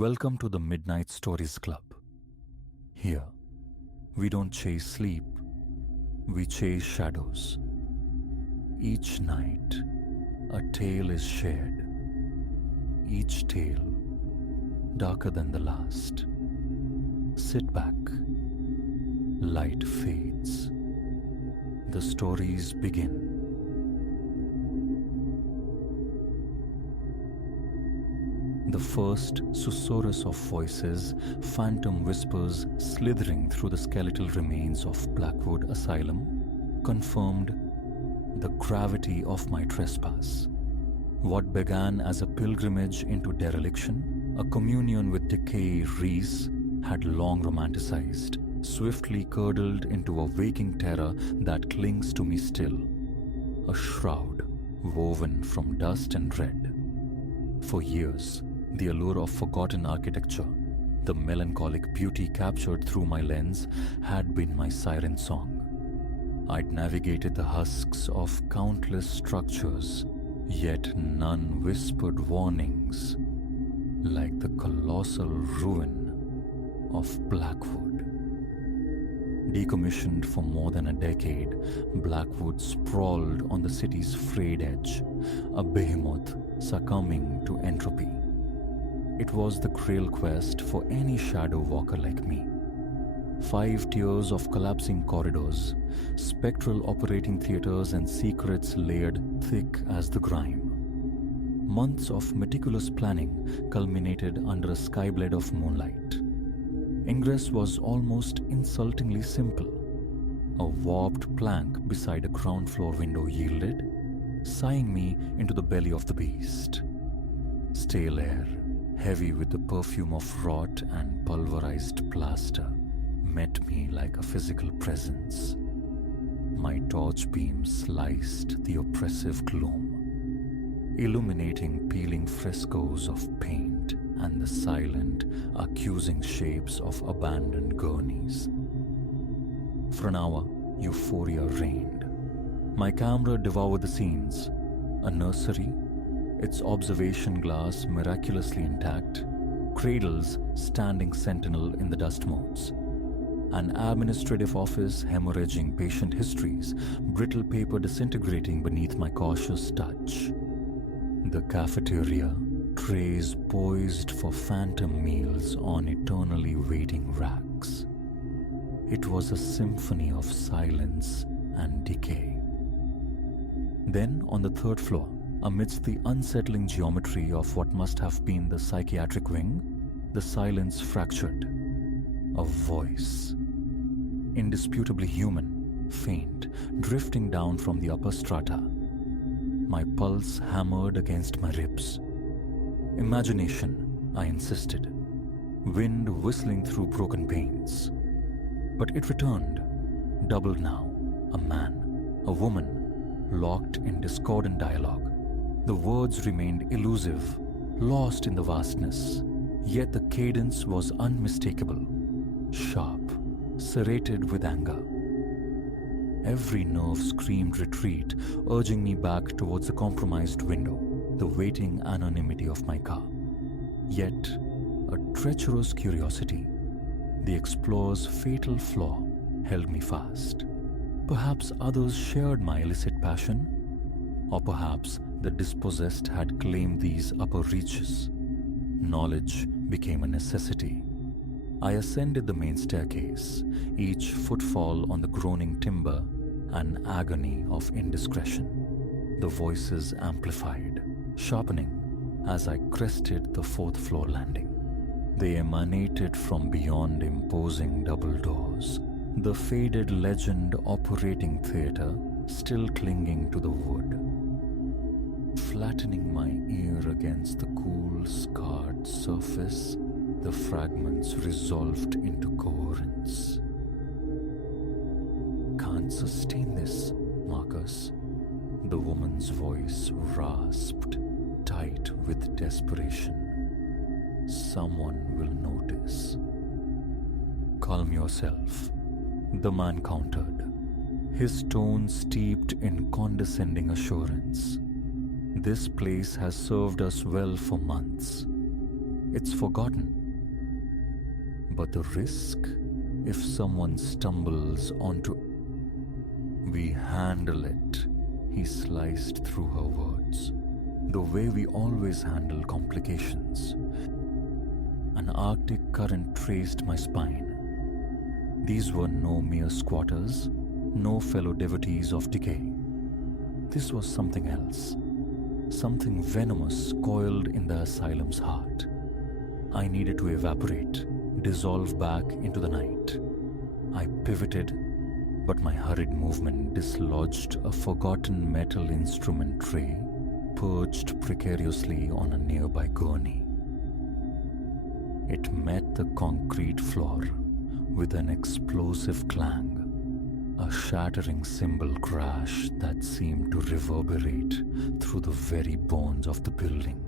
Welcome to the Midnight Stories Club. Here, we don't chase sleep, we chase shadows. Each night, a tale is shared. Each tale darker than the last. Sit back. Light fades. The stories begin. The first susurrus of voices, phantom whispers slithering through the skeletal remains of Blackwood Asylum, confirmed the gravity of my trespass. What began as a pilgrimage into dereliction, a communion with decay Reese had long romanticized, swiftly curdled into a waking terror that clings to me still, a shroud woven from dust and dread. For years, the allure of forgotten architecture, the melancholic beauty captured through my lens, had been my siren song. I'd navigated the husks of countless structures, yet none whispered warnings like the colossal ruin of Blackwood. Decommissioned for more than a decade, Blackwood sprawled on the city's frayed edge, a behemoth succumbing to entropy. It was the grail quest for any shadow walker like me. 5 tiers of collapsing corridors, spectral operating theaters, and secrets layered thick as the grime. Months of meticulous planning culminated under a skyblade of moonlight. Ingress was almost insultingly simple. A warped plank beside a ground floor window yielded, sighing me into the belly of the beast. Stale air, heavy with the perfume of rot and pulverized plaster, met me like a physical presence. My torch beam sliced the oppressive gloom, illuminating peeling frescoes of paint and the silent, accusing shapes of abandoned gurneys. For an hour, euphoria reigned. My camera devoured the scenes. A nursery, its observation glass miraculously intact, cradles standing sentinel in the dust motes, an administrative office hemorrhaging patient histories, brittle paper disintegrating beneath my cautious touch. The cafeteria, trays poised for phantom meals on eternally waiting racks. It was a symphony of silence and decay. Then, on the 3rd floor, amidst the unsettling geometry of what must have been the psychiatric wing, the silence fractured. A voice, indisputably human, faint, drifting down from the upper strata. My pulse hammered against my ribs. Imagination, I insisted. Wind whistling through broken panes. But it returned, doubled now. A man, a woman, locked in discordant dialogue. The words remained elusive, lost in the vastness, yet the cadence was unmistakable, sharp, serrated with anger. Every nerve screamed retreat, urging me back towards the compromised window, the waiting anonymity of my car. Yet, a treacherous curiosity, the explorer's fatal flaw, held me fast. Perhaps others shared my illicit passion, or perhaps the dispossessed had claimed these upper reaches. Knowledge became a necessity. I ascended the main staircase, each footfall on the groaning timber an agony of indiscretion. The voices amplified, sharpening as I crested the 4th floor landing. They emanated from beyond imposing double doors, the faded legend operating theater still clinging to the wood. Flattening my ear against the cool, scarred surface, the fragments resolved into coherence. Can't sustain this, Marcus. The woman's voice rasped, tight with desperation. Someone will notice. Calm yourself, the man countered, his tone steeped in condescending assurance. This place has served us well for months. it's forgotten. But the risk, if someone stumbles onto... We handle it, he sliced through her words, the way we always handle complications. An Arctic current traced my spine. These were no mere squatters, no fellow devotees of decay. This was something else, something venomous coiled in the asylum's heart. I needed to evaporate, dissolve back into the night. I pivoted, but my hurried movement dislodged a forgotten metal instrument tray perched precariously on a nearby gurney. It met the concrete floor with an explosive clang, a shattering cymbal crash that seemed to reverberate through the very bones of the building.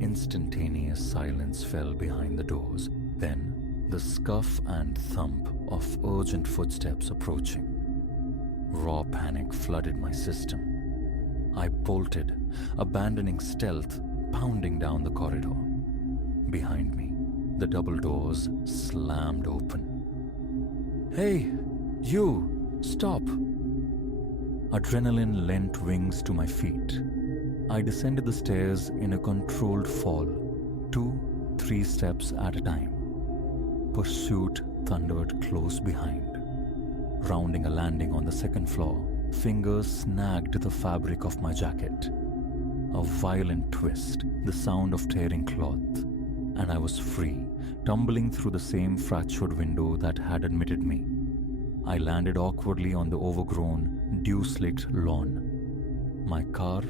Instantaneous silence fell behind the doors, then the scuff and thump of urgent footsteps approaching. Raw panic flooded my system. I bolted, abandoning stealth, pounding down the corridor. Behind me, the double doors slammed open. "Hey, you! Stop!" Adrenaline lent wings to my feet. I descended the stairs in a controlled fall, 2-3 steps at a time. Pursuit thundered close behind. Rounding a landing on the second floor, fingers snagged the fabric of my jacket. A violent twist, the sound of tearing cloth, and I was free, tumbling through the same fractured window that had admitted me. I landed awkwardly on the overgrown, dew-slicked lawn. My car,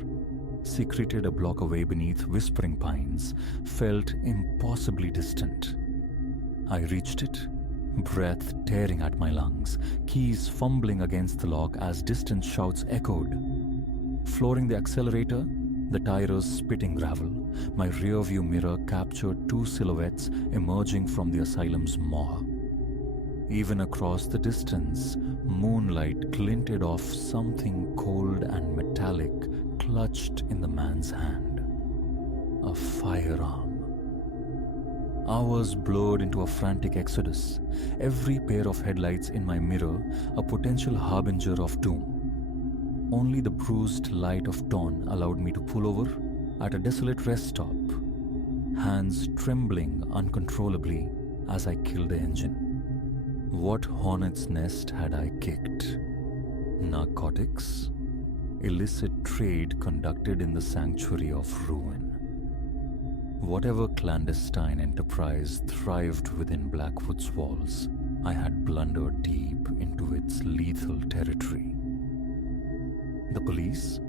secreted a block away beneath whispering pines, felt impossibly distant. I reached it, breath tearing at my lungs, keys fumbling against the lock as distant shouts echoed. Flooring the accelerator, the tires spitting gravel, my rearview mirror captured 2 silhouettes emerging from the asylum's maw. Even across the distance, moonlight glinted off something cold and metallic clutched in the man's hand. A firearm. Hours blurred into a frantic exodus, every pair of headlights in my mirror a potential harbinger of doom. Only the bruised light of dawn allowed me to pull over at a desolate rest stop, hands trembling uncontrollably as I killed the engine. What hornet's nest had I kicked? Narcotics? Illicit trade conducted in the sanctuary of ruin. Whatever clandestine enterprise thrived within Blackwood's walls, I had blundered deep into its lethal territory. The police?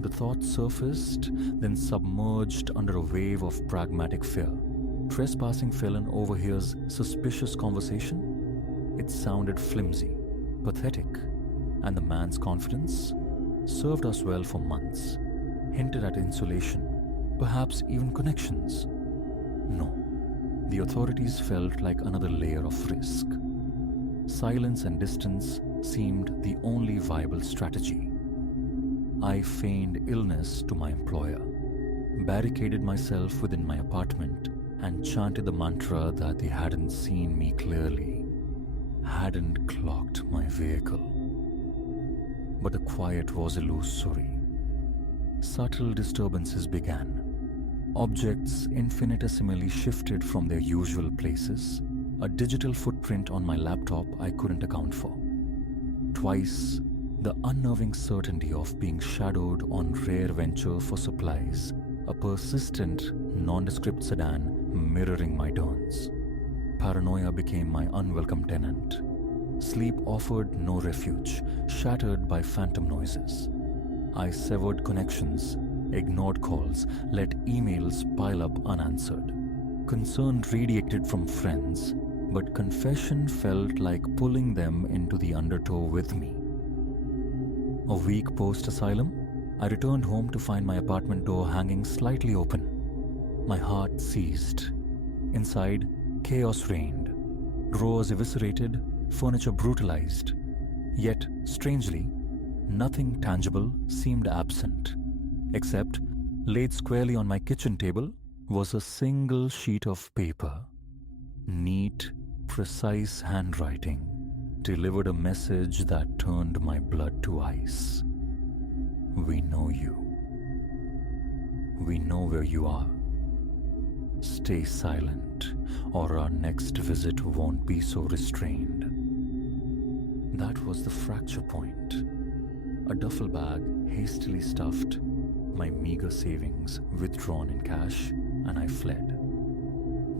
The thought surfaced, then submerged under a wave of pragmatic fear. Trespassing felon overhears suspicious conversation? It sounded flimsy, pathetic, and the man's confidence served us well for months, hinted at insulation, perhaps even connections. No, the authorities felt like another layer of risk. Silence and distance seemed the only viable strategy. I feigned illness to my employer, barricaded myself within my apartment, and chanted the mantra that they hadn't seen me clearly, hadn't clocked my vehicle. But the quiet was illusory. Subtle disturbances began. Objects infinitesimally shifted from their usual places, a digital footprint on my laptop I couldn't account for. Twice, the unnerving certainty of being shadowed on rare venture for supplies, a persistent, nondescript sedan mirroring my turns. Paranoia became my unwelcome tenant. Sleep offered no refuge, shattered by phantom noises. I severed connections, ignored calls, let emails pile up unanswered. Concern radiated from friends, but confession felt like pulling them into the undertow with me. A week post-asylum, I returned home to find my apartment door hanging slightly open. My heart seized. Inside, chaos reigned. Drawers eviscerated, furniture brutalized. Yet, strangely, nothing tangible seemed absent, except, laid squarely on my kitchen table, was a single sheet of paper. Neat, precise handwriting delivered a message that turned my blood to ice. We know you. We know where you are. Stay silent, or our next visit won't be so restrained. That was the fracture point. A duffel bag hastily stuffed, my meager savings withdrawn in cash, and I fled.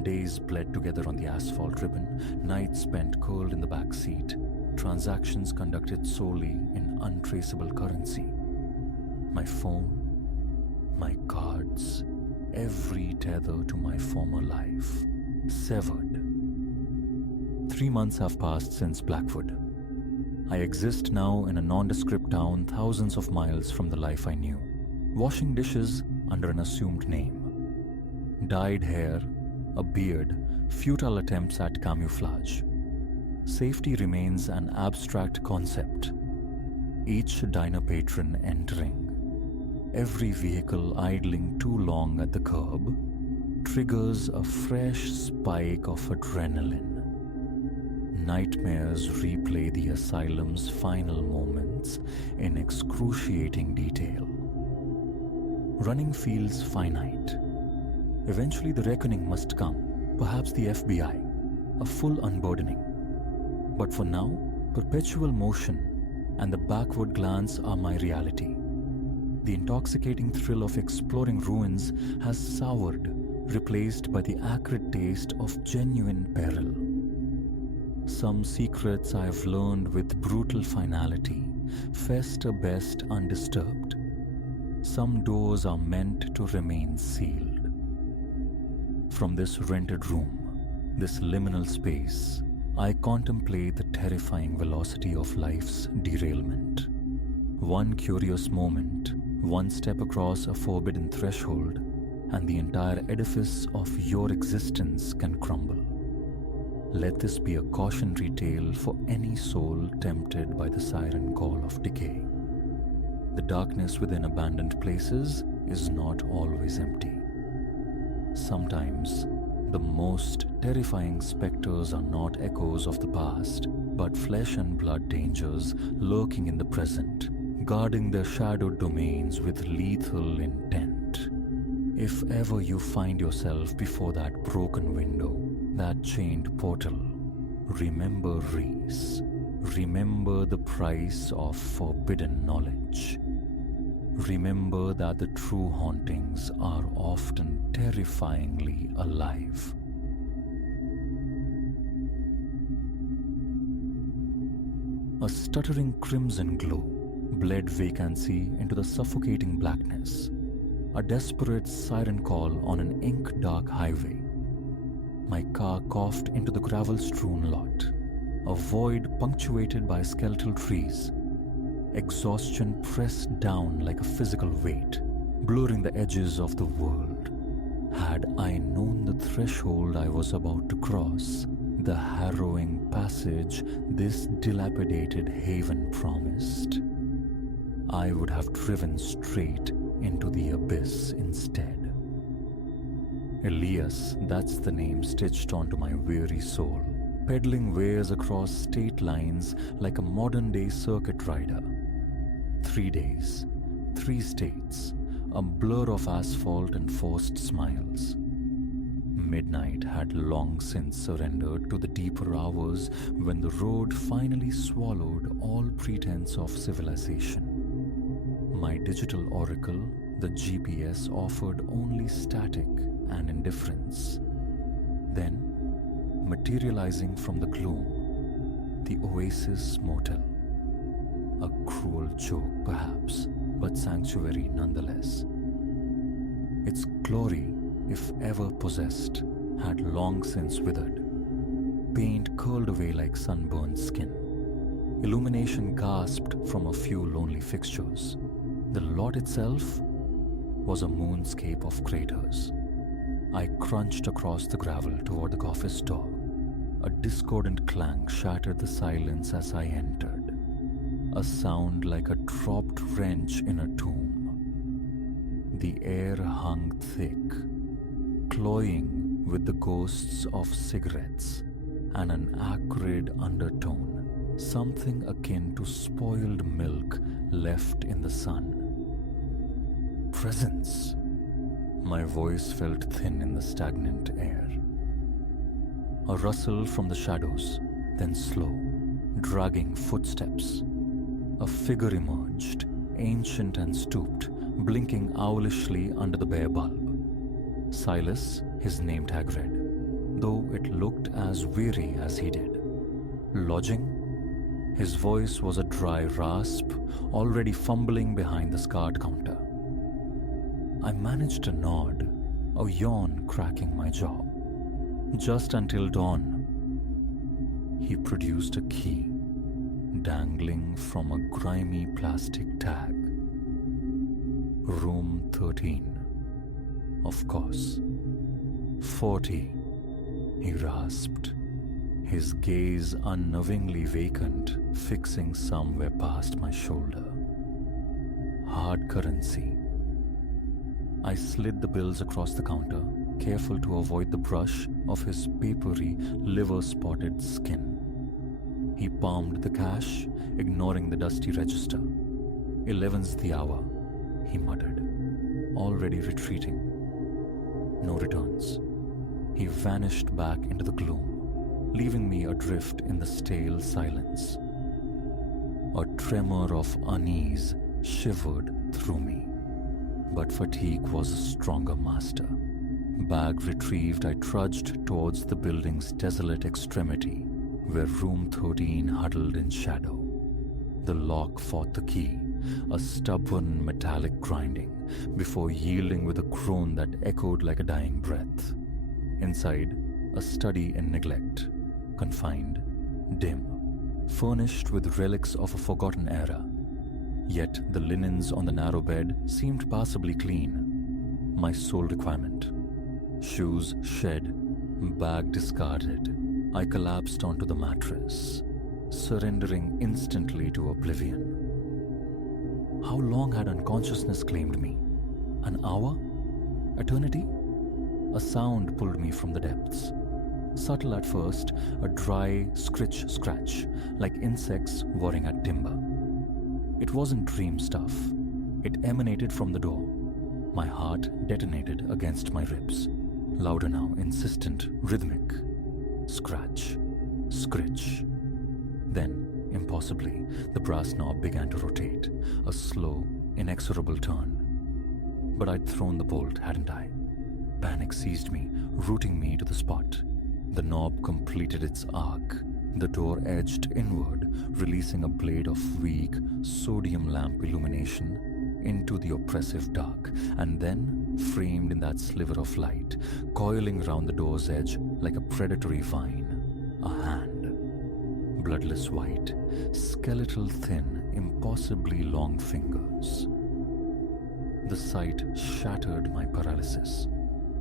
Days bled together on the asphalt ribbon, nights spent curled in the back seat, transactions conducted solely in untraceable currency. My phone, my cards, every tether to my former life, severed. 3 months have passed since Blackwood. I exist now in a nondescript town thousands of miles from the life I knew, washing dishes under an assumed name. Dyed hair, a beard, futile attempts at camouflage. Safety remains an abstract concept. Each diner patron entering, every vehicle idling too long at the curb, triggers a fresh spike of adrenaline. Nightmares replay the asylum's final moments in excruciating detail. Running feels finite. Eventually the reckoning must come, perhaps the FBI, a full unburdening. But for now, perpetual motion and the backward glance are my reality. The intoxicating thrill of exploring ruins has soured, replaced by the acrid taste of genuine peril. Some secrets I have learned with brutal finality fester best undisturbed. Some doors are meant to remain sealed. From this rented room, this liminal space, I contemplate the terrifying velocity of life's derailment. One curious moment, one step across a forbidden threshold, and the entire edifice of your existence can crumble. Let this be a cautionary tale for any soul tempted by the siren call of decay. The darkness within abandoned places is not always empty. Sometimes, the most terrifying specters are not echoes of the past, but flesh and blood dangers lurking in the present, guarding their shadowed domains with lethal intent. If ever you find yourself before that broken window, that chained portal, remember Reese. Remember the price of forbidden knowledge. Remember that the true hauntings are often terrifyingly alive. A stuttering crimson glow bled vacancy into the suffocating blackness. A desperate siren call on an ink-dark highway. My car coughed into the gravel-strewn lot, a void punctuated by skeletal trees. Exhaustion pressed down like a physical weight, blurring the edges of the world. Had I known the threshold I was about to cross, the harrowing passage this dilapidated haven promised, I would have driven straight into the abyss instead. Elias, that's the name stitched onto my weary soul, peddling wares across state lines like a modern-day circuit rider. 3 days, 3 states, a blur of asphalt and forced smiles. Midnight had long since surrendered to the deeper hours when the road finally swallowed all pretense of civilization. My digital oracle, the GPS, offered only static and indifference. Then, materializing from the gloom, the Oasis Motel. A cruel joke, perhaps, but sanctuary nonetheless. Its glory, if ever possessed, had long since withered. Paint curled away like sunburned skin. Illumination gasped from a few lonely fixtures. The lot itself was a moonscape of craters. I crunched across the gravel toward the office door. A discordant clang shattered the silence as I entered. A sound like a dropped wrench in a tomb. The air hung thick, cloying with the ghosts of cigarettes and an acrid undertone, something akin to spoiled milk left in the sun. Presence. My voice felt thin in the stagnant air. A rustle from the shadows, then slow, dragging footsteps. A figure emerged, ancient and stooped, blinking owlishly under the bare bulb. Silas, his name tag read, though it looked as weary as he did. Lodging? His voice was a dry rasp, already fumbling behind the scarred counter. I managed to nod, a yawn cracking my jaw. Just until dawn, he produced a key, dangling from a grimy plastic tag. Room 13. Of course. 40, he rasped, his gaze unnervingly vacant, fixing somewhere past my shoulder. Hard currency. I slid the bills across the counter, careful to avoid the brush of his papery, liver-spotted skin. He palmed the cash, ignoring the dusty register. 11's the hour, he muttered, already retreating. No returns. He vanished back into the gloom, leaving me adrift in the stale silence. A tremor of unease shivered through me, but fatigue was a stronger master. Bag retrieved, I trudged towards the building's desolate extremity, where room 13 huddled in shadow. The lock fought the key, a stubborn metallic grinding, before yielding with a groan that echoed like a dying breath. Inside, a study in neglect, confined, dim, furnished with relics of a forgotten era. Yet the linens on the narrow bed seemed passably clean. My sole requirement. Shoes shed, bag discarded. I collapsed onto the mattress, surrendering instantly to oblivion. How long had unconsciousness claimed me? An hour? Eternity? A sound pulled me from the depths. Subtle at first, a dry scratch, like insects worrying at timber. It wasn't dream stuff. It emanated from the door. My heart detonated against my ribs. Louder now, insistent, rhythmic. Scratch, scritch. Then, impossibly, the brass knob began to rotate, a slow, inexorable turn. But I'd thrown the bolt, hadn't I? Panic seized me, rooting me to the spot. The knob completed its arc. The door edged inward, releasing a blade of weak, sodium lamp illumination into the oppressive dark, and then, framed in that sliver of light, coiling round the door's edge like a predatory vine, a hand. Bloodless white, skeletal thin, impossibly long fingers. The sight shattered my paralysis.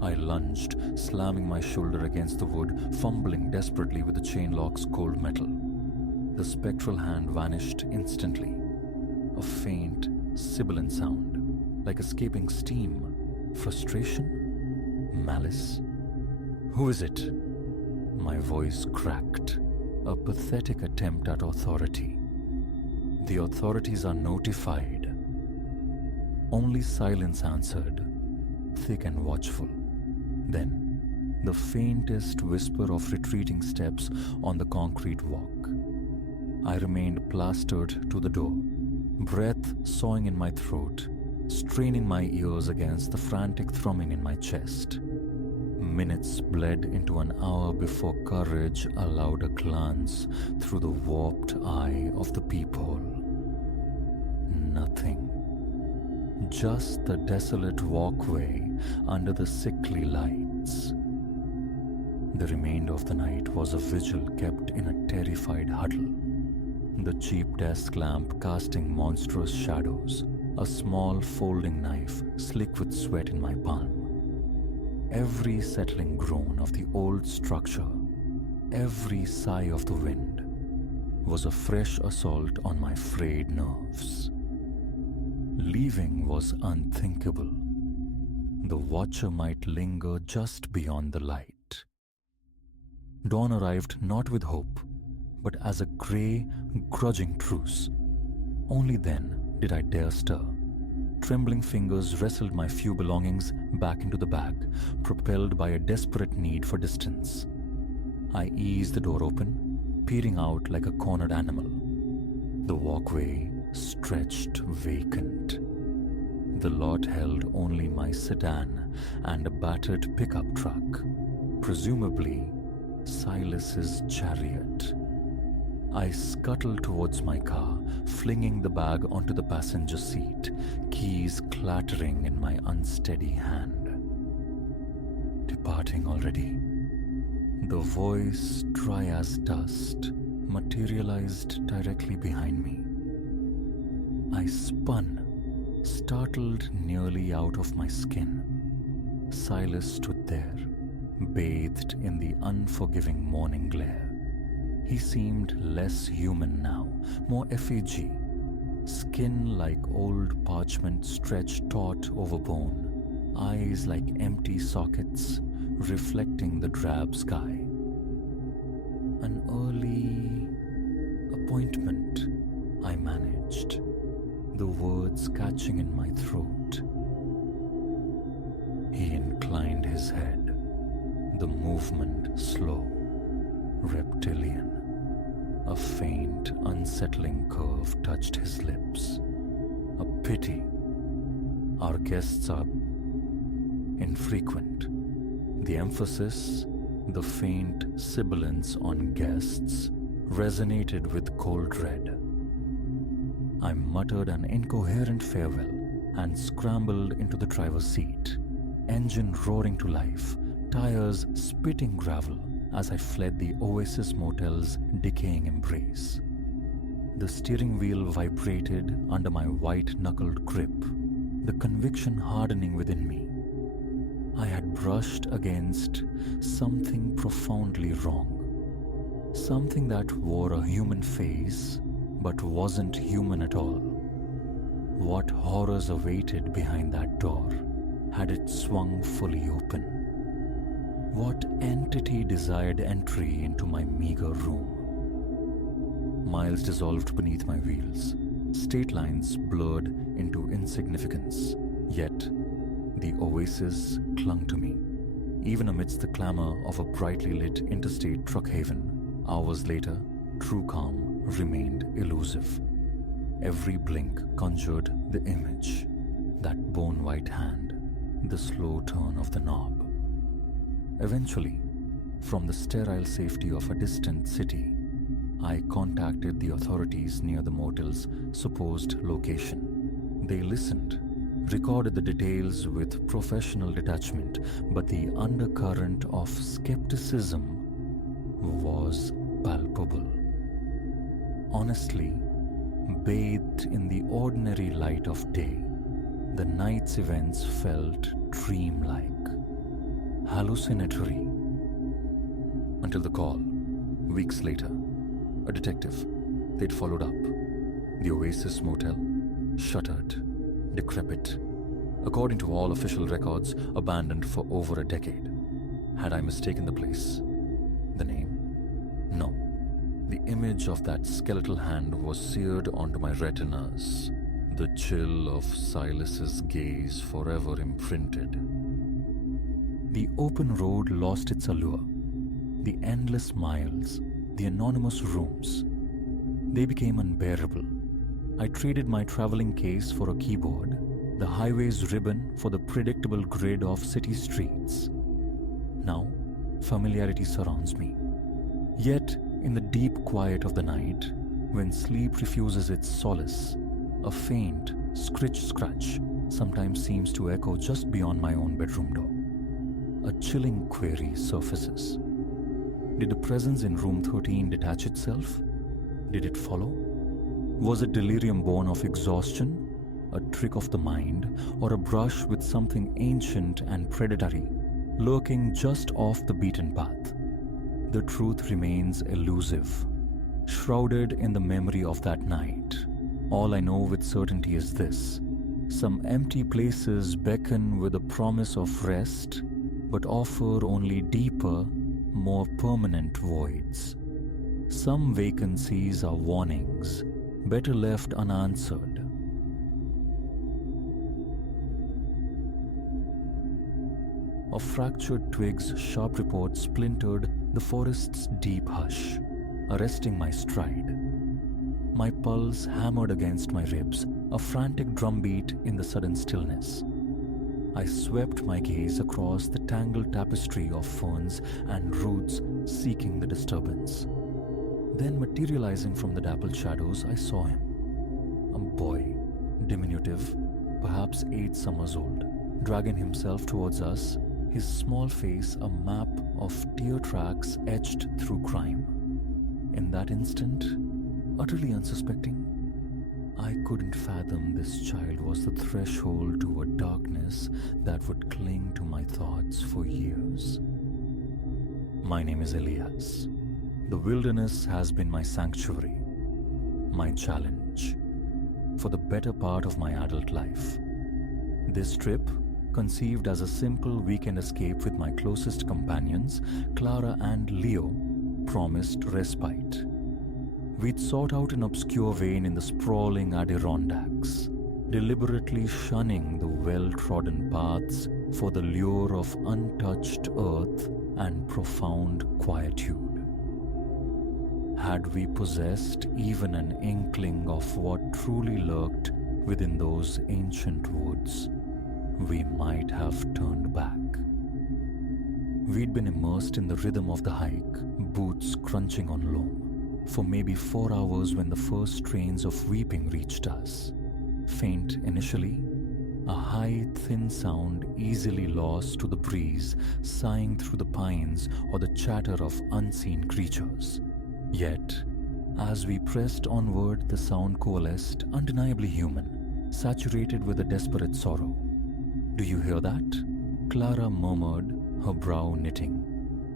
I lunged, slamming my shoulder against the wood, fumbling desperately with the chain lock's cold metal. The spectral hand vanished instantly. A faint, sibilant sound, like escaping steam. Frustration? Malice? Who is it? My voice cracked, a pathetic attempt at authority. The authorities are notified. Only silence answered, thick and watchful. Then, the faintest whisper of retreating steps on the concrete walk. I remained plastered to the door, breath sawing in my throat, straining my ears against the frantic thrumming in my chest. Minutes bled into an hour before courage allowed a glance through the warped eye of the peephole. Nothing. Just the desolate walkway under the sickly lights. The remainder of the night was a vigil kept in a terrified huddle. The cheap desk lamp casting monstrous shadows, a small folding knife slick with sweat in my palm. Every settling groan of the old structure, every sigh of the wind, was a fresh assault on my frayed nerves. Leaving was unthinkable. the watcher might linger just beyond the light. Dawn arrived not with hope, but as a grey, grudging truce. Only then did I dare stir. Trembling fingers wrestled my few belongings back into the bag, propelled by a desperate need for distance. I eased the door open, peering out like a cornered animal. The walkway stretched vacant. The lot held only my sedan and a battered pickup truck, presumably Silas's chariot. I scuttled towards my car, flinging the bag onto the passenger seat, keys clattering in my unsteady hand. Departing already. The voice, dry as dust, materialized directly behind me. I spun, startled nearly out of my skin. Silas stood there, bathed in the unforgiving morning glare. He seemed less human now, more effigy, skin like old parchment stretched taut over bone, eyes like empty sockets reflecting the drab sky. An early appointment, I managed, the words catching in my throat. He inclined his head, the movement slow, reptilian. A faint, unsettling curve touched his lips. A pity. Our guests are infrequent. The emphasis, the faint sibilance on guests, resonated with cold dread. I muttered an incoherent farewell and scrambled into the driver's seat, engine roaring to life, tires spitting gravel as I fled the Oasis Motel's decaying embrace. The steering wheel vibrated under my white-knuckled grip, the conviction hardening within me. I had brushed against something profoundly wrong, something that wore a human face but wasn't human at all. What horrors awaited behind that door had it swung fully open? What entity desired entry into my meager room? Miles dissolved beneath my wheels, state lines blurred into insignificance, yet the Oasis clung to me. Even amidst the clamor of a brightly lit interstate truck haven, hours later, true calm remained elusive. Every blink conjured the image, that bone-white hand, the slow turn of the knob. Eventually, from the sterile safety of a distant city, I contacted the authorities near the motel's supposed location. They listened, recorded the details with professional detachment, but the undercurrent of skepticism was palpable. Honestly, bathed in the ordinary light of day, the night's events felt dreamlike, hallucinatory. Until the call, weeks later, a detective. They'd followed up. The Oasis Motel, shuttered, decrepit, according to all official records, abandoned for over a decade. Had I mistaken the place? The name? No. The image of that skeletal hand was seared onto my retinas, the chill of Silas's gaze forever imprinted. The open road lost its allure. The endless miles, the anonymous rooms, they became unbearable. I traded my traveling case for a keyboard, the highway's ribbon for the predictable grid of city streets. Now, familiarity surrounds me. Yet, in the deep quiet of the night, when sleep refuses its solace, a faint scritch-scratch sometimes seems to echo just beyond my own bedroom door. A chilling query surfaces. Did the presence in room 13 detach itself? Did it follow? Was it delirium born of exhaustion, a trick of the mind, or a brush with something ancient and predatory, lurking just off the beaten path? The truth remains elusive, shrouded in the memory of that night. All I know with certainty is this: Some empty places beckon with a promise of rest, but offer only deeper, more permanent voids. Some vacancies are warnings, better left unanswered. Of fractured twigs, sharp reports splintered the forest's deep hush, arresting my stride. My pulse hammered against my ribs, a frantic drumbeat in the sudden stillness. I swept my gaze across the tangled tapestry of ferns and roots, seeking the disturbance. Then, materializing from the dappled shadows, I saw him. A boy, diminutive, perhaps 8 summers old, dragging himself towards us, his small face a map of tear tracks etched through crime. In that instant, utterly unsuspecting, I couldn't fathom this child was the threshold to a darkness that would cling to my thoughts for years. My name is Elias. The wilderness has been my sanctuary, my challenge, for the better part of my adult life. This trip, conceived as a simple weekend escape with my closest companions, Clara and Leo, promised respite. We'd sought out an obscure vein in the sprawling Adirondacks, deliberately shunning the well-trodden paths for the lure of untouched earth and profound quietude. Had we possessed even an inkling of what truly lurked within those ancient woods, we might have turned back. We'd been immersed in the rhythm of the hike, boots crunching on loam, for maybe 4 hours when the first strains of weeping reached us. Faint initially, a high, thin sound easily lost to the breeze sighing through the pines or the chatter of unseen creatures. Yet, as we pressed onward, the sound coalesced, undeniably human, saturated with a desperate sorrow. "Do you hear that?" Clara murmured, her brow knitting,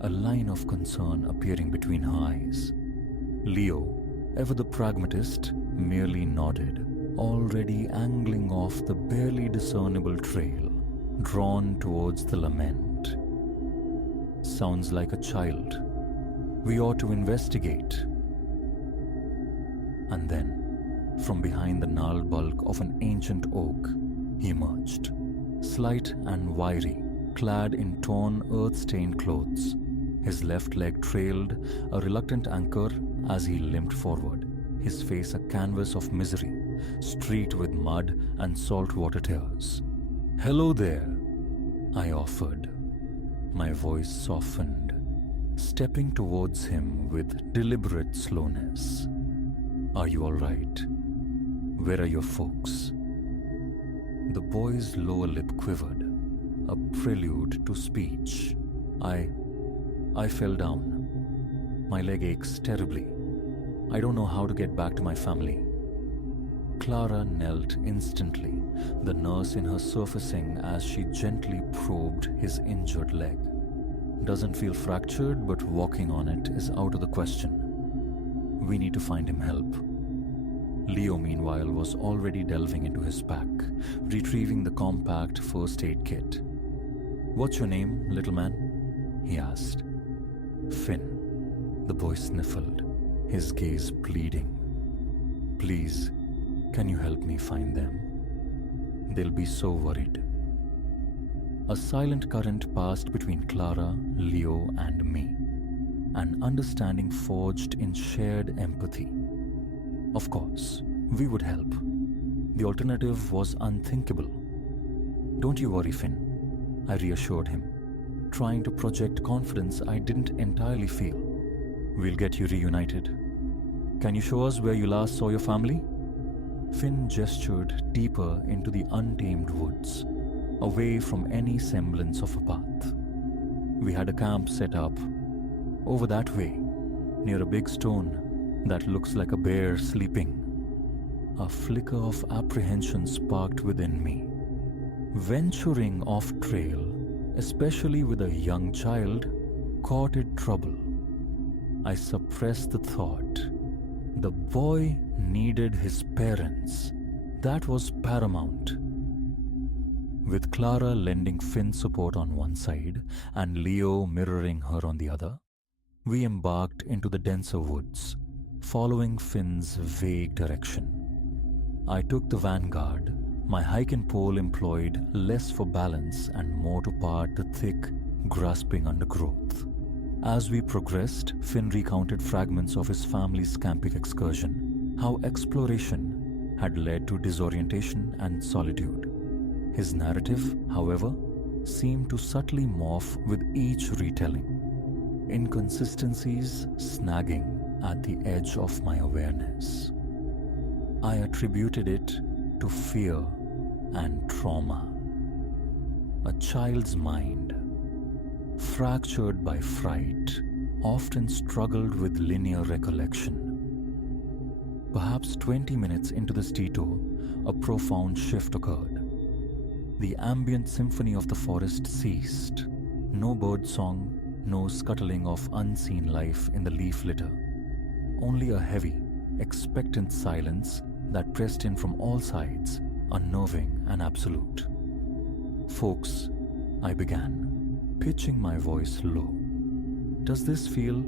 a line of concern appearing between her eyes. Leo, ever the pragmatist, merely nodded, already angling off the barely discernible trail, drawn towards the lament. "Sounds like a child. We ought to investigate." And then, from behind the gnarled bulk of an ancient oak, he emerged, slight and wiry, clad in torn, earth-stained clothes. His left leg trailed, a reluctant anchor as he limped forward, his face a canvas of misery, streaked with mud and salt-water tears. "Hello there," I offered. My voice softened, stepping towards him with deliberate slowness. "Are you all right? Where are your folks?" The boy's lower lip quivered, a prelude to speech. I fell down. My leg aches terribly. I don't know how to get back to my family." Clara knelt instantly, the nurse in her surfacing as she gently probed his injured leg. "Doesn't feel fractured, but walking on it is out of the question. We need to find him help." Leo, meanwhile, was already delving into his pack, retrieving the compact first aid kit. "What's your name, little man?" he asked. "Finn," the boy sniffled, his gaze pleading. "Please, can you help me find them? They'll be so worried." A silent current passed between Clara, Leo, and me, an understanding forged in shared empathy. Of course, we would help. The alternative was unthinkable. "Don't you worry, Finn," I reassured him, trying to project confidence I didn't entirely feel. "We'll get you reunited. Can you show us where you last saw your family?" Finn gestured deeper into the untamed woods, away from any semblance of a path. "We had a camp set up over that way, near a big stone that looks like a bear sleeping." A flicker of apprehension sparked within me. Venturing off trail, especially with a young child, courted trouble. I suppressed the thought. The boy needed his parents. That was paramount. With Clara lending Finn support on one side and Leo mirroring her on the other, we embarked into the denser woods, following Finn's vague direction. I took the vanguard, my hiking pole employed less for balance and more to part the thick, grasping undergrowth. As we progressed, Finn recounted fragments of his family's camping excursion, how exploration had led to disorientation and solitude. His narrative, however, seemed to subtly morph with each retelling, inconsistencies snagging at the edge of my awareness. I attributed it to fear and trauma. A child's mind, fractured by fright, often struggled with linear recollection. Perhaps 20 minutes into this detour, a profound shift occurred. The ambient symphony of the forest ceased. No bird song, no scuttling of unseen life in the leaf litter. Only a heavy, expectant silence that pressed in from all sides, unnerving and absolute. "Folks," I began, pitching my voice low. "Does this feel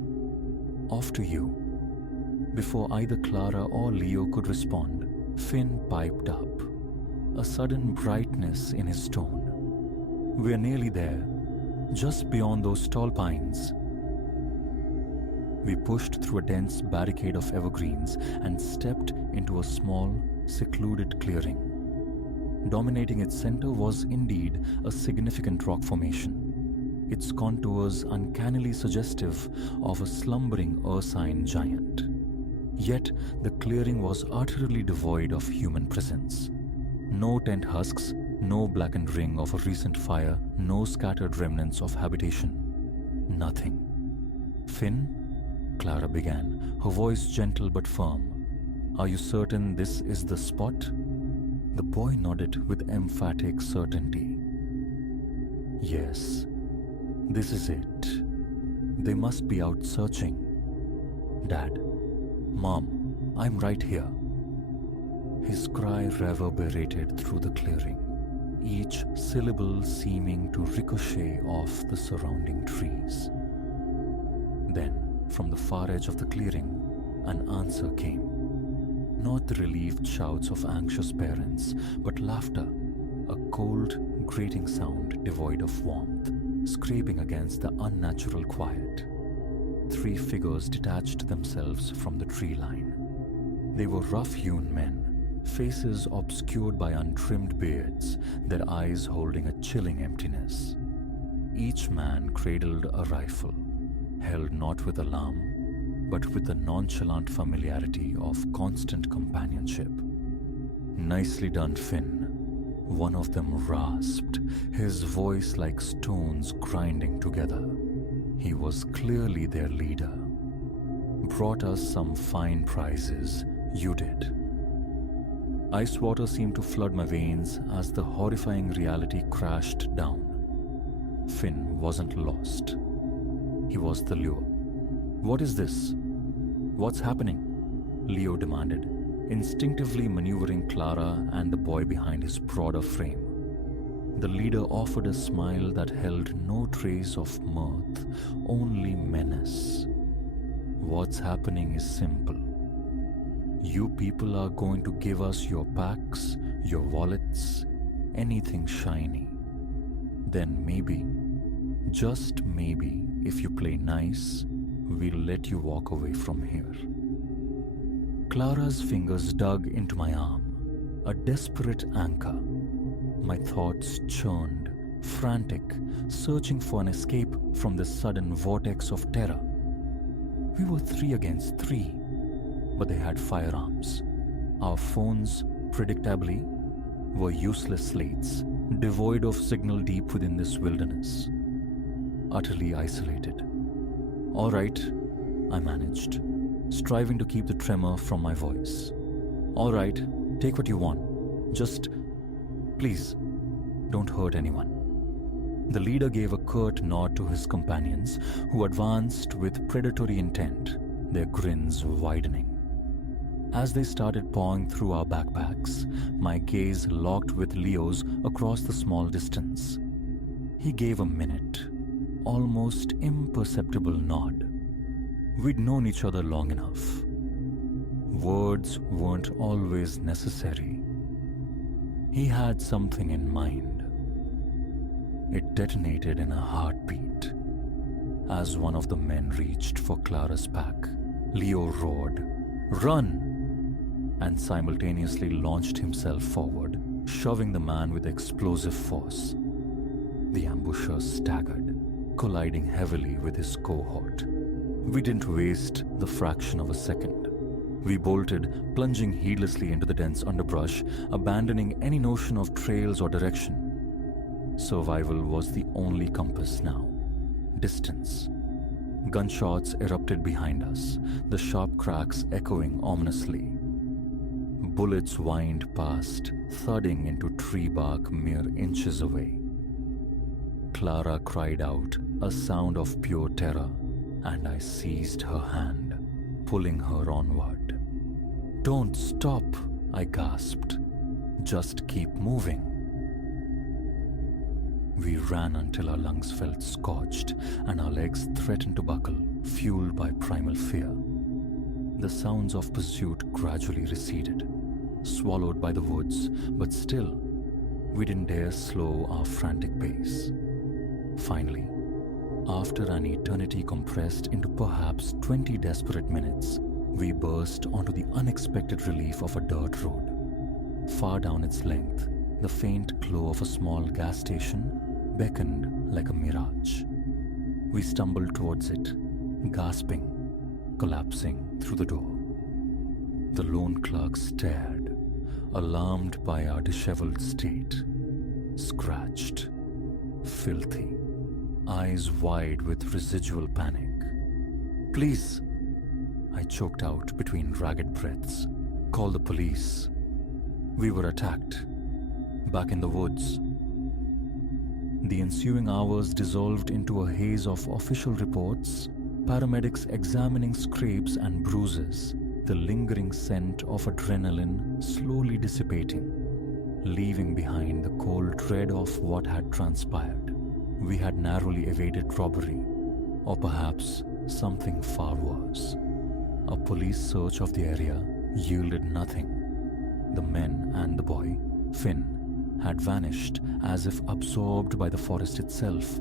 off to you?" Before either Clara or Leo could respond, Finn piped up, a sudden brightness in his tone. "We're nearly there, just beyond those tall pines." We pushed through a dense barricade of evergreens and stepped into a small, secluded clearing. Dominating its center was indeed a significant rock formation, its contours uncannily suggestive of a slumbering ursine giant. Yet the clearing was utterly devoid of human presence. No tent husks, no blackened ring of a recent fire, no scattered remnants of habitation. Nothing. "Finn," Clara began, her voice gentle but firm. "Are you certain this is the spot?" The boy nodded with emphatic certainty. "Yes, this is it. They must be out searching. Dad, Mom, I'm right here." His cry reverberated through the clearing, each syllable seeming to ricochet off the surrounding trees. Then, from the far edge of the clearing, an answer came. Not the relieved shouts of anxious parents, but laughter, a cold, grating sound devoid of warmth, scraping against the unnatural quiet. 3 figures detached themselves from the tree line. They were rough-hewn men, faces obscured by untrimmed beards, their eyes holding a chilling emptiness. Each man cradled a rifle, held not with alarm, but with the nonchalant familiarity of constant companionship. "Nicely done, Finn," one of them rasped, his voice like stones grinding together. He was clearly their leader. "Brought us some fine prizes, you did." Ice water seemed to flood my veins as the horrifying reality crashed down. Finn wasn't lost. He was the lure. "What is this? What's happening?" Leo demanded, instinctively maneuvering Clara and the boy behind his broader frame. The leader offered a smile that held no trace of mirth, only menace. "What's happening is simple. You people are going to give us your packs, your wallets, anything shiny. Then maybe, just maybe, if you play nice, we'll let you walk away from here." Clara's fingers dug into my arm, a desperate anchor. My thoughts churned, frantic, searching for an escape from this sudden vortex of terror. We were 3 against 3, but they had firearms. Our phones, predictably, were useless slates, devoid of signal deep within this wilderness. Utterly isolated. "All right," I managed, striving to keep the tremor from my voice. "All right, take what you want. Just, please, don't hurt anyone." The leader gave a curt nod to his companions, who advanced with predatory intent, their grins widening. As they started pawing through our backpacks, my gaze locked with Leo's across the small distance. He gave a minute, almost imperceptible nod. We'd known each other long enough. Words weren't always necessary. He had something in mind. It detonated in a heartbeat. As one of the men reached for Clara's pack, Leo roared, "Run!" and simultaneously launched himself forward, shoving the man with explosive force. The ambusher staggered, colliding heavily with his cohort. We didn't waste the fraction of a second. We bolted, plunging heedlessly into the dense underbrush, abandoning any notion of trails or direction. Survival was the only compass now. Distance. Gunshots erupted behind us, the sharp cracks echoing ominously. Bullets whined past, thudding into tree bark mere inches away. Clara cried out, a sound of pure terror, and I seized her hand, pulling her onward. "Don't stop," I gasped. "Just keep moving." We ran until our lungs felt scorched and our legs threatened to buckle, fueled by primal fear. The sounds of pursuit gradually receded, swallowed by the woods, but still, we didn't dare slow our frantic pace. Finally, after an eternity compressed into perhaps 20 desperate minutes, we burst onto the unexpected relief of a dirt road. Far down its length, the faint glow of a small gas station beckoned like a mirage. We stumbled towards it, gasping, collapsing through the door. The lone clerk stared, alarmed by our disheveled state, scratched, filthy, eyes wide with residual panic. "Please," I choked out between ragged breaths. "Call the police." We were attacked, back in the woods. The ensuing hours dissolved into a haze of official reports, paramedics examining scrapes and bruises, the lingering scent of adrenaline slowly dissipating, leaving behind the cold dread of what had transpired. We had narrowly evaded robbery, or perhaps something far worse. A police search of the area yielded nothing. The men and the boy, Finn, had vanished as if absorbed by the forest itself.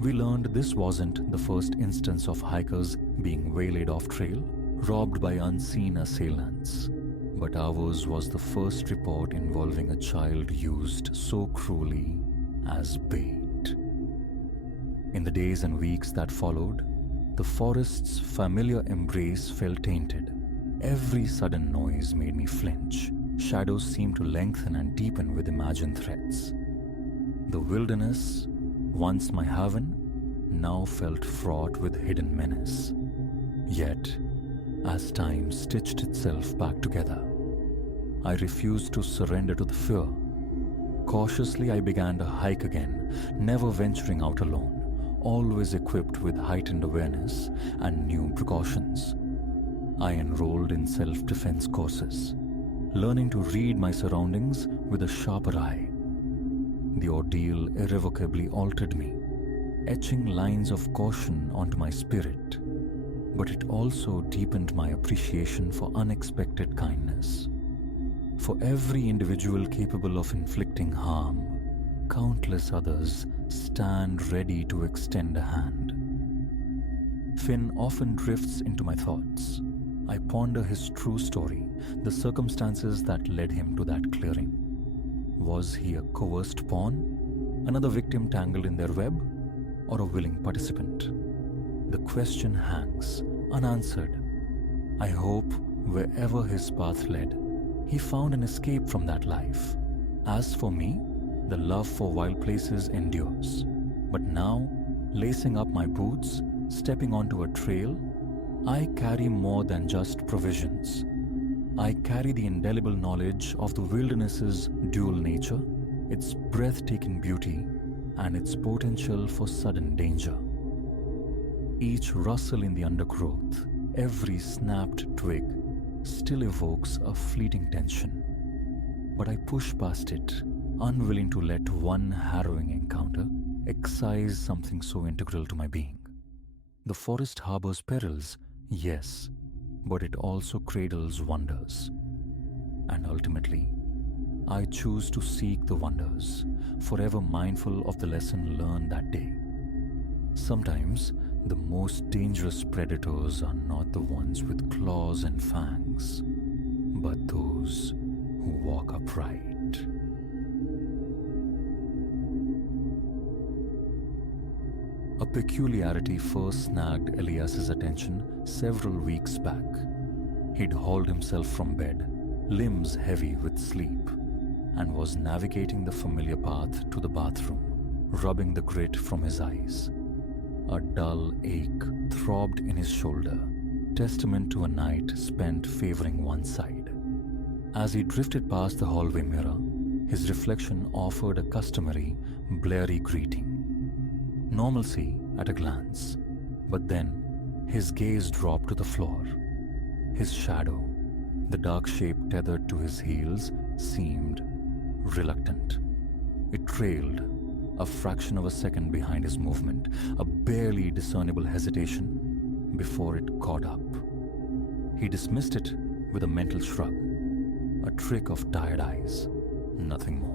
We learned this wasn't the first instance of hikers being waylaid off trail, robbed by unseen assailants, but ours was the first report involving a child used so cruelly as bait. In the days and weeks that followed, the forest's familiar embrace felt tainted. Every sudden noise made me flinch. Shadows seemed to lengthen and deepen with imagined threats. The wilderness, once my haven, now felt fraught with hidden menace. Yet, as time stitched itself back together, I refused to surrender to the fear. Cautiously, I began to hike again, never venturing out alone, always equipped with heightened awareness and new precautions. I enrolled in self-defense courses, learning to read my surroundings with a sharper eye. The ordeal irrevocably altered me, etching lines of caution onto my spirit, but it also deepened my appreciation for unexpected kindness. For every individual capable of inflicting harm, countless others stand ready to extend a hand. Finn often drifts into my thoughts. I ponder his true story, the circumstances that led him to that clearing. Was he a coerced pawn, another victim tangled in their web, or a willing participant? The question hangs, unanswered. I hope wherever his path led, he found an escape from that life. As for me, the love for wild places endures. But now, lacing up my boots, stepping onto a trail, I carry more than just provisions. I carry the indelible knowledge of the wilderness's dual nature, its breathtaking beauty, and its potential for sudden danger. Each rustle in the undergrowth, every snapped twig, still evokes a fleeting tension. But I push past it, unwilling to let one harrowing encounter excise something so integral to my being. The forest harbors perils, yes, but it also cradles wonders. And ultimately, I choose to seek the wonders, forever mindful of the lesson learned that day. Sometimes, the most dangerous predators are not the ones with claws and fangs, but those who walk upright. A peculiarity first snagged Elias's attention several weeks back. He'd hauled himself from bed, limbs heavy with sleep, and was navigating the familiar path to the bathroom, rubbing the grit from his eyes. A dull ache throbbed in his shoulder, testament to a night spent favoring one side. As he drifted past the hallway mirror, his reflection offered a customary, blurry greeting. Normalcy at a glance, but then his gaze dropped to the floor. His shadow, the dark shape tethered to his heels, seemed reluctant. It trailed, a fraction of a second behind his movement, a barely discernible hesitation before it caught up. He dismissed it with a mental shrug, a trick of tired eyes, nothing more.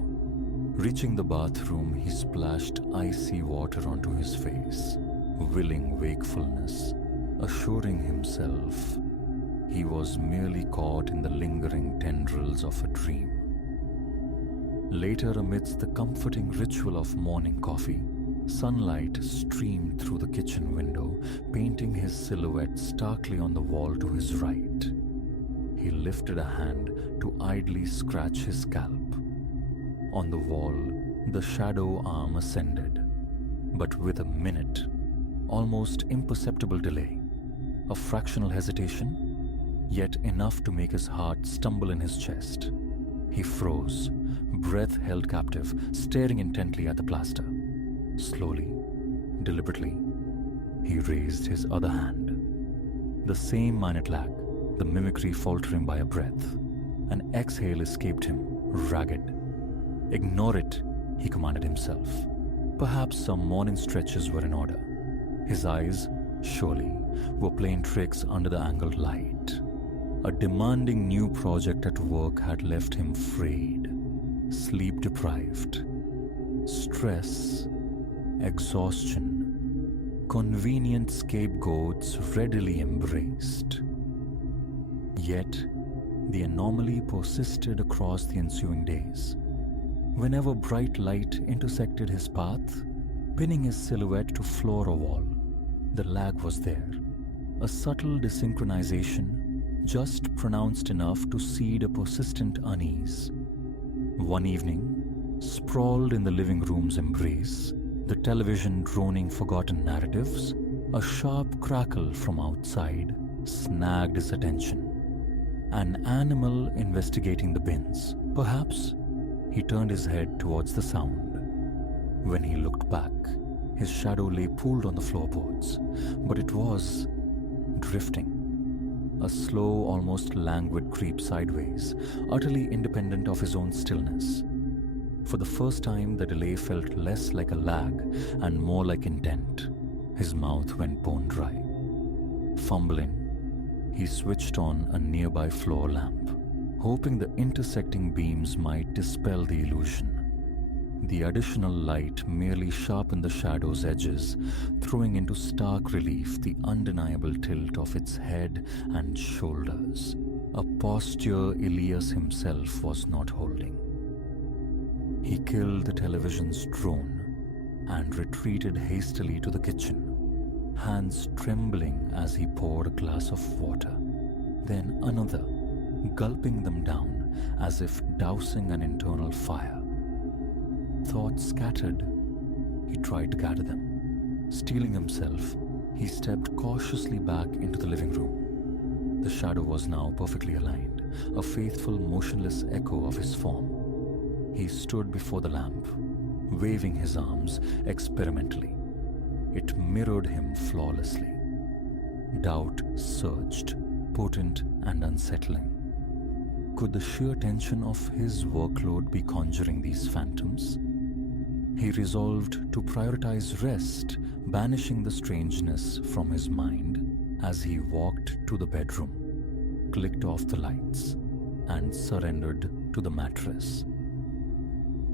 Reaching the bathroom, he splashed icy water onto his face, willing wakefulness, assuring himself he was merely caught in the lingering tendrils of a dream. Later, amidst the comforting ritual of morning coffee, sunlight streamed through the kitchen window, painting his silhouette starkly on the wall to his right. He lifted a hand to idly scratch his scalp. On the wall, the shadow arm ascended, but with a minute, almost imperceptible delay, a fractional hesitation, yet enough to make his heart stumble in his chest. He froze, breath held captive, staring intently at the plaster. Slowly, deliberately, he raised his other hand. The same minute lag, the mimicry faltering by a breath. An exhale escaped him, ragged. Ignore it, he commanded himself. Perhaps some morning stretches were in order. His eyes, surely, were playing tricks under the angled light. A demanding new project at work had left him frayed, sleep-deprived. Stress, exhaustion, convenient scapegoats readily embraced. Yet, the anomaly persisted across the ensuing days. Whenever bright light intersected his path, pinning his silhouette to floor or wall, the lag was there, a subtle desynchronization, just pronounced enough to seed a persistent unease. One evening, sprawled in the living room's embrace, the television droning forgotten narratives, a sharp crackle from outside snagged his attention. An animal investigating the bins, perhaps. He turned his head towards the sound. When he looked back, his shadow lay pooled on the floorboards, but it was drifting. A slow, almost languid creep sideways, utterly independent of his own stillness. For the first time, the delay felt less like a lag and more like intent. His mouth went bone dry. Fumbling, he switched on a nearby floor lamp, hoping the intersecting beams might dispel the illusion. The additional light merely sharpened the shadow's edges, throwing into stark relief the undeniable tilt of its head and shoulders, a posture Elias himself was not holding. He killed the television's drone and retreated hastily to the kitchen, hands trembling as he poured a glass of water, then another, gulping them down as if dousing an internal fire. Thoughts scattered. He tried to gather them. Steeling himself, he stepped cautiously back into the living room. The shadow was now perfectly aligned, a faithful, motionless echo of his form. He stood before the lamp, waving his arms experimentally. It mirrored him flawlessly. Doubt surged, potent and unsettling. Could the sheer tension of his workload be conjuring these phantoms? He resolved to prioritize rest, banishing the strangeness from his mind as he walked to the bedroom, clicked off the lights, and surrendered to the mattress.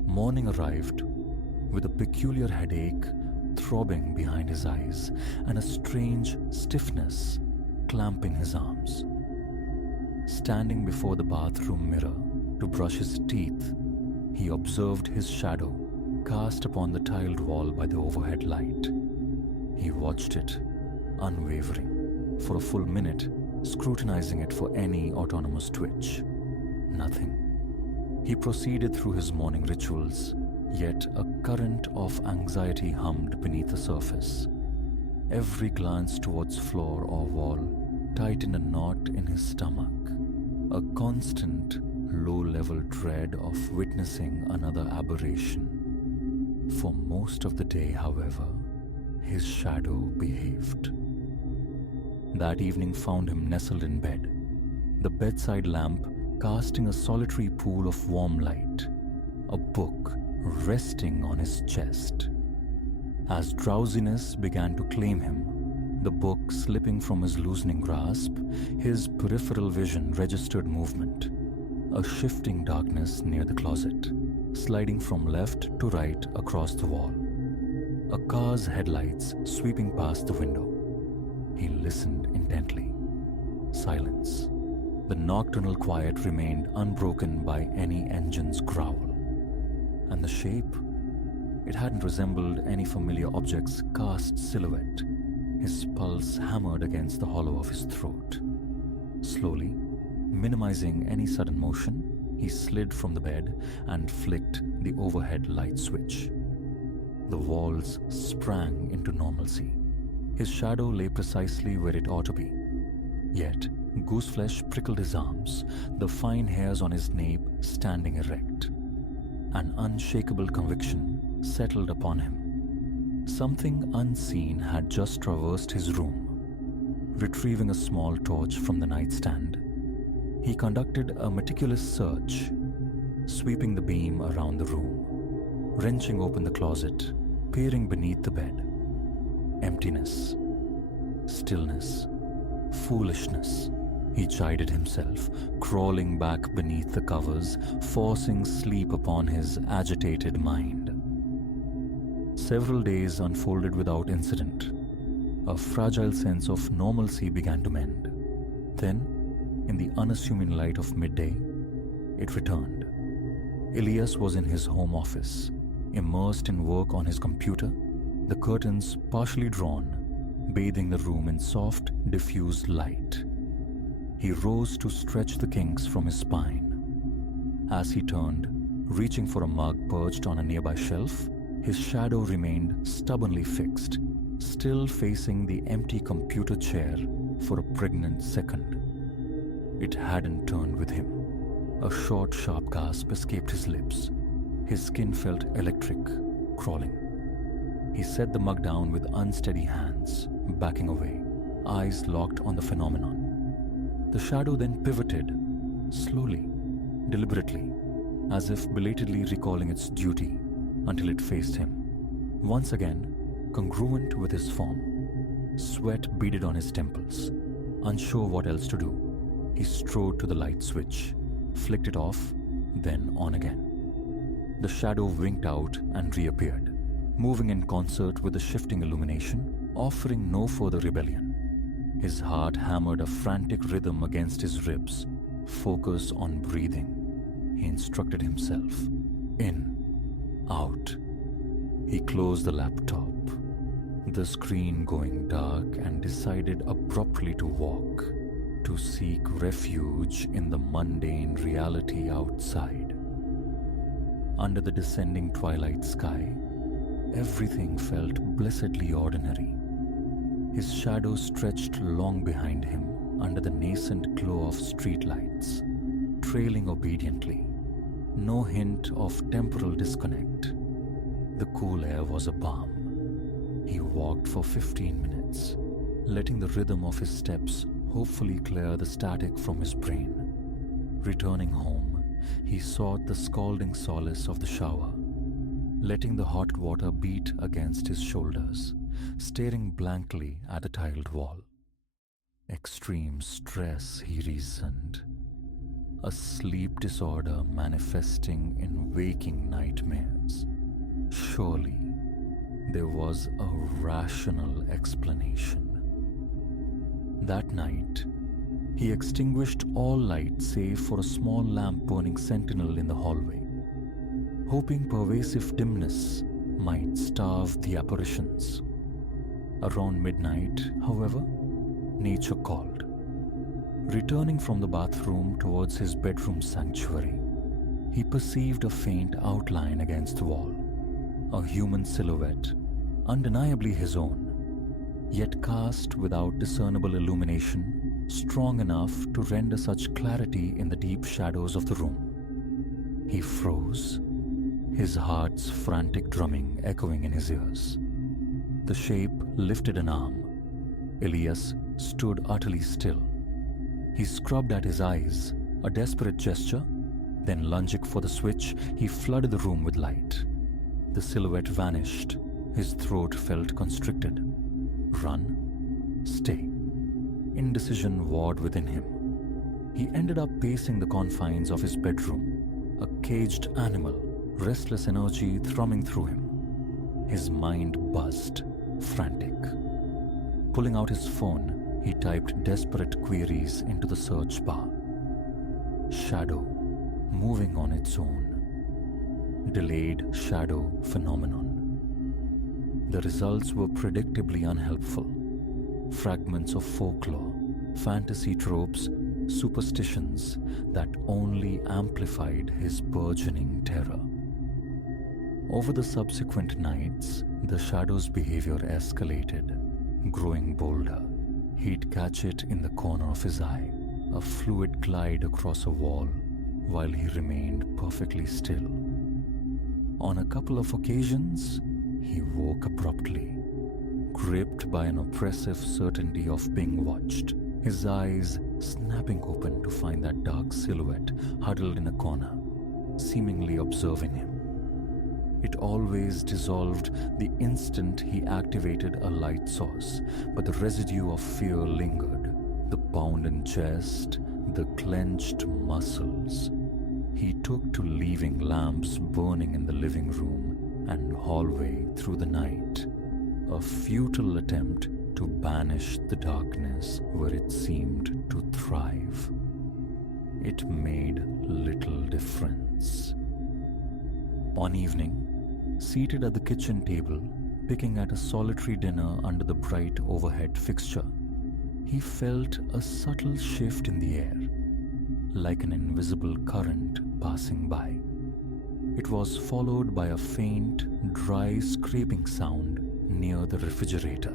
Morning arrived with a peculiar headache throbbing behind his eyes and a strange stiffness clamping his arms. Standing before the bathroom mirror to brush his teeth, he observed his shadow cast upon the tiled wall by the overhead light. He watched it, unwavering, for a full minute, scrutinizing it for any autonomous twitch. Nothing. He proceeded through his morning rituals, yet a current of anxiety hummed beneath the surface. Every glance towards floor or wall tightened a knot in his stomach, a constant, low-level dread of witnessing another aberration. For most of the day, however, his shadow behaved. That evening found him nestled in bed, the bedside lamp casting a solitary pool of warm light, a book resting on his chest. As drowsiness began to claim him, the book slipping from his loosening grasp, his peripheral vision registered movement, a shifting darkness near the closet, sliding from left to right across the wall. A car's headlights sweeping past the window. He listened intently. Silence. The nocturnal quiet remained unbroken by any engine's growl. And the shape? It hadn't resembled any familiar object's cast silhouette. His pulse hammered against the hollow of his throat. Slowly, minimizing any sudden motion, he slid from the bed and flicked the overhead light switch. The walls sprang into normalcy. His shadow lay precisely where it ought to be. Yet, gooseflesh prickled his arms, the fine hairs on his nape standing erect. An unshakable conviction settled upon him. Something unseen had just traversed his room. Retrieving a small torch from the nightstand, he conducted a meticulous search, sweeping the beam around the room, wrenching open the closet, peering beneath the bed. Emptiness, stillness, foolishness, he chided himself, crawling back beneath the covers, forcing sleep upon his agitated mind. Several days unfolded without incident. A fragile sense of normalcy began to mend. Then, in the unassuming light of midday, it returned. Elias was in his home office, immersed in work on his computer, the curtains partially drawn, bathing the room in soft, diffused light. He rose to stretch the kinks from his spine. As he turned, reaching for a mug perched on a nearby shelf, his shadow remained stubbornly fixed, still facing the empty computer chair for a pregnant second. It hadn't turned with him. A short, sharp gasp escaped his lips. His skin felt electric, crawling. He set the mug down with unsteady hands, backing away, eyes locked on the phenomenon. The shadow then pivoted, slowly, deliberately, as if belatedly recalling its duty, until it faced him. Once again, congruent with his form. Sweat beaded on his temples. Unsure what else to do, he strode to the light switch, flicked it off, then on again. The shadow winked out and reappeared, moving in concert with the shifting illumination, offering no further rebellion. His heart hammered a frantic rhythm against his ribs. Focus on breathing, he instructed himself. In, out. He closed the laptop, the screen going dark, and decided abruptly to walk, to seek refuge in the mundane reality outside. Under the descending twilight sky, everything felt blessedly ordinary. His shadow stretched long behind him under the nascent glow of streetlights, trailing obediently. No hint of temporal disconnect. The cool air was a balm. He walked for 15 minutes, letting the rhythm of his steps hopefully clear the static from his brain. Returning home, he sought the scalding solace of the shower, letting the hot water beat against his shoulders, staring blankly at the tiled wall. Extreme stress, he reasoned. A sleep disorder manifesting in waking nightmares. Surely, there was a rational explanation. That night, he extinguished all light save for a small lamp burning sentinel in the hallway, hoping pervasive dimness might starve the apparitions. Around midnight, however, nature called. Returning from the bathroom towards his bedroom sanctuary, he perceived a faint outline against the wall, a human silhouette, undeniably his own, yet cast without discernible illumination strong enough to render such clarity in the deep shadows of the room. He froze, his heart's frantic drumming echoing in his ears. The shape lifted an arm. Elias stood utterly still. He scrubbed at his eyes, a desperate gesture, then lunging for the switch, he flooded the room with light. The silhouette vanished. His throat felt constricted. Run? Stay? Indecision warred within him. He ended up pacing the confines of his bedroom, a caged animal, restless energy thrumming through him. His mind buzzed, frantic. Pulling out his phone, he typed desperate queries into the search bar. Shadow, moving on its own. Delayed shadow phenomenon. The results were predictably unhelpful. Fragments of folklore, fantasy tropes, superstitions that only amplified his burgeoning terror. Over the subsequent nights, the shadow's behavior escalated, growing bolder. He'd catch it in the corner of his eye, a fluid glide across a wall, while he remained perfectly still. On a couple of occasions, he woke abruptly, gripped by an oppressive certainty of being watched, his eyes snapping open to find that dark silhouette huddled in a corner, seemingly observing him. It always dissolved the instant he activated a light source, but the residue of fear lingered, the pound in chest, the clenched muscles. He took to leaving lamps burning in the living room and hallway through the night, a futile attempt to banish the darkness where it seemed to thrive. It made little difference. One evening, seated at the kitchen table, picking at a solitary dinner under the bright overhead fixture, he felt a subtle shift in the air, like an invisible current passing by. It was followed by a faint, dry scraping sound near the refrigerator.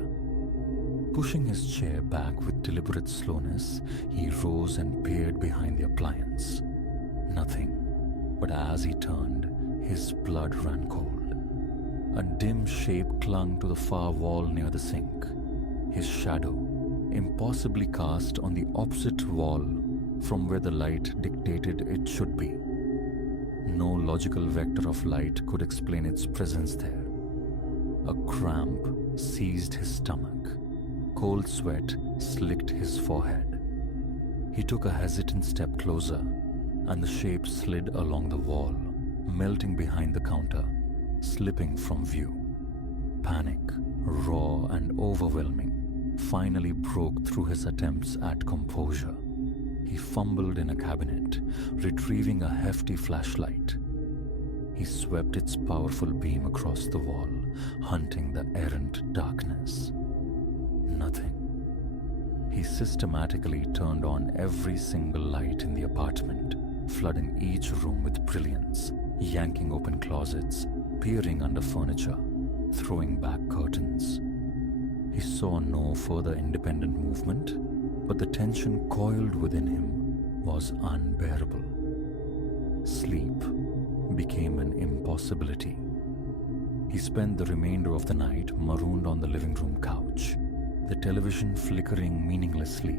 Pushing his chair back with deliberate slowness, he rose and peered behind the appliance. Nothing, but as he turned, his blood ran cold. A dim shape clung to the far wall near the sink. His shadow, impossibly cast on the opposite wall from where the light dictated it should be. No logical vector of light could explain its presence there. A cramp seized his stomach. Cold sweat slicked his forehead. He took a hesitant step closer, and the shape slid along the wall, melting behind the counter, slipping from view. Panic, raw and overwhelming, finally broke through his attempts at composure. He fumbled in a cabinet, retrieving a hefty flashlight. He swept its powerful beam across the wall, hunting the errant darkness. Nothing. He systematically turned on every single light in the apartment, flooding each room with brilliance, yanking open closets, peering under furniture, throwing back curtains. He saw no further independent movement, but the tension coiled within him was unbearable. Sleep became an impossibility. He spent the remainder of the night marooned on the living room couch, the television flickering meaninglessly,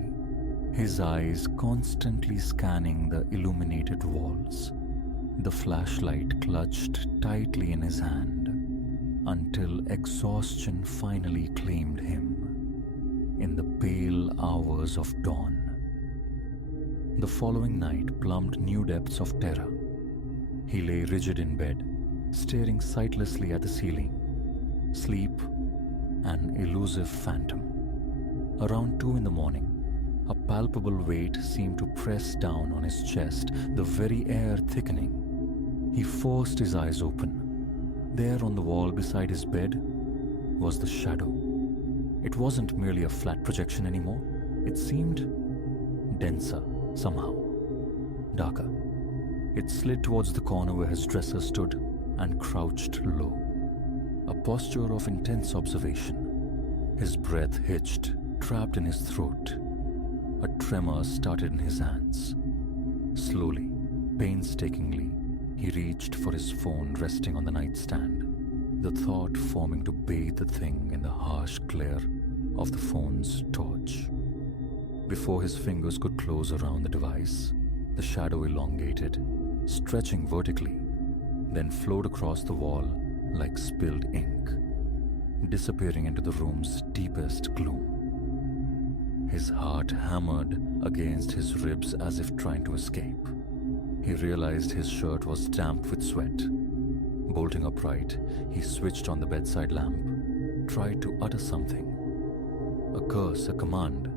his eyes constantly scanning the illuminated walls, the flashlight clutched tightly in his hand, until exhaustion finally claimed him in the pale hours of dawn. The following night plumbed new depths of terror. He lay rigid in bed, staring sightlessly at the ceiling. Sleep, an elusive phantom. Around 2 in the morning, a palpable weight seemed to press down on his chest, the very air thickening. He forced his eyes open. There on the wall beside his bed was the shadow. It wasn't merely a flat projection anymore. It seemed denser, somehow. Darker. It slid towards the corner where his dresser stood and crouched low. A posture of intense observation. His breath hitched, trapped in his throat. A tremor started in his hands. Slowly, painstakingly, he reached for his phone resting on the nightstand, the thought forming to bathe the thing in the harsh glare of the phone's torch. Before his fingers could close around the device, the shadow elongated, stretching vertically, then flowed across the wall like spilled ink, disappearing into the room's deepest gloom. His heart hammered against his ribs as if trying to escape. He realized his shirt was damp with sweat. Bolting upright, he switched on the bedside lamp, tried to utter something. A curse, a command,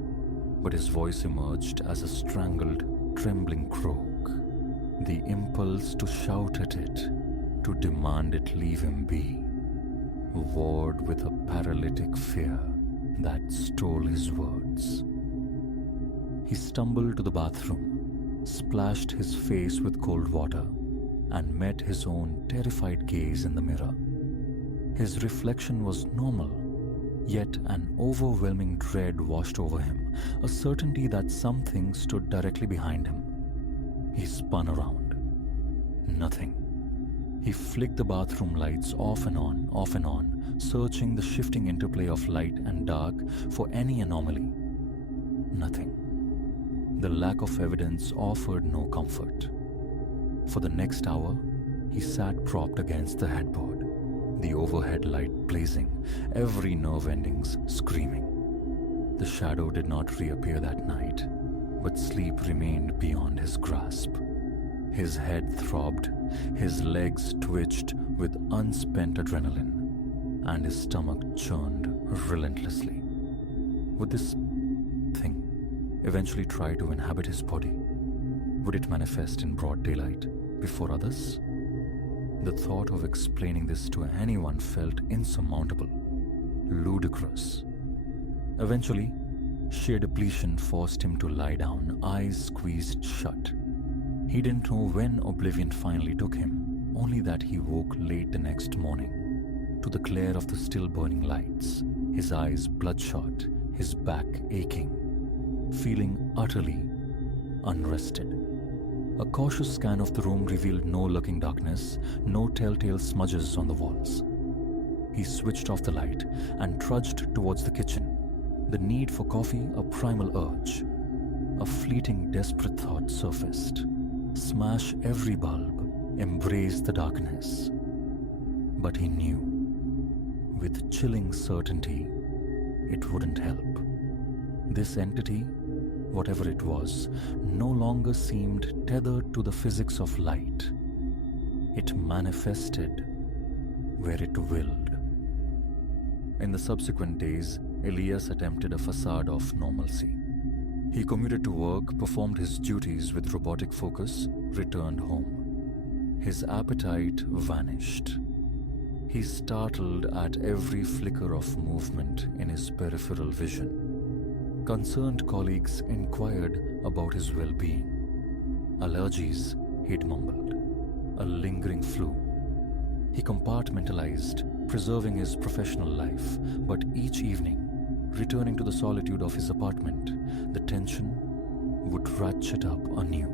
but his voice emerged as a strangled, trembling croak. The impulse to shout at it, to demand it leave him be, warred with a paralytic fear that stole his words. He stumbled to the bathroom, splashed his face with cold water, and met his own terrified gaze in the mirror. His reflection was normal, yet an overwhelming dread washed over him, a certainty that something stood directly behind him. He spun around. Nothing. He flicked the bathroom lights off and on, searching the shifting interplay of light and dark for any anomaly. Nothing. The lack of evidence offered no comfort. For the next hour, he sat propped against the headboard, the overhead light blazing, every nerve endings screaming. The shadow did not reappear that night, but sleep remained beyond his grasp. His head throbbed, his legs twitched with unspent adrenaline, and his stomach churned relentlessly. Would this thing eventually try to inhabit his body? Would it manifest in broad daylight before others? The thought of explaining this to anyone felt insurmountable, ludicrous. Eventually, sheer depletion forced him to lie down, eyes squeezed shut. He didn't know when oblivion finally took him, only that he woke late the next morning to the glare of the still burning lights, his eyes bloodshot, his back aching, feeling utterly unrested. A cautious scan of the room revealed no lurking darkness, no telltale smudges on the walls. He switched off the light and trudged towards the kitchen, the need for coffee a primal urge. A fleeting, desperate thought surfaced. Smash every bulb, embrace the darkness. But he knew, with chilling certainty, it wouldn't help. This entity, whatever it was, no longer seemed tethered to the physics of light. It manifested where it willed. In the subsequent days, Elias attempted a facade of normalcy. He commuted to work, performed his duties with robotic focus, returned home. His appetite vanished. He startled at every flicker of movement in his peripheral vision. Concerned colleagues inquired about his well-being. Allergies, he'd mumbled. A lingering flu. He compartmentalized, preserving his professional life, but each evening, returning to the solitude of his apartment, the tension would ratchet up anew.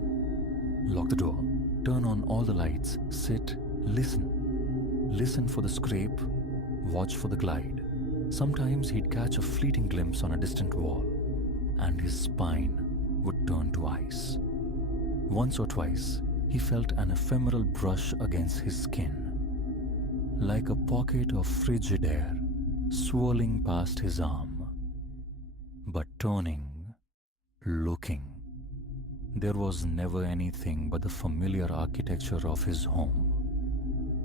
Lock the door, turn on all the lights, sit, listen. Listen for the scrape, watch for the glide. Sometimes he'd catch a fleeting glimpse on a distant wall, and his spine would turn to ice. Once or twice, he felt an ephemeral brush against his skin, like a pocket of frigid air swirling past his arm. But turning, looking, there was never anything but the familiar architecture of his home,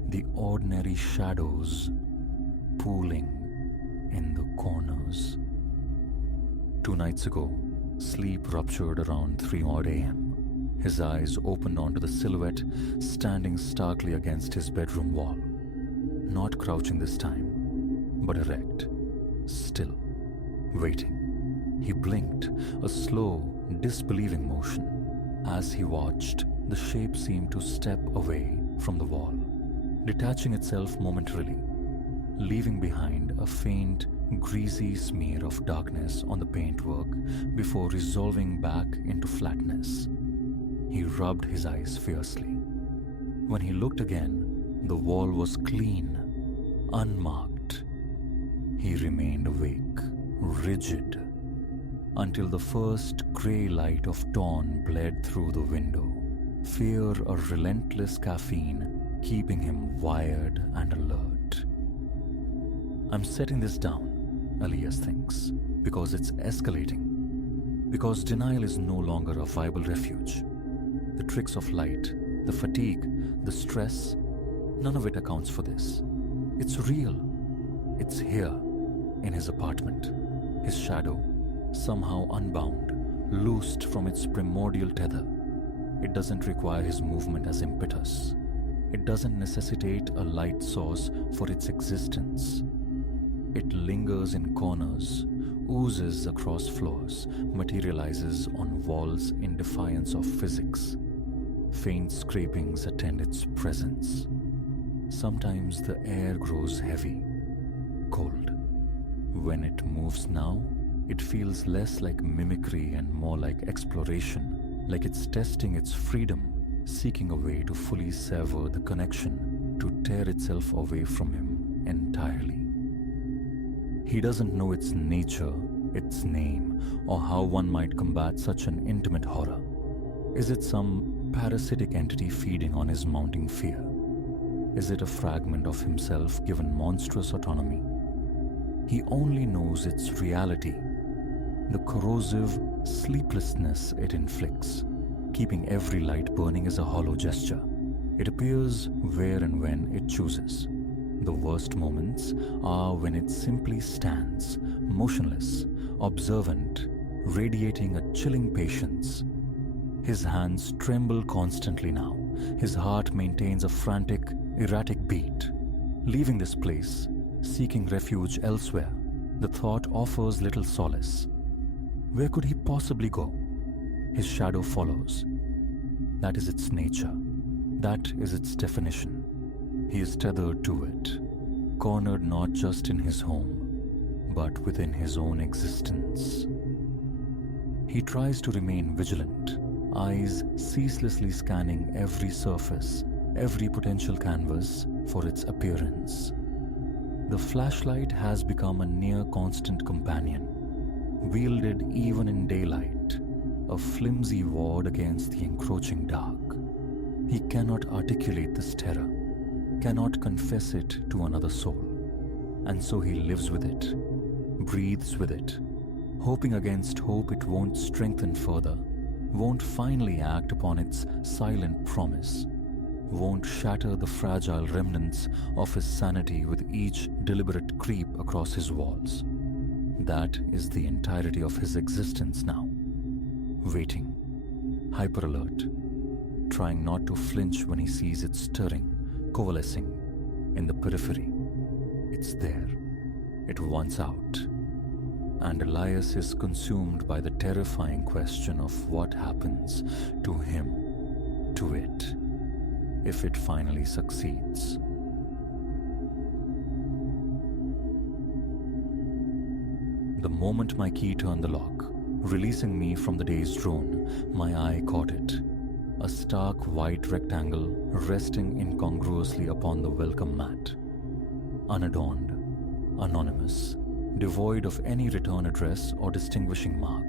the ordinary shadows pooling in the corners. 2 nights ago, sleep ruptured around 3 odd a.m. His eyes opened onto the silhouette standing starkly against his bedroom wall. Not crouching this time, but erect, still, waiting. He blinked, a slow, disbelieving motion. As he watched, the shape seemed to step away from the wall, detaching itself momentarily, leaving behind a faint, greasy smear of darkness on the paintwork before resolving back into flatness. He rubbed his eyes fiercely. When he looked again, the wall was clean, unmarked. He remained awake, rigid, until the first grey light of dawn bled through the window, fear a relentless caffeine keeping him wired and alert. I'm setting this down, Elias thinks, because it's escalating, because denial is no longer a viable refuge. The tricks of light, the fatigue, the stress, none of it accounts for this. It's real. It's here, in his apartment. His shadow, somehow unbound, loosed from its primordial tether. It doesn't require his movement as impetus. It doesn't necessitate a light source for its existence. It lingers in corners, oozes across floors, materializes on walls in defiance of physics. Faint scrapings attend its presence. Sometimes the air grows heavy, cold. When it moves now, it feels less like mimicry and more like exploration, like it's testing its freedom, seeking a way to fully sever the connection, to tear itself away from him entirely. He doesn't know its nature, its name, or how one might combat such an intimate horror. Is it some parasitic entity feeding on his mounting fear? Is it a fragment of himself given monstrous autonomy? He only knows its reality, the corrosive sleeplessness it inflicts. Keeping every light burning is a hollow gesture. It appears where and when it chooses. The worst moments are when it simply stands, motionless, observant, radiating a chilling patience. His hands tremble constantly now. His heart maintains a frantic, erratic beat. Leaving this place, seeking refuge elsewhere, the thought offers little solace. Where could he possibly go? His shadow follows. That is its nature. That is its definition. He is tethered to it, cornered not just in his home, but within his own existence. He tries to remain vigilant, eyes ceaselessly scanning every surface, every potential canvas for its appearance. The flashlight has become a near constant companion, wielded even in daylight, a flimsy ward against the encroaching dark. He cannot articulate this terror, cannot confess it to another soul, and so he lives with it, breathes with it, hoping against hope it won't strengthen further, won't finally act upon its silent promise, won't shatter the fragile remnants of his sanity with each deliberate creep across his walls. That is the entirety of his existence now. Waiting, hyper-alert, trying not to flinch when he sees it stirring, coalescing in the periphery. It's there. It wants out. And Elias is consumed by the terrifying question of what happens to him, to it, if it finally succeeds. The moment my key turned the lock, releasing me from the dazed drone, my eye caught it. A stark white rectangle resting incongruously upon the welcome mat. Unadorned, anonymous, devoid of any return address or distinguishing mark.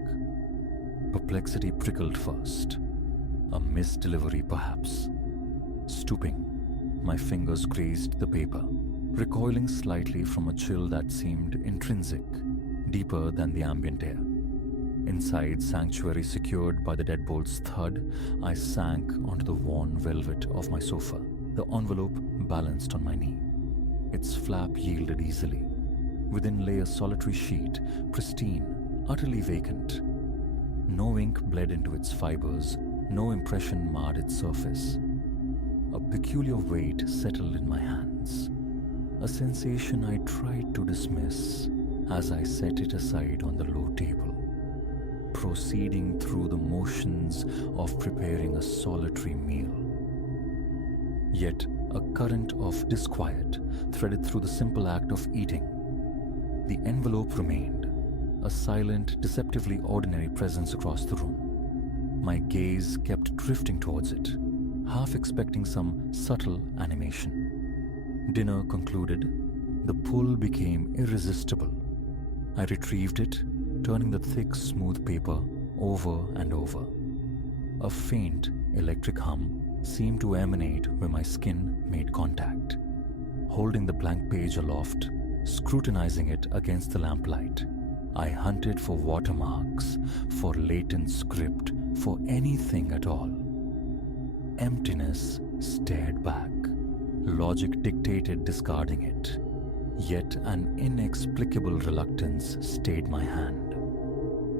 Perplexity prickled first. A misdelivery, perhaps. Stooping, my fingers grazed the paper, recoiling slightly from a chill that seemed intrinsic, deeper than the ambient air. Inside sanctuary secured by the deadbolt's thud, I sank onto the worn velvet of my sofa, the envelope balanced on my knee. Its flap yielded easily. Within lay a solitary sheet, pristine, utterly vacant. No ink bled into its fibers, no impression marred its surface. A peculiar weight settled in my hands, a sensation I tried to dismiss as I set it aside on the low table, proceeding through the motions of preparing a solitary meal. Yet a current of disquiet threaded through the simple act of eating. The envelope remained, a silent, deceptively ordinary presence across the room. My gaze kept drifting towards it, half expecting some subtle animation. Dinner concluded, the pull became irresistible. I retrieved it, turning the thick, smooth paper over and over. A faint, electric hum seemed to emanate where my skin made contact. Holding the blank page aloft, scrutinizing it against the lamplight, I hunted for watermarks, for latent script, for anything at all. Emptiness stared back. Logic dictated discarding it. Yet an inexplicable reluctance stayed my hand.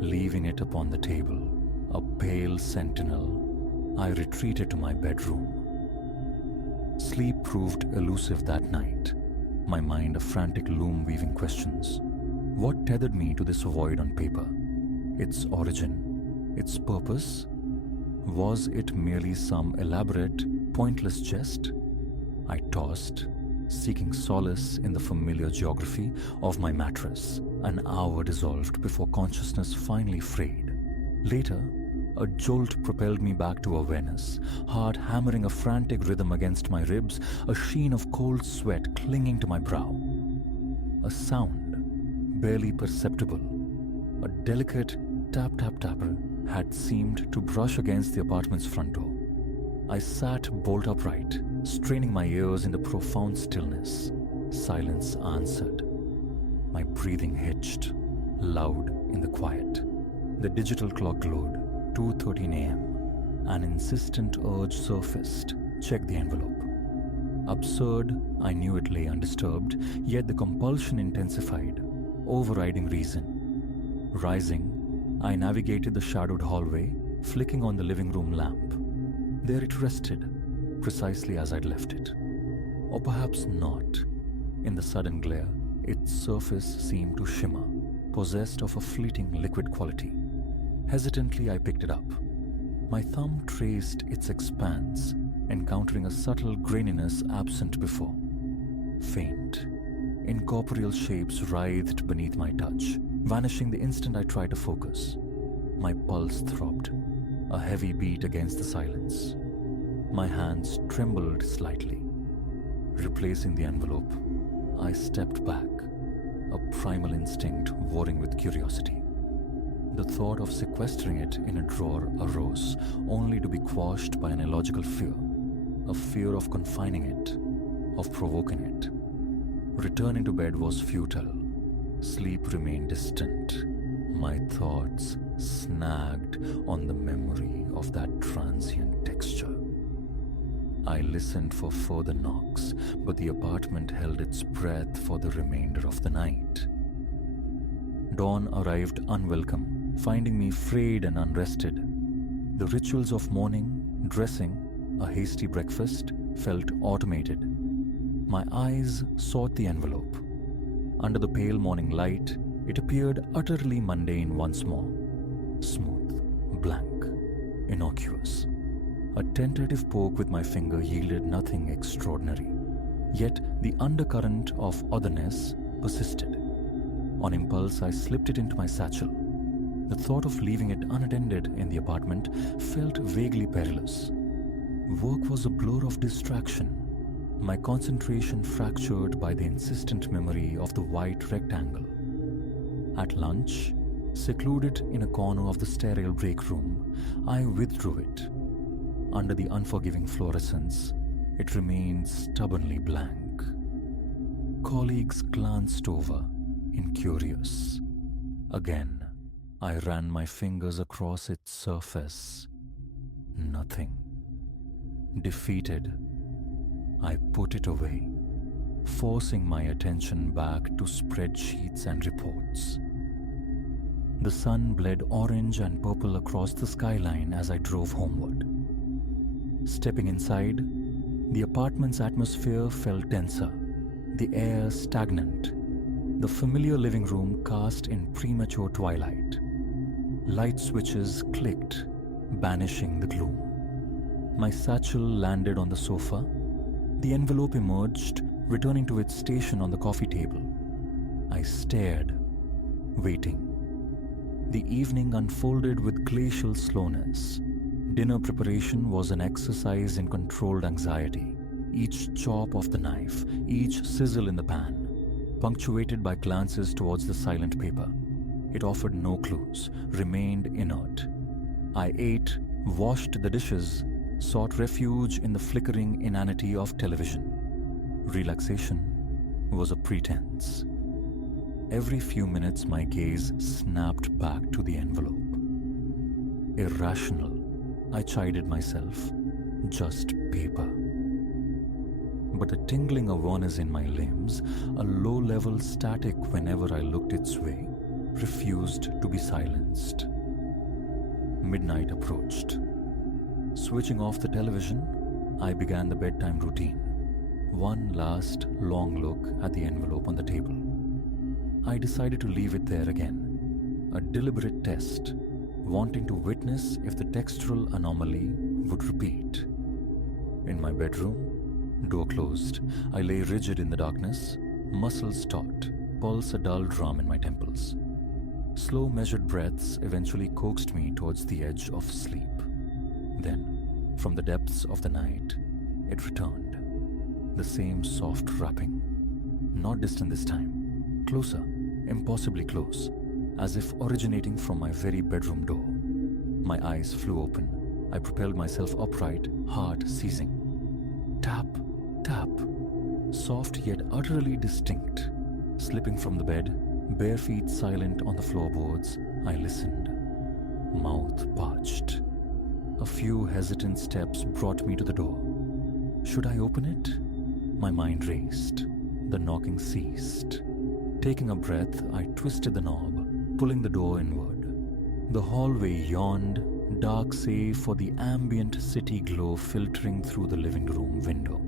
Leaving it upon the table, a pale sentinel, I retreated to my bedroom. Sleep proved elusive that night, my mind a frantic loom weaving questions. What tethered me to this void on paper? Its origin? Its purpose? Was it merely some elaborate, pointless jest? I tossed, seeking solace in the familiar geography of my mattress. An hour dissolved before consciousness finally frayed. Later, a jolt propelled me back to awareness, heart hammering a frantic rhythm against my ribs, a sheen of cold sweat clinging to my brow. A sound, barely perceptible, a delicate tap-tap-tapper, had seemed to brush against the apartment's front door. I sat bolt upright, straining my ears in the profound stillness. Silence answered. My breathing hitched, loud in the quiet. The digital clock glowed, 2:13 a.m. An insistent urge surfaced. Check the envelope. Absurd, I knew it lay undisturbed, yet the compulsion intensified, overriding reason. Rising, I navigated the shadowed hallway, flicking on the living room lamp. There it rested, precisely as I'd left it. Or perhaps not. In the sudden glare, its surface seemed to shimmer, possessed of a fleeting liquid quality. Hesitantly, I picked it up. My thumb traced its expanse, encountering a subtle graininess absent before. Faint, incorporeal shapes writhed beneath my touch, vanishing the instant I tried to focus. My pulse throbbed, a heavy beat against the silence. My hands trembled slightly. Replacing the envelope, I stepped back, a primal instinct warring with curiosity. The thought of sequestering it in a drawer arose, only to be quashed by an illogical fear, a fear of confining it, of provoking it. Returning to bed was futile. Sleep remained distant. My thoughts snagged on the memory of that transient texture. I listened for further knocks, but the apartment held its breath for the remainder of the night. Dawn arrived unwelcome, finding me frayed and unrested. The rituals of morning, dressing, a hasty breakfast felt automated. My eyes sought the envelope. Under the pale morning light, it appeared utterly mundane once more. Smooth, blank, innocuous. A tentative poke with my finger yielded nothing extraordinary. Yet the undercurrent of otherness persisted. On impulse, I slipped it into my satchel. The thought of leaving it unattended in the apartment felt vaguely perilous. Work was a blur of distraction, my concentration fractured by the insistent memory of the white rectangle. At lunch, Secluded in a corner of the sterile break room, I withdrew it. Under the unforgiving fluorescence, it remained stubbornly blank. Colleagues glanced over, incurious. Again, I ran my fingers across its surface. Nothing. Defeated, I put it away, forcing my attention back to spreadsheets and reports. The sun bled orange and purple across the skyline as I drove homeward. Stepping inside, the apartment's atmosphere felt denser, the air stagnant, the familiar living room cast in premature twilight. Light switches clicked, banishing the gloom. My satchel landed on the sofa. The envelope emerged, returning to its station on the coffee table. I stared, waiting. The evening unfolded with glacial slowness. Dinner preparation was an exercise in controlled anxiety. Each chop of the knife, each sizzle in the pan, punctuated by glances towards the silent paper. It offered no clues, remained inert. I ate, washed the dishes, sought refuge in the flickering inanity of television. Relaxation was a pretense. Every few minutes, my gaze snapped back to the envelope. Irrational, I chided myself. Just paper. But the tingling awareness in my limbs, a low-level static whenever I looked its way, refused to be silenced. Midnight approached. Switching off the television, I began the bedtime routine. One last long look at the envelope on the table. I decided to leave it there again, a deliberate test, wanting to witness if the textural anomaly would repeat. In my bedroom, door closed, I lay rigid in the darkness, muscles taut, pulse a dull drum in my temples. Slow measured breaths eventually coaxed me towards the edge of sleep. Then, from the depths of the night, it returned. The same soft rapping, not distant this time, closer, impossibly close, as if originating from my very bedroom door. My eyes flew open. I propelled myself upright, heart seizing. Tap, tap, soft yet utterly distinct. Slipping from the bed, bare feet silent on the floorboards, I listened. Mouth parched. A few hesitant steps brought me to the door. Should I open it? My mind raced. The knocking ceased. Taking a breath, I twisted the knob, pulling the door inward. The hallway yawned, dark save for the ambient city glow filtering through the living room window.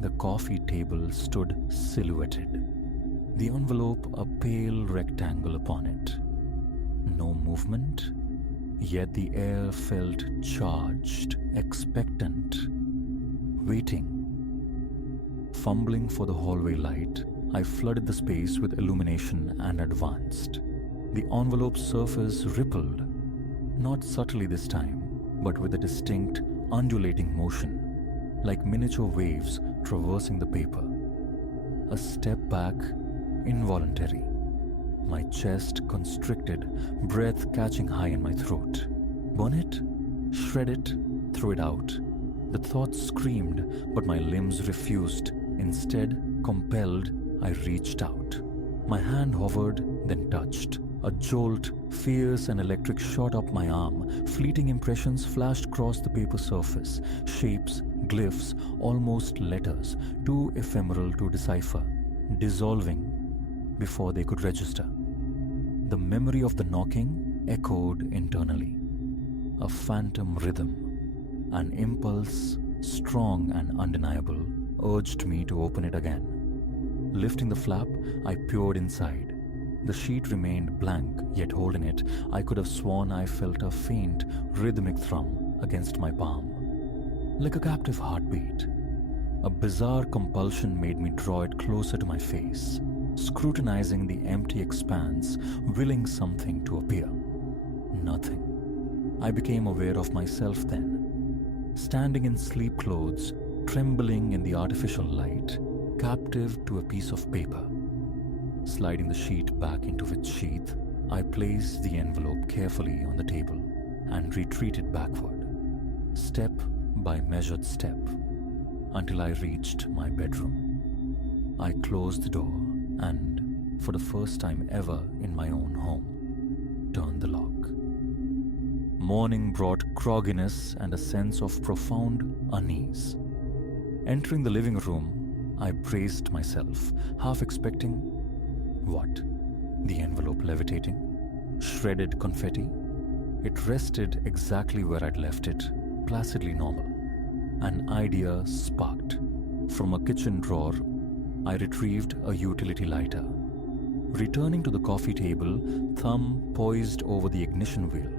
The coffee table stood silhouetted, the envelope a pale rectangle upon it. No movement, yet the air felt charged, expectant, waiting. Fumbling for the hallway light, I flooded the space with illumination and advanced. The envelope's surface rippled, not subtly this time, but with a distinct, undulating motion, like miniature waves traversing the paper. A step back, involuntary. My chest constricted, breath catching high in my throat. Burn it? Shred it? Throw it out. The thought screamed, but my limbs refused. Instead, compelled, I reached out. My hand hovered, then touched. A jolt, fierce and electric, shot up my arm. Fleeting impressions flashed across the paper surface. Shapes, glyphs, almost letters, too ephemeral to decipher, dissolving before they could register. The memory of the knocking echoed internally. A phantom rhythm, an impulse, strong and undeniable, urged me to open it again. Lifting the flap, I peered inside. The sheet remained blank, yet holding it, I could have sworn I felt a faint, rhythmic thrum against my palm. Like a captive heartbeat. A bizarre compulsion made me draw it closer to my face, scrutinizing the empty expanse, willing something to appear. Nothing. I became aware of myself then, standing in sleep clothes, trembling in the artificial light, captive to a piece of paper. Sliding the sheet back into its sheath, I placed the envelope carefully on the table and retreated backward, step by measured step, until I reached my bedroom. I closed the door and, for the first time ever in my own home, turned the lock. Morning brought grogginess and a sense of profound unease. Entering the living room, I braced myself, half expecting what? The envelope levitating? Shredded confetti? It rested exactly where I'd left it, placidly normal. An idea sparked. From a kitchen drawer, I retrieved a utility lighter. Returning to the coffee table, thumb poised over the ignition wheel,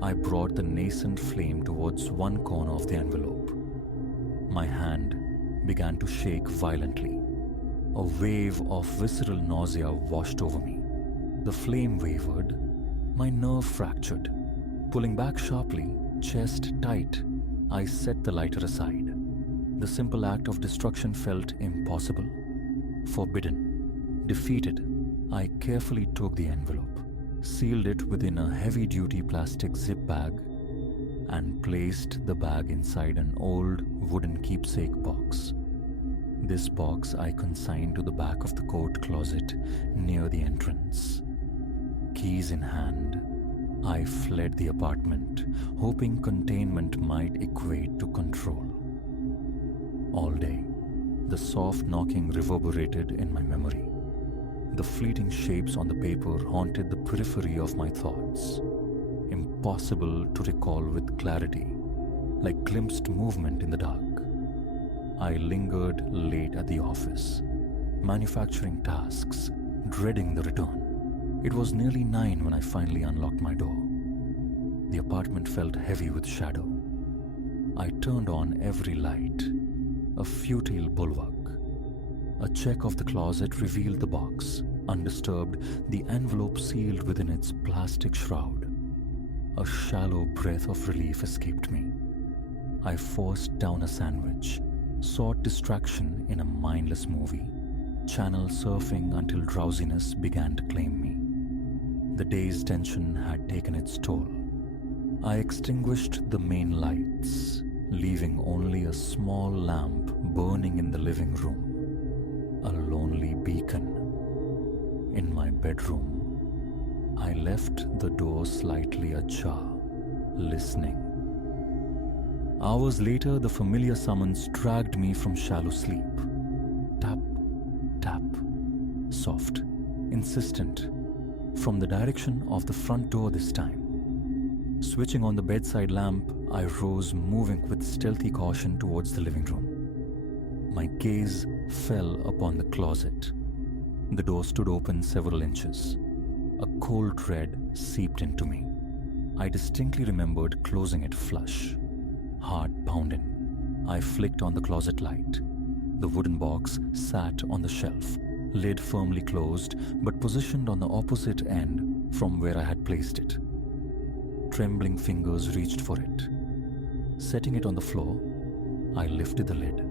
I brought the nascent flame towards one corner of the envelope. My hand began to shake violently. A wave of visceral nausea washed over me. The flame wavered. My nerve fractured. Pulling back sharply, chest tight, I set the lighter aside. The simple act of destruction felt impossible, forbidden. Defeated, I carefully took the envelope, sealed it within a heavy-duty plastic zip bag, and placed the bag inside an old wooden keepsake box. This box I consigned to the back of the coat closet near the entrance. Keys in hand, I fled the apartment, hoping containment might equate to control. All day, the soft knocking reverberated in my memory. The fleeting shapes on the paper haunted the periphery of my thoughts, impossible to recall with clarity, like glimpsed movement in the dark. I lingered late at the office, manufacturing tasks, dreading the return. It was nearly 9 when I finally unlocked my door. The apartment felt heavy with shadow. I turned on every light, a futile bulwark. A check of the closet revealed the box. Undisturbed, the envelope sealed within its plastic shroud. A shallow breath of relief escaped me. I forced down a sandwich, sought distraction in a mindless movie, channel surfing until drowsiness began to claim me. The day's tension had taken its toll. I extinguished the main lights, leaving only a small lamp burning in the living room. A lonely beacon. In my bedroom, I left the door slightly ajar, listening. Hours later, the familiar summons dragged me from shallow sleep. Tap, tap, soft, insistent, from the direction of the front door this time. Switching on the bedside lamp, I rose, moving with stealthy caution towards the living room. My gaze fell upon the closet. The door stood open several inches. A cold dread seeped into me. I distinctly remembered closing it flush. Heart pounding. I flicked on the closet light. The wooden box sat on the shelf, lid firmly closed, but positioned on the opposite end from where I had placed it. Trembling fingers reached for it. Setting it on the floor, I lifted the lid.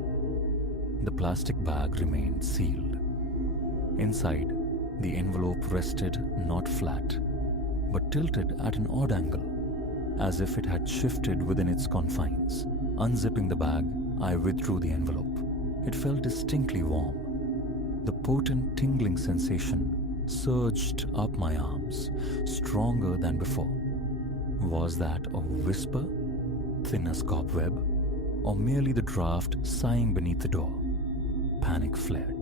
The plastic bag remained sealed. Inside, the envelope rested not flat, but tilted at an odd angle, as if it had shifted within its confines. Unzipping the bag, I withdrew the envelope. It felt distinctly warm. The potent tingling sensation surged up my arms, stronger than before. Was that a whisper, thin as cobweb, or merely the draft sighing beneath the door? Panic flared.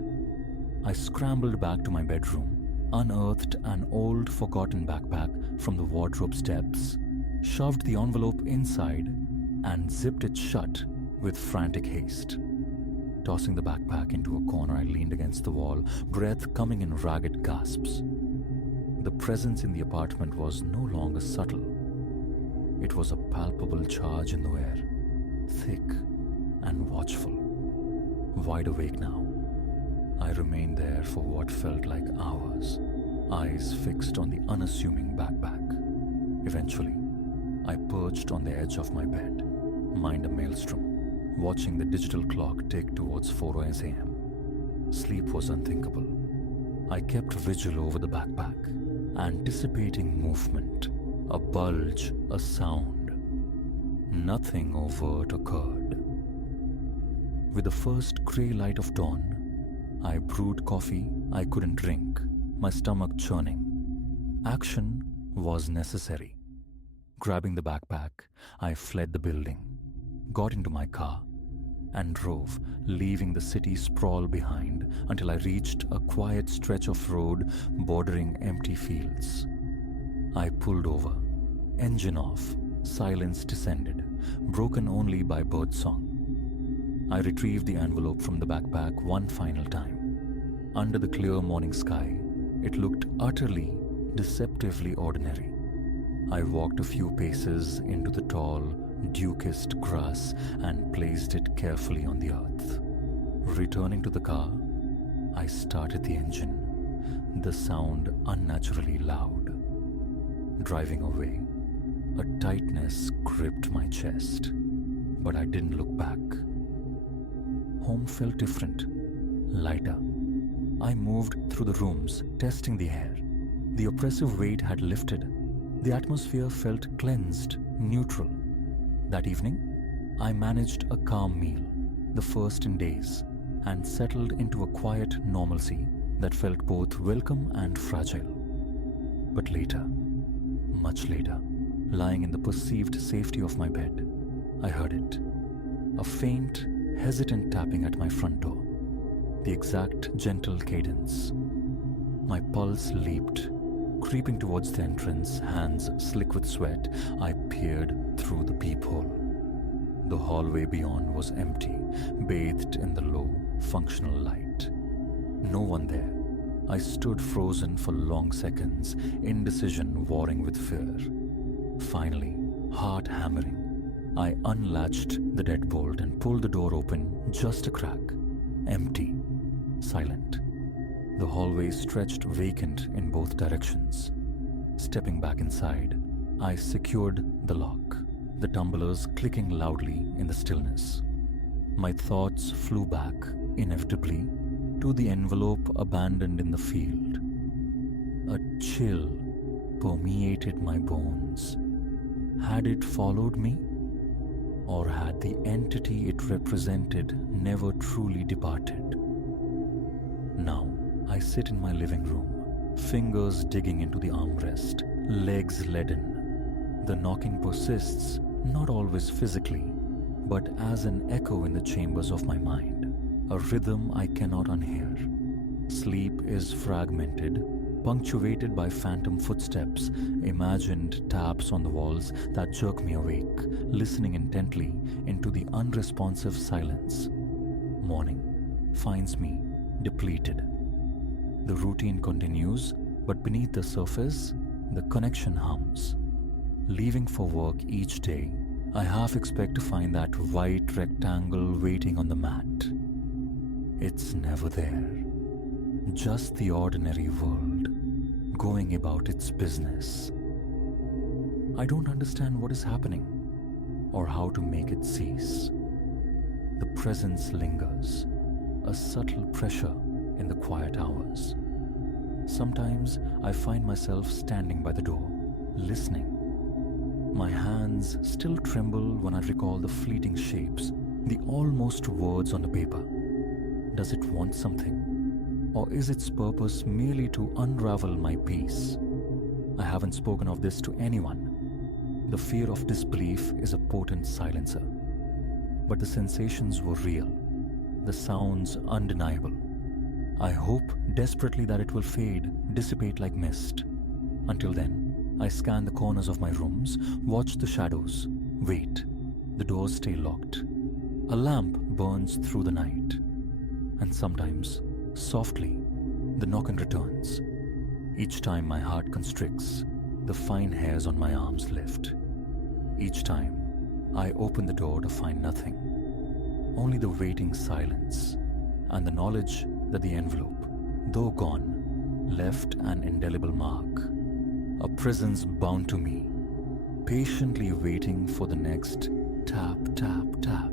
I scrambled back to my bedroom, unearthed an old forgotten backpack from the wardrobe steps, shoved the envelope inside, and zipped it shut with frantic haste. Tossing the backpack into a corner, I leaned against the wall, breath coming in ragged gasps. The presence in the apartment was no longer subtle. It was a palpable charge in the air, thick and watchful. Wide awake now, I remained there for what felt like hours, eyes fixed on the unassuming backpack. Eventually, I perched on the edge of my bed, mind a maelstrom, watching the digital clock tick towards 4 a.m. Sleep was unthinkable. I kept vigil over the backpack, anticipating movement, a bulge, a sound. Nothing overt occurred. With the first grey light of dawn, I brewed coffee I couldn't drink, my stomach churning. Action was necessary. Grabbing the backpack, I fled the building, got into my car, and drove, leaving the city sprawl behind until I reached a quiet stretch of road bordering empty fields. I pulled over, engine off, silence descended, broken only by birdsong. I retrieved the envelope from the backpack one final time. Under the clear morning sky, it looked utterly, deceptively ordinary. I walked a few paces into the tall, dew-kissed grass and placed it carefully on the earth. Returning to the car, I started the engine, the sound unnaturally loud. Driving away, a tightness gripped my chest, but I didn't look back. Home felt different, lighter. I moved through the rooms, testing the air. The oppressive weight had lifted. The atmosphere felt cleansed, neutral. That evening, I managed a calm meal, the first in days, and settled into a quiet normalcy that felt both welcome and fragile. But later, much later, lying in the perceived safety of my bed, I heard it. A faint, hesitant tapping at my front door. The exact gentle cadence. My pulse leaped. Creeping towards the entrance, hands slick with sweat, I peered through the peephole. The hallway beyond was empty, bathed in the low, functional light. No one there. I stood frozen for long seconds, indecision warring with fear. Finally, heart hammering, I unlatched the deadbolt and pulled the door open just a crack. Empty, silent. The hallway stretched vacant in both directions. Stepping back inside, I secured the lock, the tumblers clicking loudly in the stillness. My thoughts flew back, inevitably, to the envelope abandoned in the field. A chill permeated my bones. Had it followed me? Or had the entity it represented never truly departed? Now, I sit in my living room, fingers digging into the armrest, legs leaden. The knocking persists, not always physically, but as an echo in the chambers of my mind, a rhythm I cannot unhear. Sleep is fragmented, punctuated by phantom footsteps, imagined taps on the walls that jerk me awake, listening intently into the unresponsive silence. Morning finds me depleted. The routine continues, but beneath the surface, the connection hums. Leaving for work each day, I half expect to find that white rectangle waiting on the mat. It's never there. Just the ordinary world, going about its business. I don't understand what is happening, or how to make it cease. The presence lingers, a subtle pressure in the quiet hours. Sometimes I find myself standing by the door, listening. My hands still tremble when I recall the fleeting shapes, the almost words on the paper. Does it want something? Or is its purpose merely to unravel my peace? I haven't spoken of this to anyone. The fear of disbelief is a potent silencer. But the sensations were real, the sounds undeniable. I hope desperately that it will fade, dissipate like mist. Until then, I scan the corners of my rooms, watch the shadows, wait. The doors stay locked. A lamp burns through the night. And sometimes, softly, the knocking returns. Each time my heart constricts, the fine hairs on my arms lift. Each time, I open the door to find nothing. Only the waiting silence and the knowledge that the envelope, though gone, left an indelible mark. A presence bound to me, patiently waiting for the next tap, tap, tap.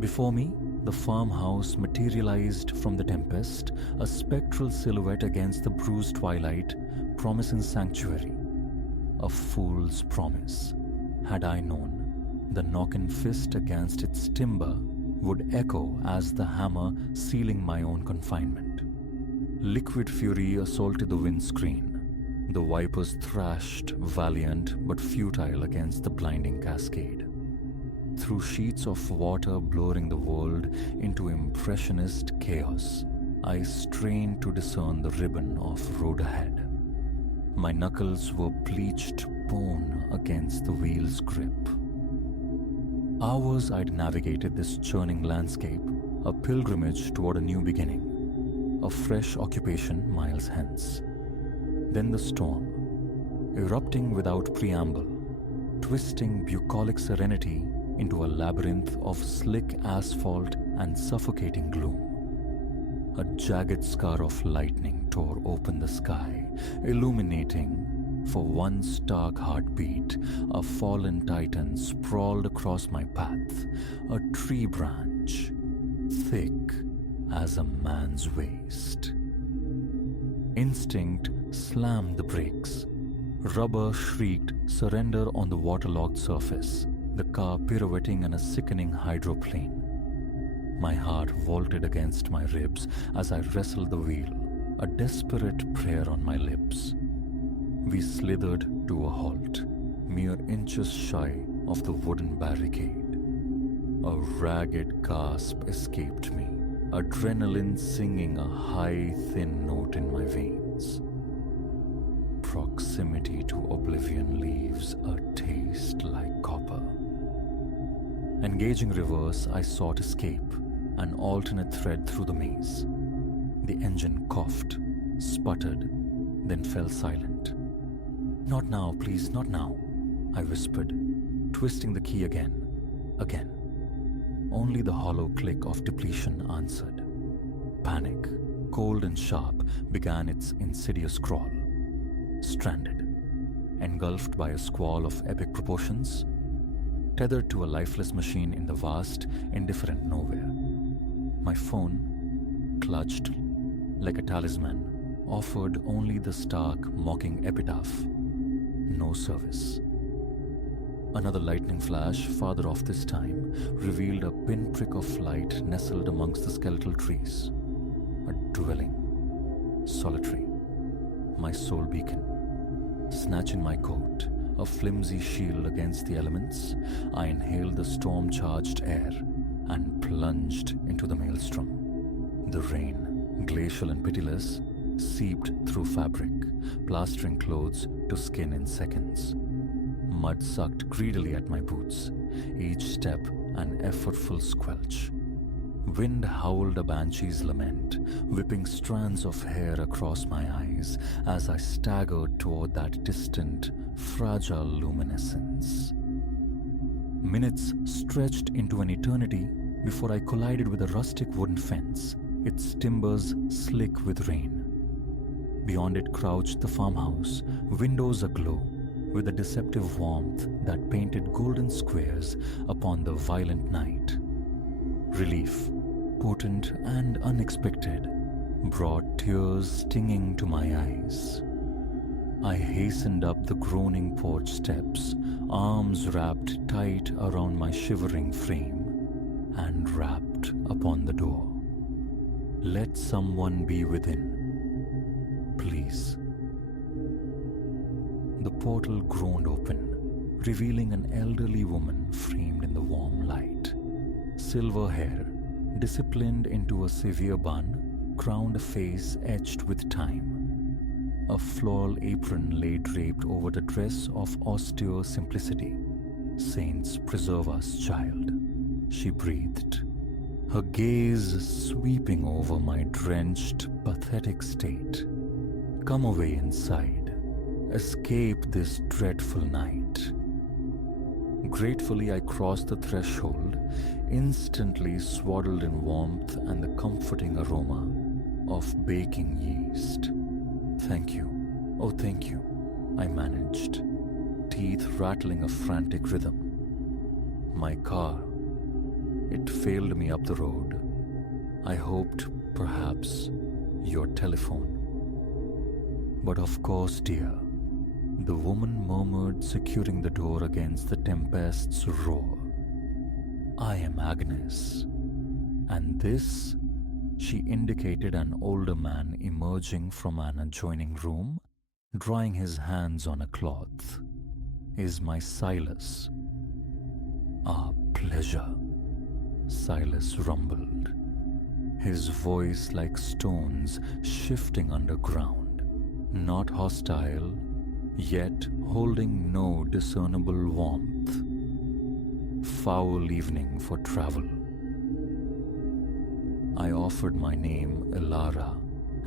Before me, The farmhouse materialized from the tempest, a spectral silhouette against the bruised twilight, promising sanctuary. A fool's promise. Had I known, the knock-in fist against its timber would echo as the hammer sealing my own confinement. Liquid fury assaulted the windscreen. The wipers thrashed, valiant but futile against the blinding cascade. Through sheets of water blurring the world into impressionist chaos, I strained to discern the ribbon of road ahead. My knuckles were bleached bone against the wheel's grip. Hours I'd navigated this churning landscape, a pilgrimage toward a new beginning, a fresh occupation miles hence. Then the storm, erupting without preamble, twisting bucolic serenity into a labyrinth of slick asphalt and suffocating gloom. A jagged scar of lightning tore open the sky, illuminating, for one stark heartbeat, a fallen titan sprawled across my path, a tree branch, thick as a man's waist. Instinct slammed the brakes. Rubber shrieked surrender on the waterlogged surface, the car pirouetting in a sickening hydroplane. My heart vaulted against my ribs as I wrestled the wheel, a desperate prayer on my lips. We slithered to a halt, mere inches shy of the wooden barricade. A ragged gasp escaped me, adrenaline singing a high, thin note in my veins. Proximity to oblivion leaves a taste like copper. Engaging reverse, I sought escape, an alternate thread through the maze. The engine coughed, sputtered, then fell silent. "Not now, please, not now," I whispered, twisting the key again. Only the hollow click of depletion answered. Panic, cold and sharp, began its insidious crawl. Stranded, engulfed by a squall of epic proportions, tethered to a lifeless machine in the vast, indifferent nowhere. My phone, clutched like a talisman, offered only the stark, mocking epitaph. No service. Another lightning flash, farther off this time, revealed a pinprick of light nestled amongst the skeletal trees. A dwelling. Solitary. My sole beacon. Snatching my coat, a flimsy shield against the elements, I inhaled the storm-charged air and plunged into the maelstrom. The rain, glacial and pitiless, seeped through fabric, plastering clothes to skin in seconds. Mud sucked greedily at my boots, each step an effortful squelch. Wind howled a banshee's lament, whipping strands of hair across my eyes as I staggered toward that distant, fragile luminescence. Minutes stretched into an eternity before I collided with a rustic wooden fence, its timbers slick with rain. Beyond it crouched the farmhouse, windows aglow with a deceptive warmth that painted golden squares upon the violent night. Relief, potent and unexpected, brought tears stinging to my eyes. I hastened up the groaning porch steps, arms wrapped tight around my shivering frame, and rapped upon the door. Let someone be within, please. The portal groaned open, revealing an elderly woman framed in the warm light. Silver hair, disciplined into a severe bun, crowned a face etched with time. A floral apron lay draped over the dress of austere simplicity. "Saints preserve us, child," she breathed, her gaze sweeping over my drenched, pathetic state. "Come away inside. Escape this dreadful night." Gratefully, I crossed the threshold, instantly swaddled in warmth and the comforting aroma of baking yeast. "Thank you. Oh, thank you," I managed, teeth rattling a frantic rhythm. My car. It failed me up the road. I hoped, perhaps, your telephone. But of course, dear, the woman murmured, securing the door against the tempest's roar. I am Agnes. And this, she indicated an older man emerging from an adjoining room, drying his hands on a cloth, is my Silas. Ah, pleasure, Silas rumbled, his voice like stones shifting underground, not hostile, yet holding no discernible warmth. Foul evening for travel. I offered my name, Elara,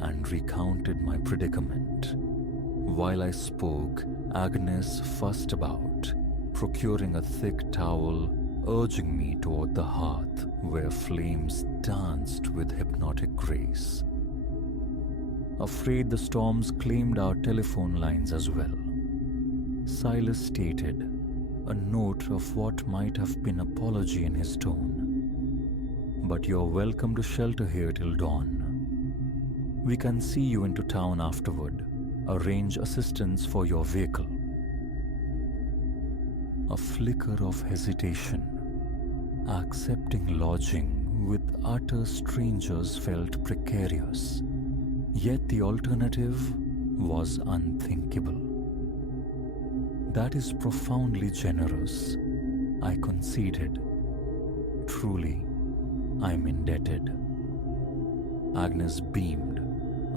and recounted my predicament. While I spoke, Agnes fussed about, procuring a thick towel, urging me toward the hearth where flames danced with hypnotic grace. Afraid the storms claimed our telephone lines as well, Silas stated, a note of what might have been apology in his tone. But you're welcome to shelter here till dawn. We can see you into town afterward, arrange assistance for your vehicle. A flicker of hesitation. Accepting lodging with utter strangers felt precarious, yet the alternative was unthinkable. That is profoundly generous, I conceded. Truly, I'm indebted. Agnes beamed,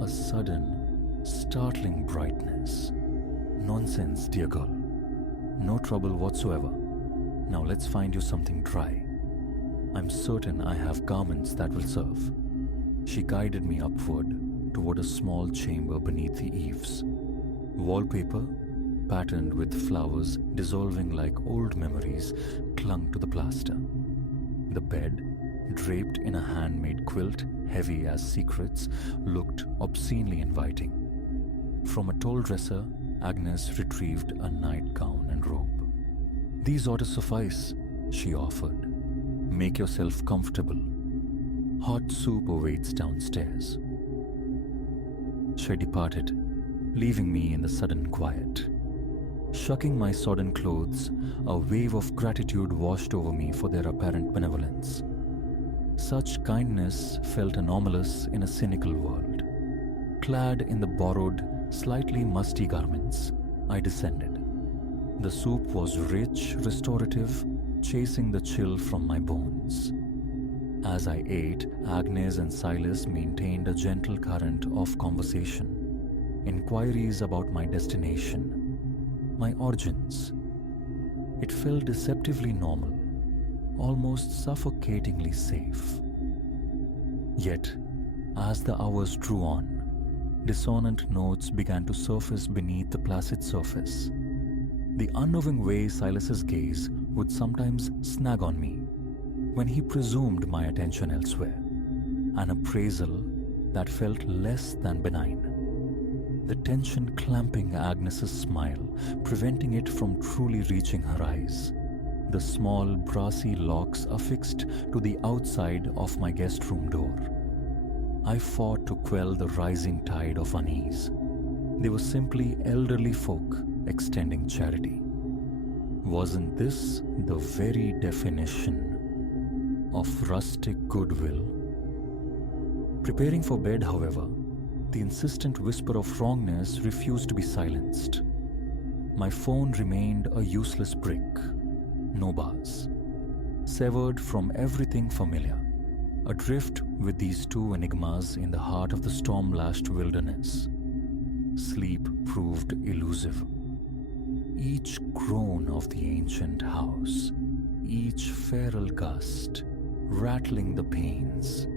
a sudden, startling brightness. Nonsense, dear girl. No trouble whatsoever. Now let's find you something dry. I'm certain I have garments that will serve. She guided me upward toward a small chamber beneath the eaves. Wallpaper, patterned with flowers dissolving like old memories, clung to the plaster. The bed, draped in a handmade quilt heavy as secrets, looked obscenely inviting. From a tall dresser, Agnes retrieved a nightgown and robe. These ought to suffice, she offered. Make yourself comfortable. Hot soup awaits downstairs. She departed, leaving me in the sudden quiet. Shucking my sodden clothes, a wave of gratitude washed over me for their apparent benevolence. Such kindness felt anomalous in a cynical world. Clad in the borrowed, slightly musty garments, I descended. The soup was rich, restorative, chasing the chill from my bones. As I ate, Agnes and Silas maintained a gentle current of conversation, inquiries about my destination, my origins. It felt deceptively normal, almost suffocatingly safe. Yet, as the hours drew on, dissonant notes began to surface beneath the placid surface. The unknowing way Silas's gaze would sometimes snag on me when he presumed my attention elsewhere, an appraisal that felt less than benign. The tension clamping Agnes's smile, preventing it from truly reaching her eyes. The small brassy locks affixed to the outside of my guest room door. I fought to quell the rising tide of unease. They were simply elderly folk extending charity. Wasn't this the very definition of rustic goodwill? Preparing for bed, however, the insistent whisper of wrongness refused to be silenced. My phone remained a useless brick, no bars, severed from everything familiar, adrift with these two enigmas in the heart of the storm-lashed wilderness. Sleep proved elusive. Each groan of the ancient house, each feral gust, rattling the panes,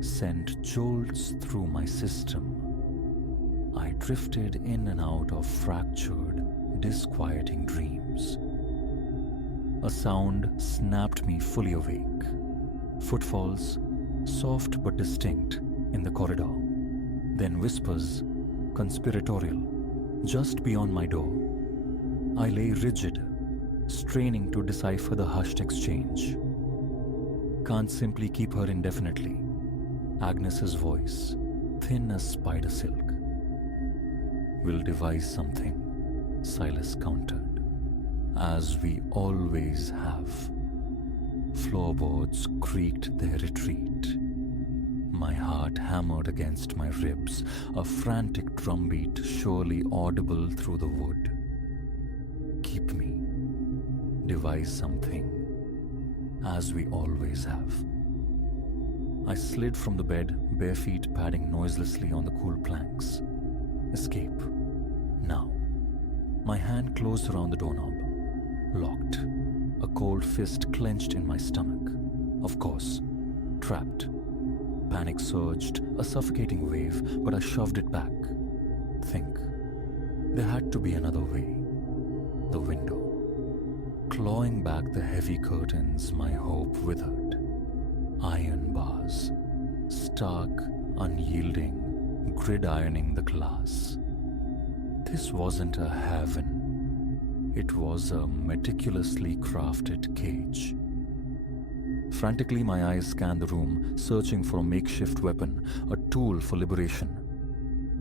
sent jolts through my system. I drifted in and out of fractured, disquieting dreams. A sound snapped me fully awake. Footfalls, soft but distinct, in the corridor. Then whispers, conspiratorial, just beyond my door. I lay rigid, straining to decipher the hushed exchange. can't simply keep her indefinitely. Agnes's voice, thin as spider silk. We'll devise something, Silas countered, as we always have. Floorboards creaked their retreat. My heart hammered against my ribs, a frantic drumbeat surely audible through the wood. Keep me. Devise something, as we always have. I slid from the bed, bare feet padding noiselessly on the cool planks. Escape. Now. My hand closed around the doorknob. Locked. A cold fist clenched in my stomach. Of course. Trapped. Panic surged, a suffocating wave, but I shoved it back. Think. There had to be another way. The window. Clawing back the heavy curtains, my hope withered. Iron bars. Stark, unyielding, gridironing the glass. This wasn't a heaven. It was a meticulously crafted cage. Frantically, my eyes scanned the room, searching for a makeshift weapon, a tool for liberation.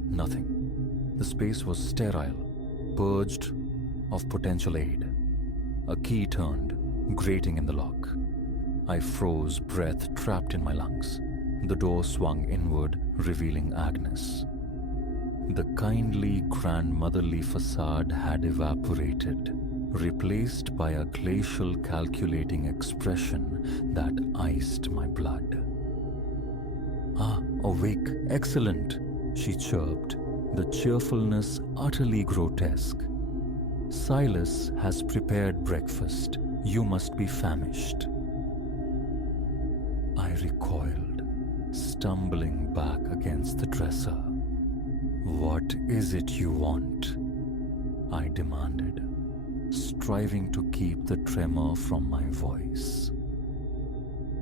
Nothing. The space was sterile, purged of potential aid. A key turned, grating in the lock. I froze, breath trapped in my lungs. The door swung inward, revealing Agnes. The kindly, grandmotherly facade had evaporated, replaced by a glacial, calculating expression that iced my blood. "Ah, awake, excellent," she chirped, the cheerfulness utterly grotesque. "Silas has prepared breakfast. You must be famished." I recoiled, stumbling back against the dresser. "What is it you want?" I demanded, striving to keep the tremor from my voice.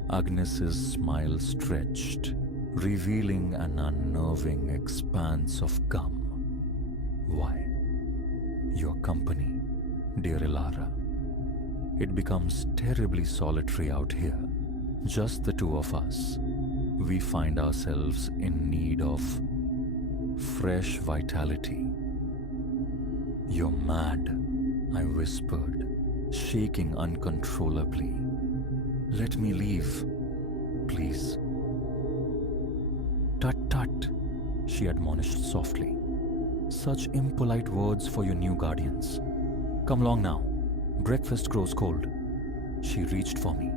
Agnes's smile stretched, revealing an unnerving expanse of gum. "Why? Your company, dear Ilara. It becomes terribly solitary out here, just the two of us. We find ourselves in need of fresh vitality." "You're mad," I whispered, shaking uncontrollably. "Let me leave, please." "Tut tut," she admonished softly. "Such impolite words for your new guardians. Come along now. Breakfast grows cold." She reached for me.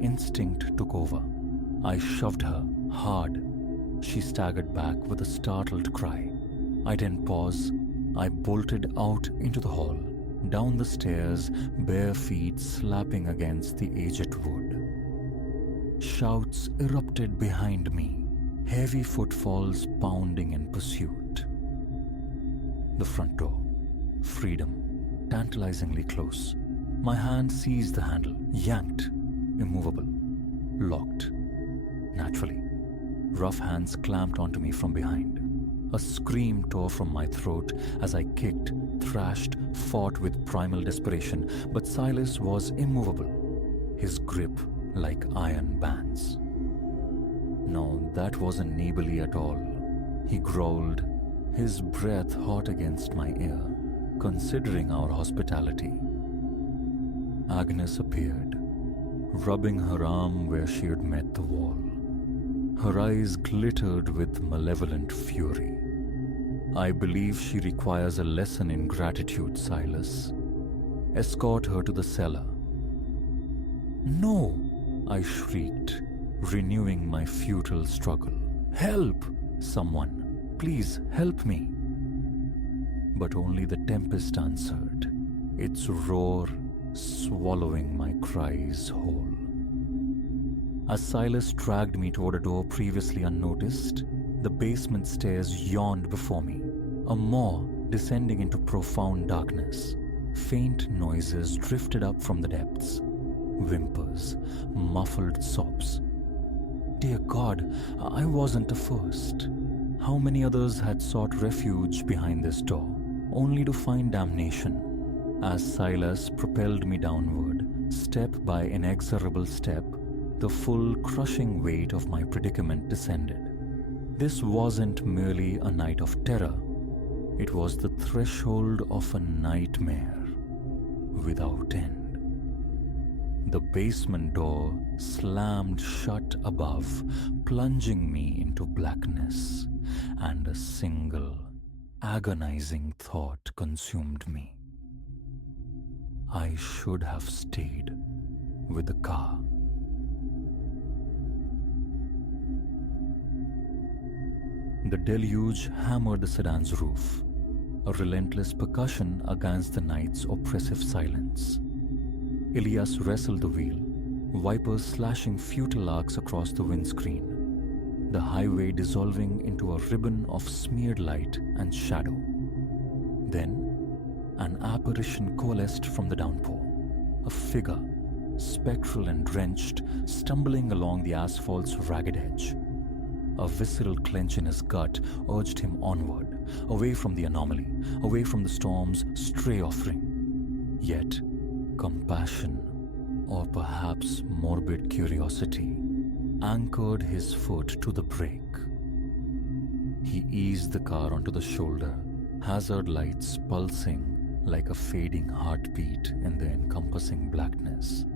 Instinct took over. I shoved her hard. She staggered back with a startled cry. I didn't pause. I bolted out into the hall, down the stairs, bare feet slapping against the aged wood. Shouts erupted behind me, heavy footfalls pounding in pursuit. The front door. Freedom. Tantalizingly close. My hand seized the handle, yanked. Immovable. Locked. Naturally. Rough hands clamped onto me from behind. A scream tore from my throat as I kicked, thrashed, fought with primal desperation, but Silas was immovable, his grip like iron bands. No, that wasn't neighborly at all. He growled, his breath hot against my ear, considering our hospitality. Agnes appeared, rubbing her arm where she had met the wall. Her eyes glittered with malevolent fury. "I believe she requires a lesson in gratitude, Silas. Escort her to the cellar." "No!" I shrieked, renewing my futile struggle. "Help! Someone, please help me!" But only the tempest answered, its roar swallowing my cries whole. As Silas dragged me toward a door previously unnoticed, the basement stairs yawned before me, a maw descending into profound darkness. Faint noises drifted up from the depths. Whimpers, muffled sobs. Dear God, I wasn't the first. How many others had sought refuge behind this door, only to find damnation? As Silas propelled me downward, step by inexorable step, The full crushing weight of my predicament descended. This wasn't merely a night of terror, it was the threshold of a nightmare without end. The basement door slammed shut above, plunging me into blackness, and a single, agonizing thought consumed me. I should have stayed with the car. The deluge hammered the sedan's roof, a relentless percussion against the night's oppressive silence. Elias wrestled the wheel, wipers slashing futile arcs across the windscreen, the highway dissolving into a ribbon of smeared light and shadow. Then, an apparition coalesced from the downpour, a figure, spectral and drenched, stumbling along the asphalt's ragged edge. A visceral clench in his gut urged him onward, away from the anomaly, away from the storm's stray offering. Yet, compassion, or perhaps morbid curiosity, anchored his foot to the brake. He eased the car onto the shoulder, hazard lights pulsing like a fading heartbeat in the encompassing blackness.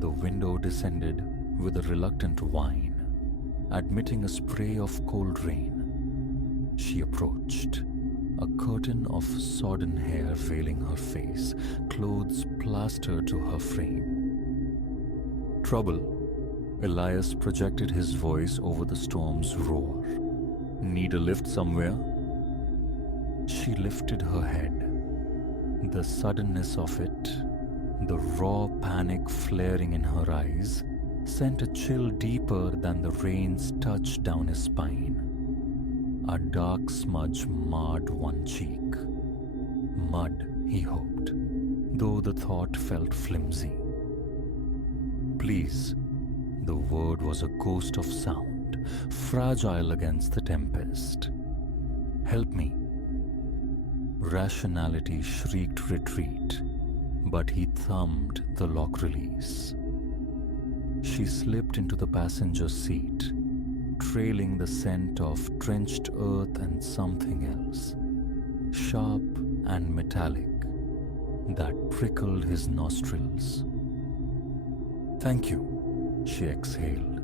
The window descended with a reluctant whine, admitting a spray of cold rain. She approached, a curtain of sodden hair veiling her face, clothes plastered to her frame. Trouble? Elias projected his voice over the storm's roar. Need a lift somewhere? She lifted her head. The suddenness of it, the raw panic flaring in her eyes, sent a chill deeper than the rain's touch down his spine. A dark smudge marred one cheek. Mud, he hoped, though the thought felt flimsy. Please, the word was a ghost of sound, fragile against the tempest. Help me. Rationality shrieked retreat, but he thumbed the lock release. She slipped into the passenger seat, trailing the scent of drenched earth and something else, sharp and metallic, that prickled his nostrils. Thank you, she exhaled,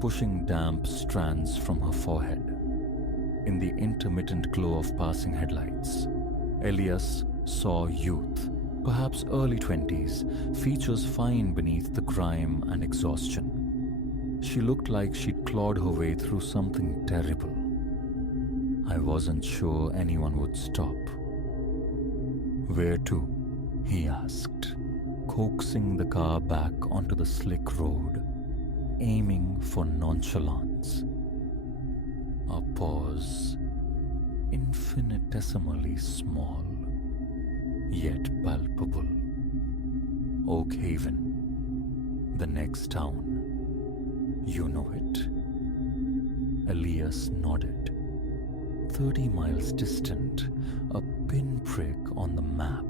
pushing damp strands from her forehead. In the intermittent glow of passing headlights, Elias saw youth, perhaps early 20s, features fine beneath the grime and exhaustion. She looked like she'd clawed her way through something terrible. I wasn't sure anyone would stop. Where to? He asked, coaxing the car back onto the slick road, aiming for nonchalance. A pause, infinitesimally small, yet palpable. Oak Haven, the next town. You know it. Elias nodded. 30 miles distant, a pinprick on the map,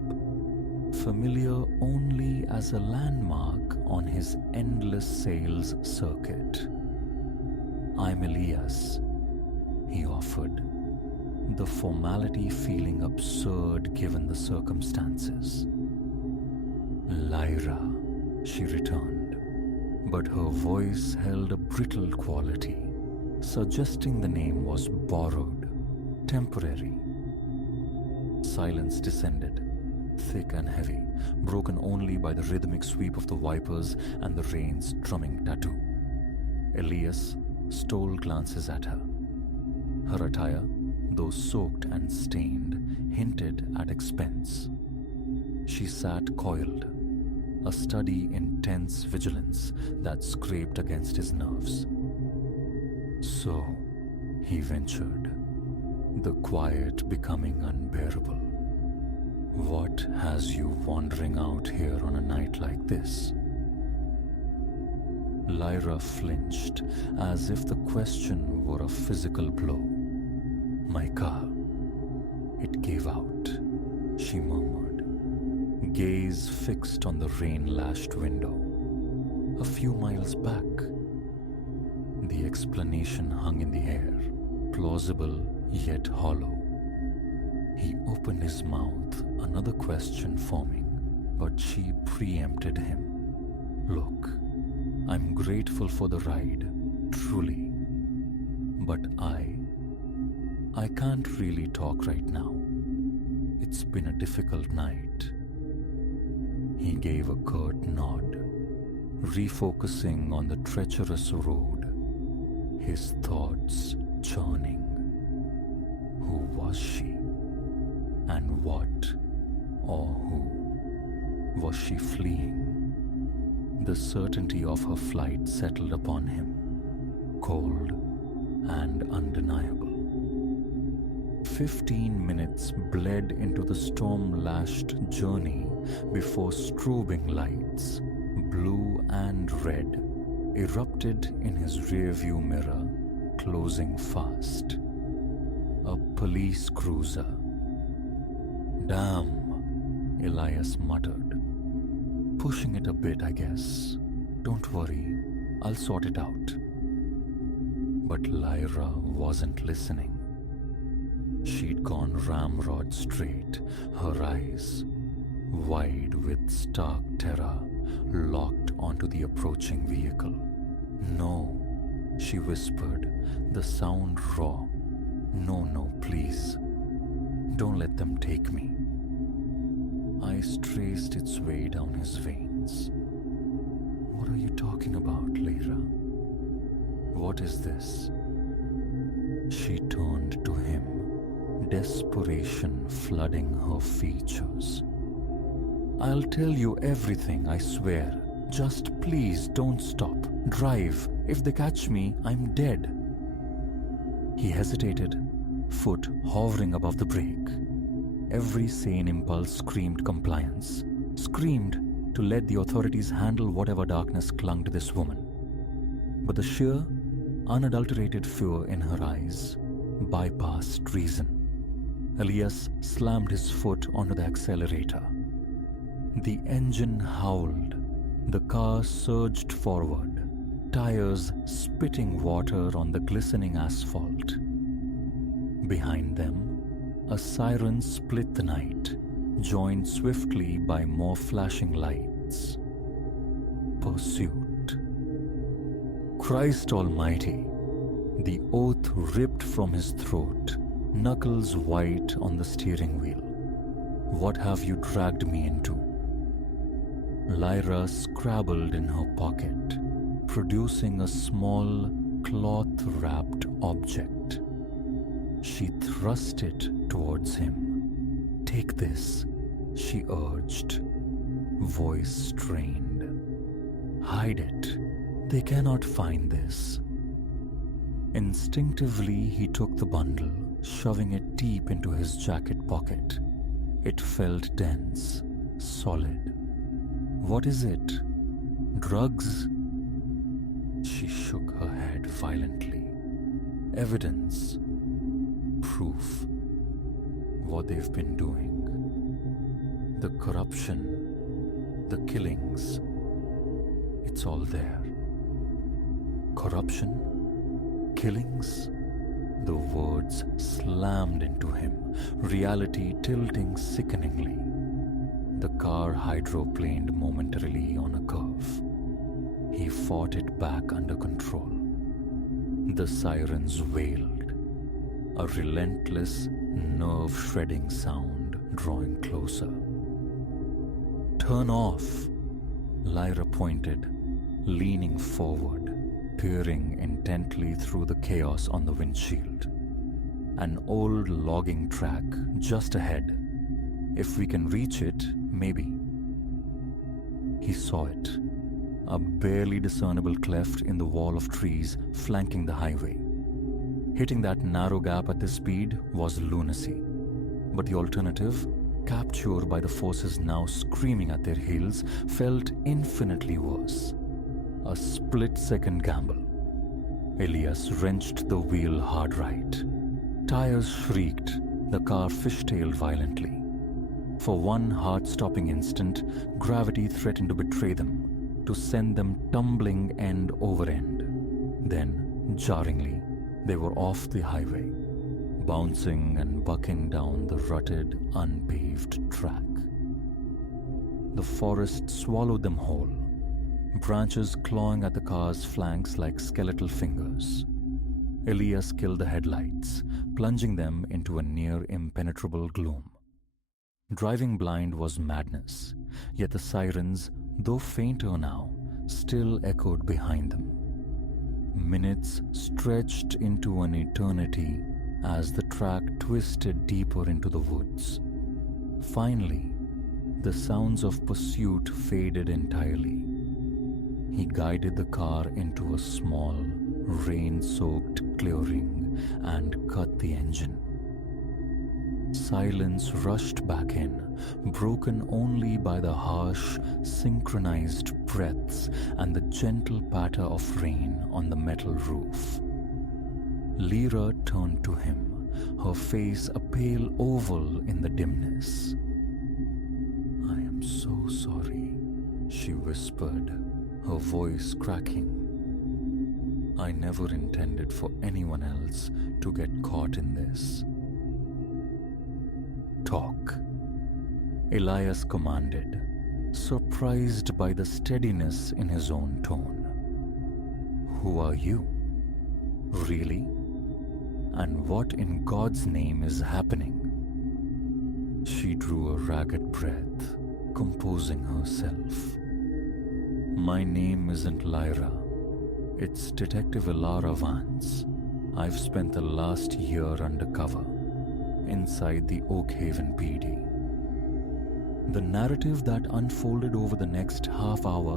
familiar only as a landmark on his endless sales circuit. I'm Elias, he offered, the formality feeling absurd given the circumstances. Lyra, she returned, but her voice held a brittle quality, suggesting the name was borrowed, temporary. Silence descended, thick and heavy, broken only by the rhythmic sweep of the wipers and the rain's drumming tattoo. Elias stole glances at her. Her attire, though soaked and stained, hinted at expense. She sat coiled, a study in tense vigilance that scraped against his nerves. So, he ventured, the quiet becoming unbearable. What has you wandering out here on a night like this? Lyra flinched, as if the question were a physical blow. My car. It gave out, she murmured, gaze fixed on the rain-lashed window. a few miles back. The explanation hung in the air, plausible yet hollow. He opened his mouth, another question forming, but she preempted him. Look, I'm grateful for the ride, truly. But I can't really talk right now. It's been a difficult night. He gave a curt nod, refocusing on the treacherous road, his thoughts churning. Who was she? And what or who was she fleeing? The certainty of her flight settled upon him, cold and undeniable. 15 minutes bled into the storm-lashed journey before strobing lights, blue and red, erupted in his rearview mirror, closing fast. A police cruiser. Damn, Elias muttered. Pushing it a bit, I guess. Don't worry, I'll sort it out. But Lyra wasn't listening. She'd gone ramrod straight, her eyes, wide with stark terror, locked onto the approaching vehicle. No, she whispered, the sound raw. No, please. Don't let them take me. Ice traced its way down his veins. What are you talking about, Lyra? What is this? She turned to him, desperation flooding her features. I'll tell you everything, I swear. Just please don't stop. Drive. If they catch me, I'm dead. He hesitated, foot hovering above the brake. Every sane impulse screamed compliance, screamed to let the authorities handle whatever darkness clung to this woman. But the sheer, unadulterated fear in her eyes bypassed reason. Elias slammed his foot onto the accelerator. The engine howled. The car surged forward, tires spitting water on the glistening asphalt. Behind them, a siren split the night, joined swiftly by more flashing lights. Pursuit. Christ Almighty! The oath ripped from his throat, knuckles white on the steering wheel. What have you dragged me into? Lyra scrabbled in her pocket, producing a small, cloth-wrapped object. She thrust it towards him. Take this, she urged, voice strained. Hide it. They cannot find this. Instinctively, he took the bundle, shoving it deep into his jacket pocket. It felt dense, solid. What is it? Drugs? She shook her head violently. Evidence. Proof. What they've been doing. The corruption. The killings. It's all there. Corruption? Killings? The words slammed into him, reality tilting sickeningly. The car hydroplaned momentarily on a curve. He fought it back under control. The sirens wailed, a relentless, nerve-shredding sound drawing closer. Turn off, Lyra pointed, leaning forward, peering intently through the chaos on the windshield. An old logging track just ahead. If we can reach it, maybe. He saw it, a barely discernible cleft in the wall of trees flanking the highway. Hitting that narrow gap at this speed was lunacy. But the alternative, capture by the forces now screaming at their heels, felt infinitely worse. A split-second gamble. Elias wrenched the wheel hard right. Tires shrieked, the car fishtailed violently. For one heart-stopping instant, gravity threatened to betray them, to send them tumbling end over end. Then, jarringly, they were off the highway, bouncing and bucking down the rutted, unpaved track. The forest swallowed them whole, branches clawing at the car's flanks like skeletal fingers. Elias killed the headlights, plunging them into a near impenetrable gloom. Driving blind was madness, yet the sirens, though fainter now, still echoed behind them. Minutes stretched into an eternity as the track twisted deeper into the woods. Finally, the sounds of pursuit faded entirely. He guided the car into a small, rain-soaked clearing and cut the engine. Silence rushed back in, broken only by the harsh, synchronized breaths and the gentle patter of rain on the metal roof. Lyra turned to him, her face a pale oval in the dimness. "I am so sorry," she whispered, her voice cracking. "I never intended for anyone else to get caught in this." "Talk," Elias commanded, surprised by the steadiness in his own tone. "Who are you? Really? And what in God's name is happening?" She drew a ragged breath, composing herself. "My name isn't Lyra. It's Detective Elara Vance. I've spent the last year undercover, inside the Oakhaven PD." The narrative that unfolded over the next half hour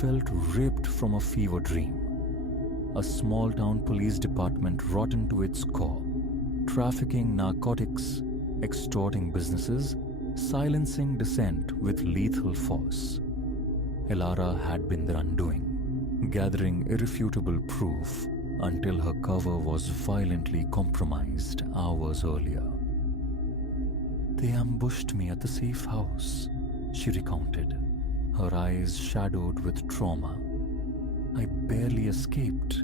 felt ripped from a fever dream. A small-town police department rotten to its core, trafficking narcotics, extorting businesses, silencing dissent with lethal force. Elara had been their undoing, gathering irrefutable proof until her cover was violently compromised hours earlier. "They ambushed me at the safe house," she recounted, her eyes shadowed with trauma. "I barely escaped,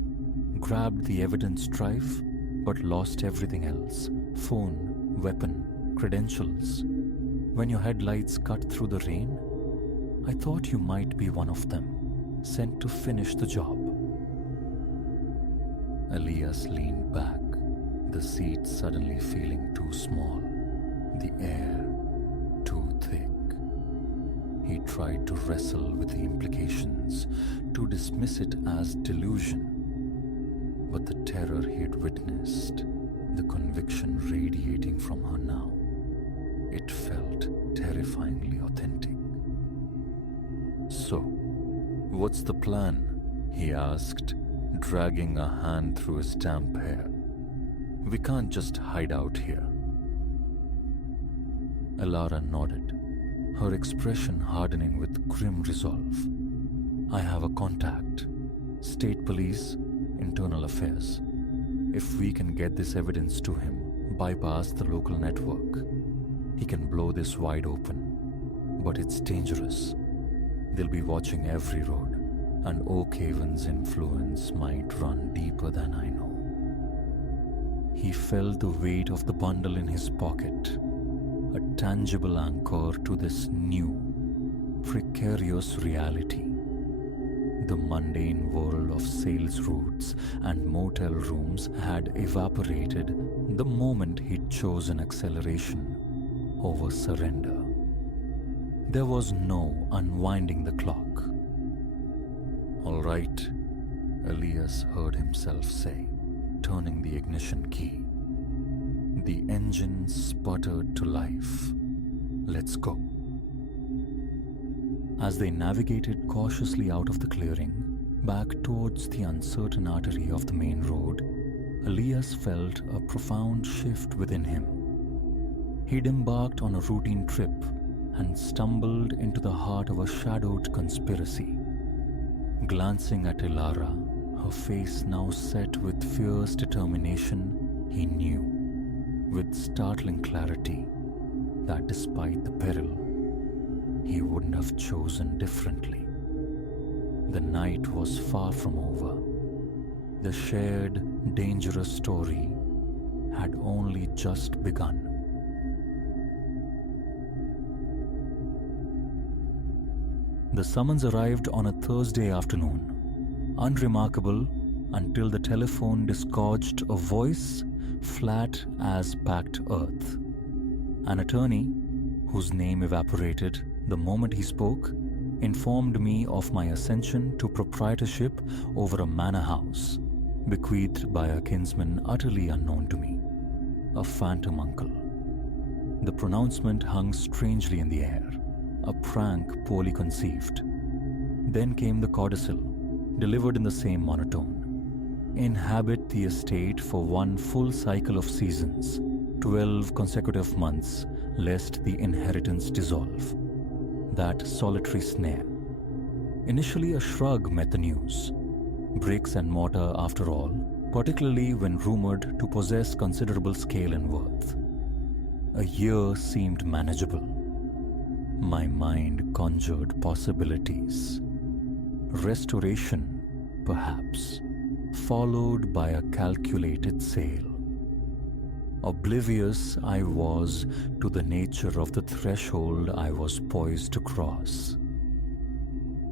grabbed the evidence drive, but lost everything else: phone, weapon, credentials. When your headlights cut through the rain, I thought you might be one of them, sent to finish the job." Elias leaned back, the seat suddenly feeling too small, the air too thick. He tried to wrestle with the implications, to dismiss it as delusion. But the terror he had witnessed, the conviction radiating from her now, it felt terrifyingly authentic. "So, what's the plan?" he asked, dragging a hand through his damp hair. "We can't just hide out here." Elara nodded, her expression hardening with grim resolve. "I have a contact. State Police, Internal Affairs. If we can get this evidence to him, bypass the local network, he can blow this wide open. But it's dangerous. They'll be watching every road, and Oakhaven's influence might run deeper than I know." He felt the weight of the bundle in his pocket, a tangible anchor to this new, precarious reality. The mundane world of sales routes and motel rooms had evaporated the moment he'd chosen acceleration over surrender. There was no unwinding the clock. "All right," Elias heard himself say, turning the ignition key. The engine sputtered to life. "Let's go." As they navigated cautiously out of the clearing, back towards the uncertain artery of the main road, Elias felt a profound shift within him. He'd embarked on a routine trip and stumbled into the heart of a shadowed conspiracy. Glancing at Elara, her face now set with fierce determination, he knew, with startling clarity, that despite the peril, he wouldn't have chosen differently. The night was far from over. The shared, dangerous story had only just begun. The summons arrived on a Thursday afternoon, unremarkable until the telephone disgorged a voice flat as packed earth. An attorney, whose name evaporated the moment he spoke, informed me of my ascension to proprietorship over a manor house, bequeathed by a kinsman utterly unknown to me, a phantom uncle. The pronouncement hung strangely in the air, a prank poorly conceived. Then came the codicil, delivered in the same monotone. Inhabit the estate for one full cycle of seasons, 12 consecutive months, lest the inheritance dissolve. That solitary snare. Initially a shrug met the news. Bricks and mortar, after all, particularly when rumored to possess considerable scale and worth. A year seemed manageable. My mind conjured possibilities. Restoration, perhaps, followed by a calculated sale. Oblivious I was to the nature of the threshold I was poised to cross.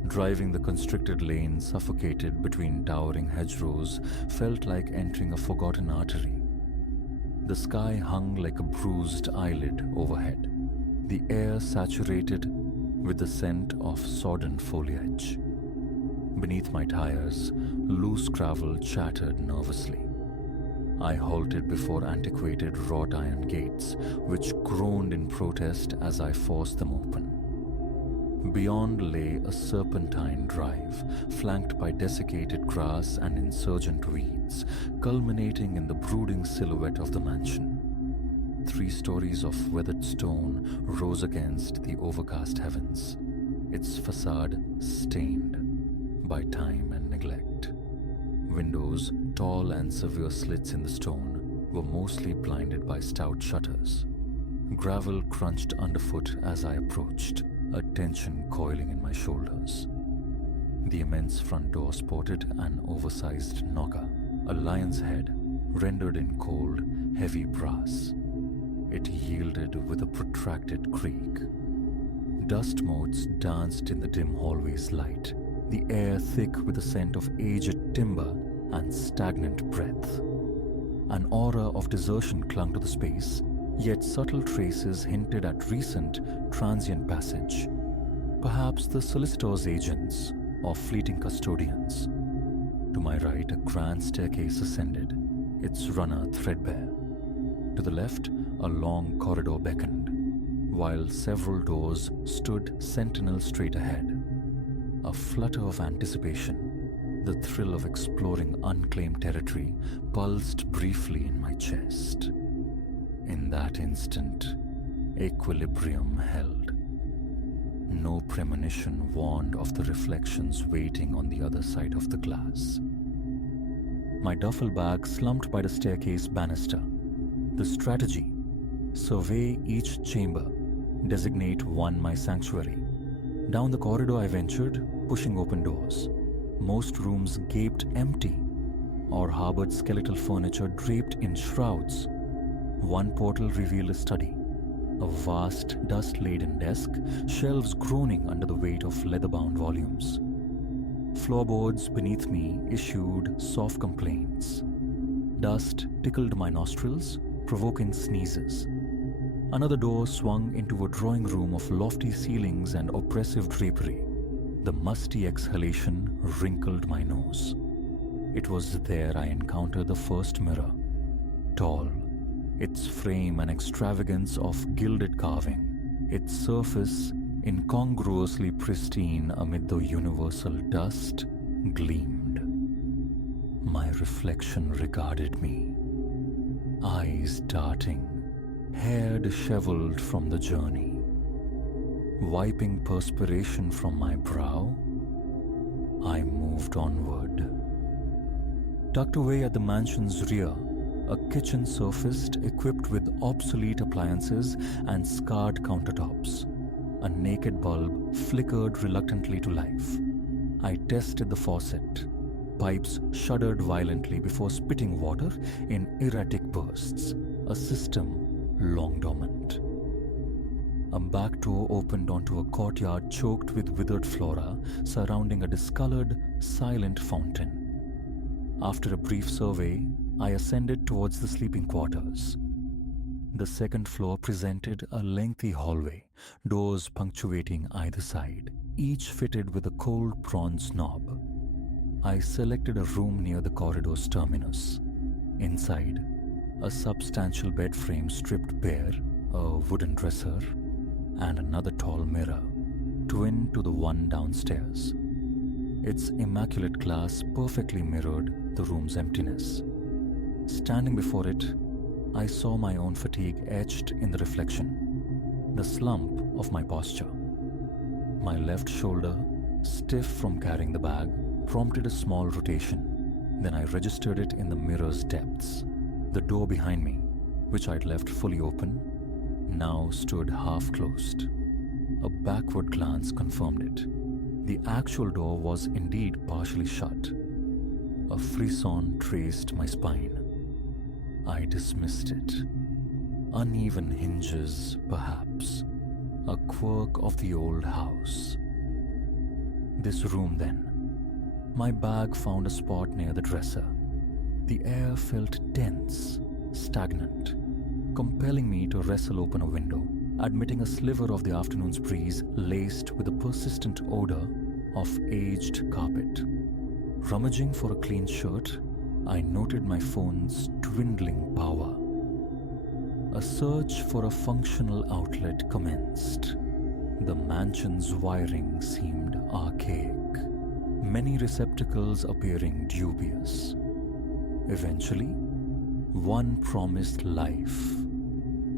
Driving the constricted lane suffocated between towering hedgerows felt like entering a forgotten artery. The sky hung like a bruised eyelid overhead, the air saturated with the scent of sodden foliage. Beneath my tires, loose gravel chattered nervously. I halted before antiquated wrought iron gates, which groaned in protest as I forced them open. Beyond lay a serpentine drive, flanked by desiccated grass and insurgent weeds, culminating in the brooding silhouette of the mansion. 3 stories of weathered stone rose against the overcast heavens, its facade stained by time and neglect. Windows, tall and severe slits in the stone, were mostly blinded by stout shutters. Gravel crunched underfoot as I approached, a tension coiling in my shoulders. The immense front door sported an oversized knocker, a lion's head rendered in cold, heavy brass. It yielded with a protracted creak. Dust motes danced in the dim hallway's light, the air thick with the scent of aged timber and stagnant breath. An aura of desertion clung to the space, yet subtle traces hinted at recent, transient passage. Perhaps the solicitor's agents or fleeting custodians. To my right, a grand staircase ascended, its runner threadbare. To the left, a long corridor beckoned, while several doors stood sentinel straight ahead. A flutter of anticipation, the thrill of exploring unclaimed territory, pulsed briefly in my chest. In that instant, equilibrium held. No premonition warned of the reflections waiting on the other side of the glass. My duffel bag slumped by the staircase banister. The strategy: survey each chamber, designate one my sanctuary. Down the corridor I ventured, pushing open doors. Most rooms gaped empty, or harbored skeletal furniture draped in shrouds. One portal revealed a study, a vast, dust-laden desk, shelves groaning under the weight of leather-bound volumes. Floorboards beneath me issued soft complaints. Dust tickled my nostrils, provoking sneezes. Another door swung into a drawing room of lofty ceilings and oppressive drapery. The musty exhalation wrinkled my nose. It was there I encountered the first mirror. Tall, its frame an extravagance of gilded carving, its surface incongruously pristine amid the universal dust, gleamed. My reflection regarded me, eyes darting, hair disheveled from the journey. Wiping perspiration from my brow, I moved onward. Tucked away at the mansion's rear, a kitchen surfaced equipped with obsolete appliances and scarred countertops. A naked bulb flickered reluctantly to life. I tested the faucet. Pipes shuddered violently before spitting water in erratic bursts, a system long dormant. A back door opened onto a courtyard choked with withered flora surrounding a discolored, silent fountain. After a brief survey, I ascended towards the sleeping quarters. The second floor presented a lengthy hallway, doors punctuating either side, each fitted with a cold bronze knob. I selected a room near the corridor's terminus. Inside, a substantial bed frame stripped bare, a wooden dresser, and another tall mirror, twin to the one downstairs. Its immaculate glass perfectly mirrored the room's emptiness. Standing before it, I saw my own fatigue etched in the reflection, the slump of my posture. My left shoulder, stiff from carrying the bag, prompted a small rotation. Then I registered it in the mirror's depths. The door behind me, which I'd left fully open, now stood half closed. A backward glance confirmed it. The actual door was indeed partially shut. A frisson traced my spine. I dismissed it. Uneven hinges, perhaps. A quirk of the old house. This room, then. My bag found a spot near the dresser. The air felt dense, stagnant, compelling me to wrestle open a window, admitting a sliver of the afternoon's breeze laced with a persistent odor of aged carpet. Rummaging for a clean shirt, I noted my phone's dwindling power. A search for a functional outlet commenced. The mansion's wiring seemed archaic, many receptacles appearing dubious. Eventually, one promised life,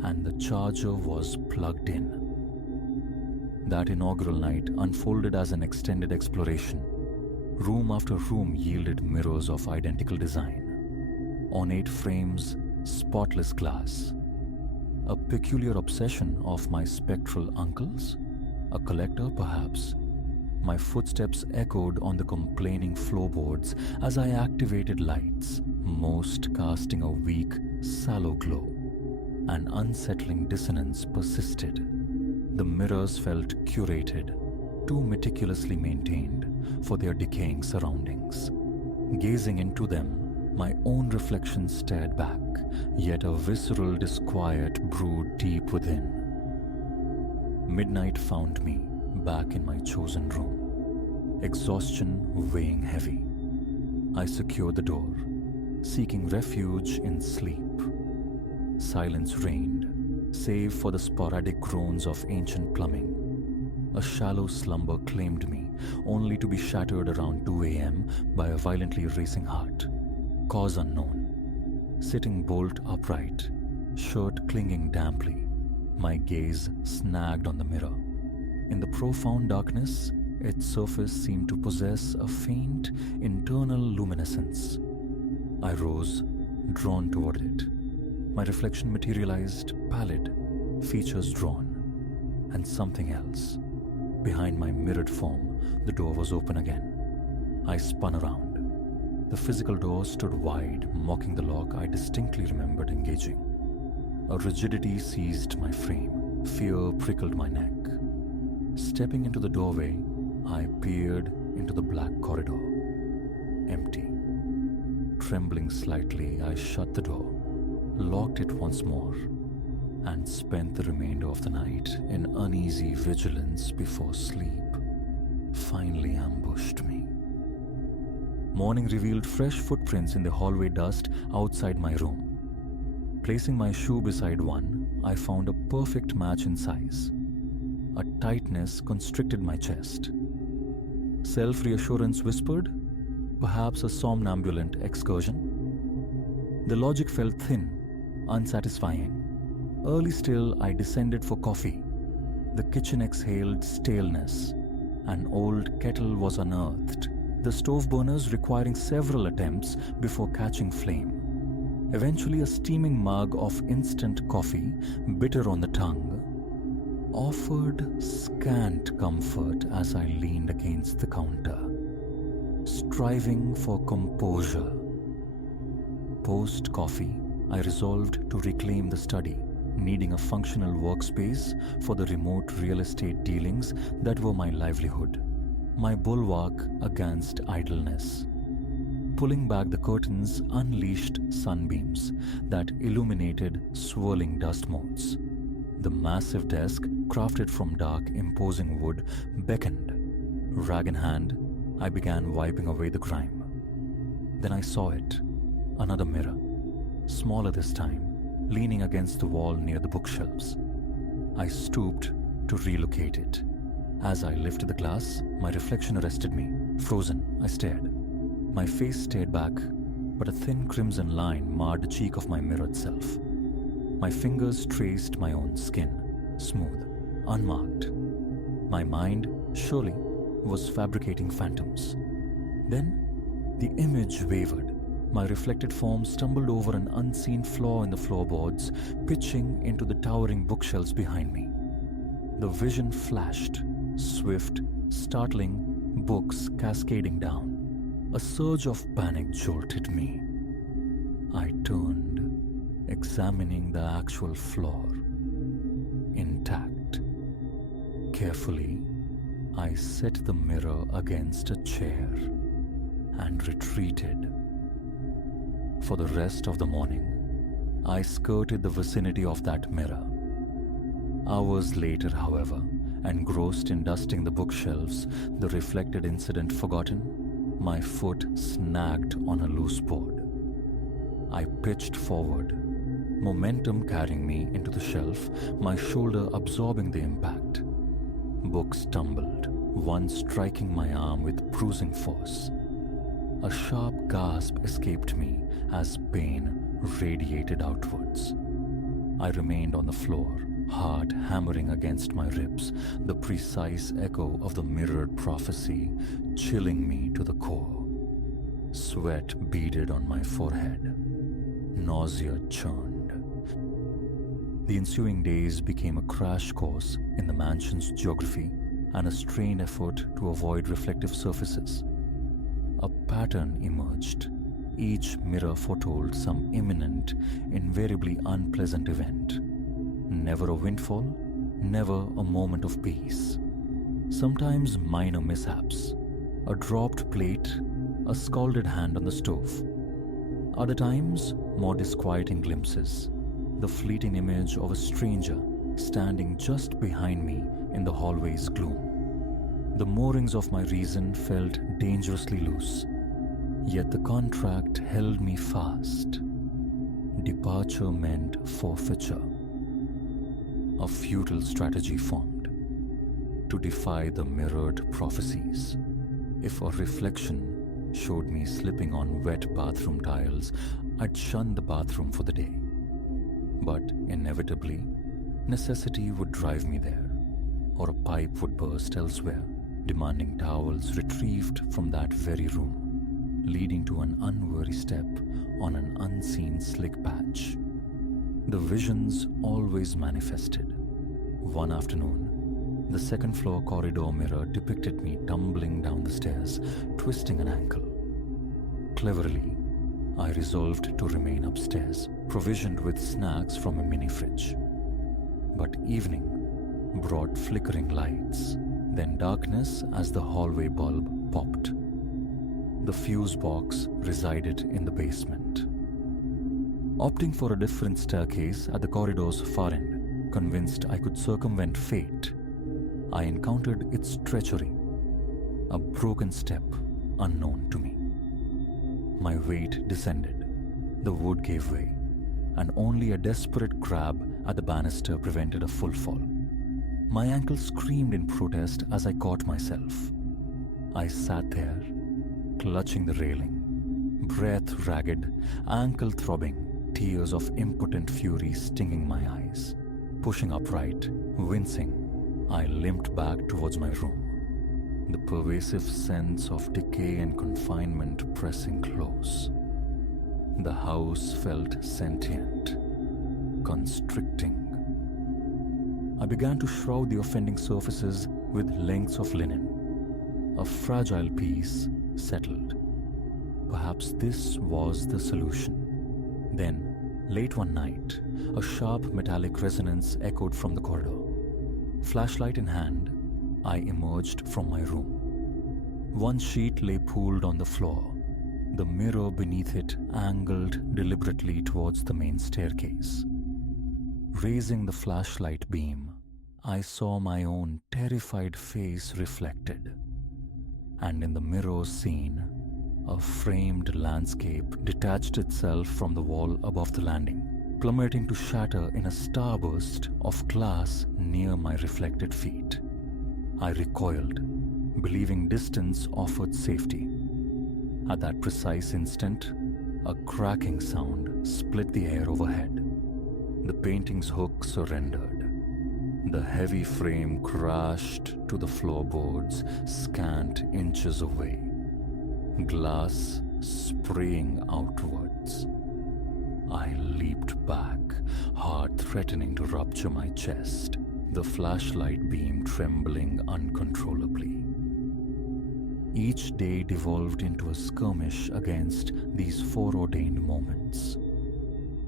and the charger was plugged in. That inaugural night unfolded as an extended exploration. Room after room yielded mirrors of identical design, ornate frames, spotless glass. A peculiar obsession of my spectral uncle's? A collector, perhaps? My footsteps echoed on the complaining floorboards as I activated lights, most casting a weak, sallow glow. An unsettling dissonance persisted. The mirrors felt curated, too meticulously maintained for their decaying surroundings. Gazing into them, my own reflection stared back, yet a visceral disquiet brewed deep within. Midnight found me back in my chosen room, exhaustion weighing heavy. I secured the door, seeking refuge in sleep. Silence reigned, save for the sporadic groans of ancient plumbing. A shallow slumber claimed me, only to be shattered around 2 a.m. by a violently racing heart. Cause unknown. Sitting bolt upright, shirt clinging damply, my gaze snagged on the mirror. In the profound darkness, its surface seemed to possess a faint, internal luminescence. I rose, drawn toward it. My reflection materialized, pallid, features drawn, and something else. Behind my mirrored form, the door was open again. I spun around. The physical door stood wide, mocking the lock I distinctly remembered engaging. A rigidity seized my frame. Fear prickled my neck. Stepping into the doorway, I peered into the black corridor. Empty. Trembling slightly, I shut the door, locked it once more, and spent the remainder of the night in uneasy vigilance before sleep finally ambushed me. Morning revealed fresh footprints in the hallway dust outside my room. Placing my shoe beside one, I found a perfect match in size. A tightness constricted my chest. Self-reassurance whispered, perhaps a somnambulant excursion. The logic felt thin, unsatisfying. Early still, I descended for coffee. The kitchen exhaled staleness. An old kettle was unearthed, the stove burners requiring several attempts before catching flame. Eventually, a steaming mug of instant coffee, bitter on the tongue, offered scant comfort as I leaned against the counter. striving for composure. Post coffee, I resolved to reclaim the study, needing a functional workspace for the remote real estate dealings that were my livelihood, my bulwark against idleness. Pulling back the curtains unleashed sunbeams that illuminated swirling dust motes. The massive desk, crafted from dark, imposing wood, beckoned. Rag in hand, I began wiping away the grime. Then I saw it. Another mirror, smaller this time, leaning against the wall near the bookshelves. I stooped to relocate it. As I lifted the glass, my reflection arrested me. Frozen, I stared. My face stared back, but a thin crimson line marred the cheek of my mirrored self. My fingers traced my own skin, smooth, unmarked. My mind, surely, was fabricating phantoms. Then, the image wavered. My reflected form stumbled over an unseen flaw in the floorboards, pitching into the towering bookshelves behind me. The vision flashed, swift, startling, books cascading down. A surge of panic jolted me. I turned, examining the actual floor, intact. Carefully, I set the mirror against a chair and retreated. For the rest of the morning, I skirted the vicinity of that mirror. Hours later, however, engrossed in dusting the bookshelves, the reflected incident forgotten, my foot snagged on a loose board. I pitched forward, momentum carrying me into the shelf, my shoulder absorbing the impact. Books tumbled, one striking my arm with bruising force. A sharp gasp escaped me as pain radiated outwards. I remained on the floor, heart hammering against my ribs, the precise echo of the mirrored prophecy chilling me to the core. Sweat beaded on my forehead. Nausea churned. The ensuing days became a crash course in the mansion's geography and a strained effort to avoid reflective surfaces. A pattern emerged. Each mirror foretold some imminent, invariably unpleasant event. Never a windfall, never a moment of peace. Sometimes minor mishaps, a dropped plate, a scalded hand on the stove. Other times, more disquieting glimpses, the fleeting image of a stranger standing just behind me in the hallway's gloom. The moorings of my reason felt dangerously loose, yet the contract held me fast. Departure meant forfeiture. A futile strategy formed to defy the mirrored prophecies. If a reflection showed me slipping on wet bathroom tiles, I'd shun the bathroom for the day. But inevitably, necessity would drive me there, or a pipe would burst elsewhere, demanding towels retrieved from that very room, leading to an unwary step on an unseen slick patch. The visions always manifested. One afternoon, the second-floor corridor mirror depicted me tumbling down the stairs, twisting an ankle. Cleverly, I resolved to remain upstairs, provisioned with snacks from a mini-fridge. But evening brought flickering lights, then darkness as the hallway bulb popped. The fuse box resided in the basement. Opting for a different staircase at the corridor's far end, convinced I could circumvent fate, I encountered its treachery, a broken step unknown to me. My weight descended, the wood gave way, and only a desperate grab at the banister prevented a full fall. My ankle screamed in protest as I caught myself. I sat there, clutching the railing, breath ragged, ankle throbbing, tears of impotent fury stinging my eyes. Pushing upright, wincing, I limped back towards my room, the pervasive sense of decay and confinement pressing close. The house felt sentient, constricting. I began to shroud the offending surfaces with lengths of linen. A fragile piece settled. Perhaps this was the solution. Then, late one night, a sharp metallic resonance echoed from the corridor. Flashlight in hand, I emerged from my room. One sheet lay pooled on the floor, the mirror beneath it angled deliberately towards the main staircase. Raising the flashlight beam, I saw my own terrified face reflected. And in the mirror scene, a framed landscape detached itself from the wall above the landing, plummeting to shatter in a starburst of glass near my reflected feet. I recoiled, believing distance offered safety. At that precise instant, a cracking sound split the air overhead. The painting's hook surrendered. The heavy frame crashed to the floorboards scant inches away, glass spraying outwards. I leaped back, heart threatening to rupture my chest, the flashlight beam trembling uncontrollably. Each day devolved into a skirmish against these foreordained moments.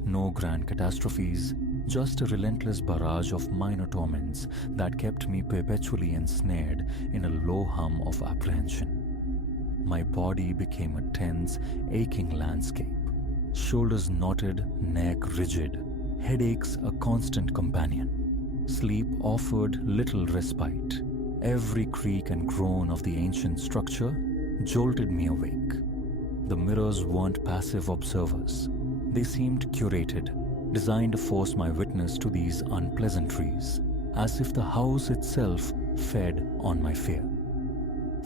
No grand catastrophes, just a relentless barrage of minor torments that kept me perpetually ensnared in a low hum of apprehension. My body became a tense, aching landscape. Shoulders knotted, neck rigid, headaches a constant companion. Sleep offered little respite. Every creak and groan of the ancient structure jolted me awake. The mirrors weren't passive observers. They seemed curated, designed to force my witness to these unpleasantries, as if the house itself fed on my fear.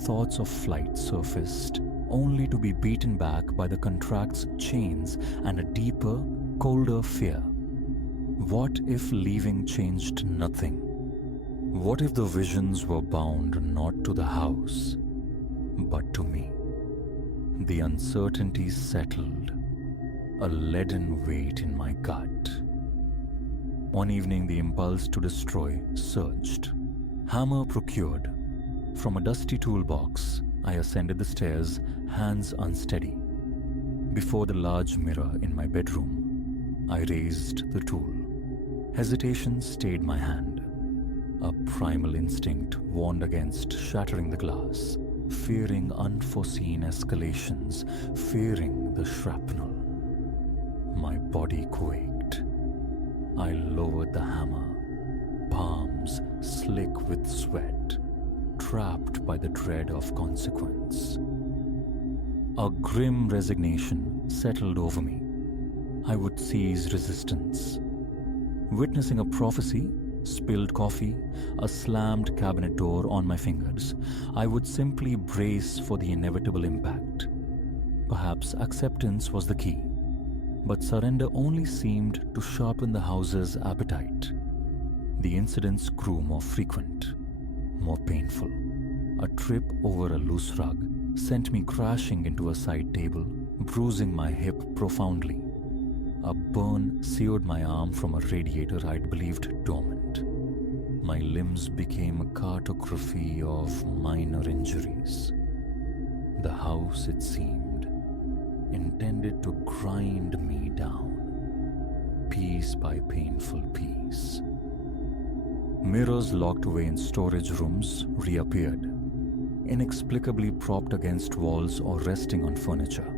Thoughts of flight surfaced, only to be beaten back by the contract's chains and a deeper, colder fear. What if leaving changed nothing? What if the visions were bound not to the house, but to me? The uncertainty settled, a leaden weight in my gut. One evening, the impulse to destroy surged. Hammer procured. From a dusty toolbox, I ascended the stairs, hands unsteady. Before the large mirror in my bedroom, I raised the tool. Hesitation stayed my hand. A primal instinct warned against shattering the glass, fearing unforeseen escalations, fearing the shrapnel. My body quaked. I lowered the hammer, palms slick with sweat, trapped by the dread of consequence. A grim resignation settled over me. I would cease resistance. Witnessing a prophecy, spilled coffee, a slammed cabinet door on my fingers, I would simply brace for the inevitable impact. Perhaps acceptance was the key, but surrender only seemed to sharpen the house's appetite. The incidents grew more frequent, more painful. A trip over a loose rug sent me crashing into a side table, bruising my hip profoundly. A burn seared my arm from a radiator I'd believed dormant. My limbs became a cartography of minor injuries. The house, it seemed, intended to grind me down, piece by painful piece. Mirrors locked away in storage rooms reappeared, inexplicably propped against walls or resting on furniture.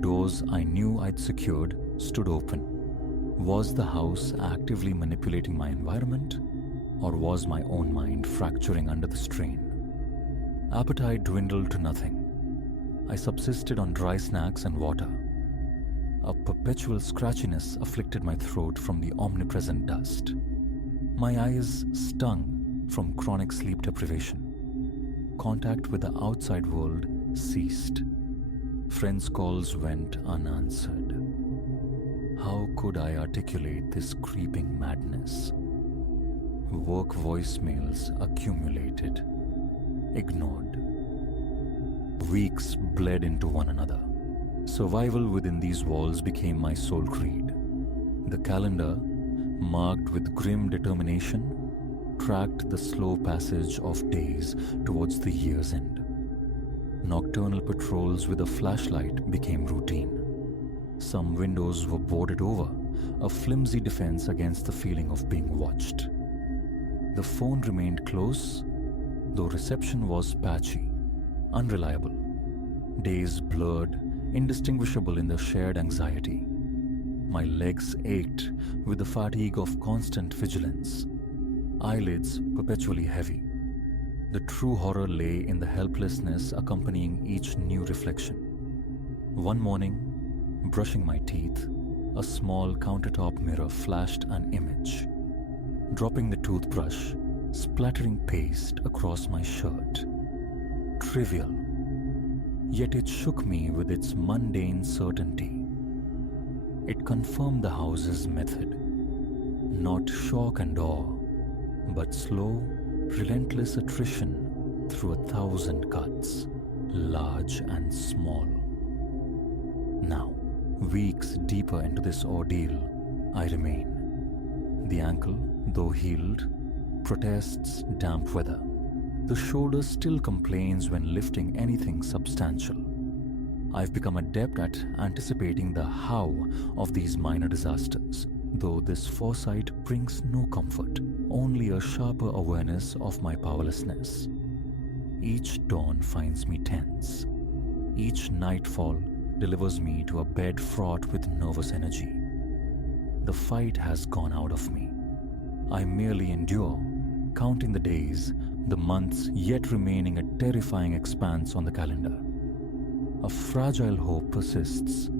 Doors I knew I'd secured stood open. Was the house actively manipulating my environment, or was my own mind fracturing under the strain? Appetite dwindled to nothing. I subsisted on dry snacks and water. A perpetual scratchiness afflicted my throat from the omnipresent dust. My eyes stung from chronic sleep deprivation. Contact with the outside world ceased. Friends' calls went unanswered. How could I articulate this creeping madness? Work voicemails accumulated, ignored. Weeks bled into one another. Survival within these walls became my sole creed. The calendar, marked with grim determination, tracked the slow passage of days towards the year's end. Nocturnal patrols with a flashlight became routine. Some windows were boarded over, a flimsy defense against the feeling of being watched. The phone remained close, though reception was patchy, unreliable. Days blurred, indistinguishable in the shared anxiety. My legs ached with the fatigue of constant vigilance, eyelids perpetually heavy. The true horror lay in the helplessness accompanying each new reflection. One morning, brushing my teeth, a small countertop mirror flashed an image. Dropping the toothbrush, splattering paste across my shirt. Trivial, yet it shook me with its mundane certainty. It confirmed the house's method. Not shock and awe, but slow, relentless attrition through 1,000 cuts, large and small. Now, weeks deeper into this ordeal, I remain. The ankle, though healed, protests damp weather. The shoulder still complains when lifting anything substantial. I've become adept at anticipating the how of these minor disasters, though this foresight brings no comfort, only a sharper awareness of my powerlessness. Each dawn finds me tense. Each nightfall delivers me to a bed fraught with nervous energy. The fight has gone out of me. I merely endure, counting the days, the months yet remaining a terrifying expanse on the calendar. A fragile hope persists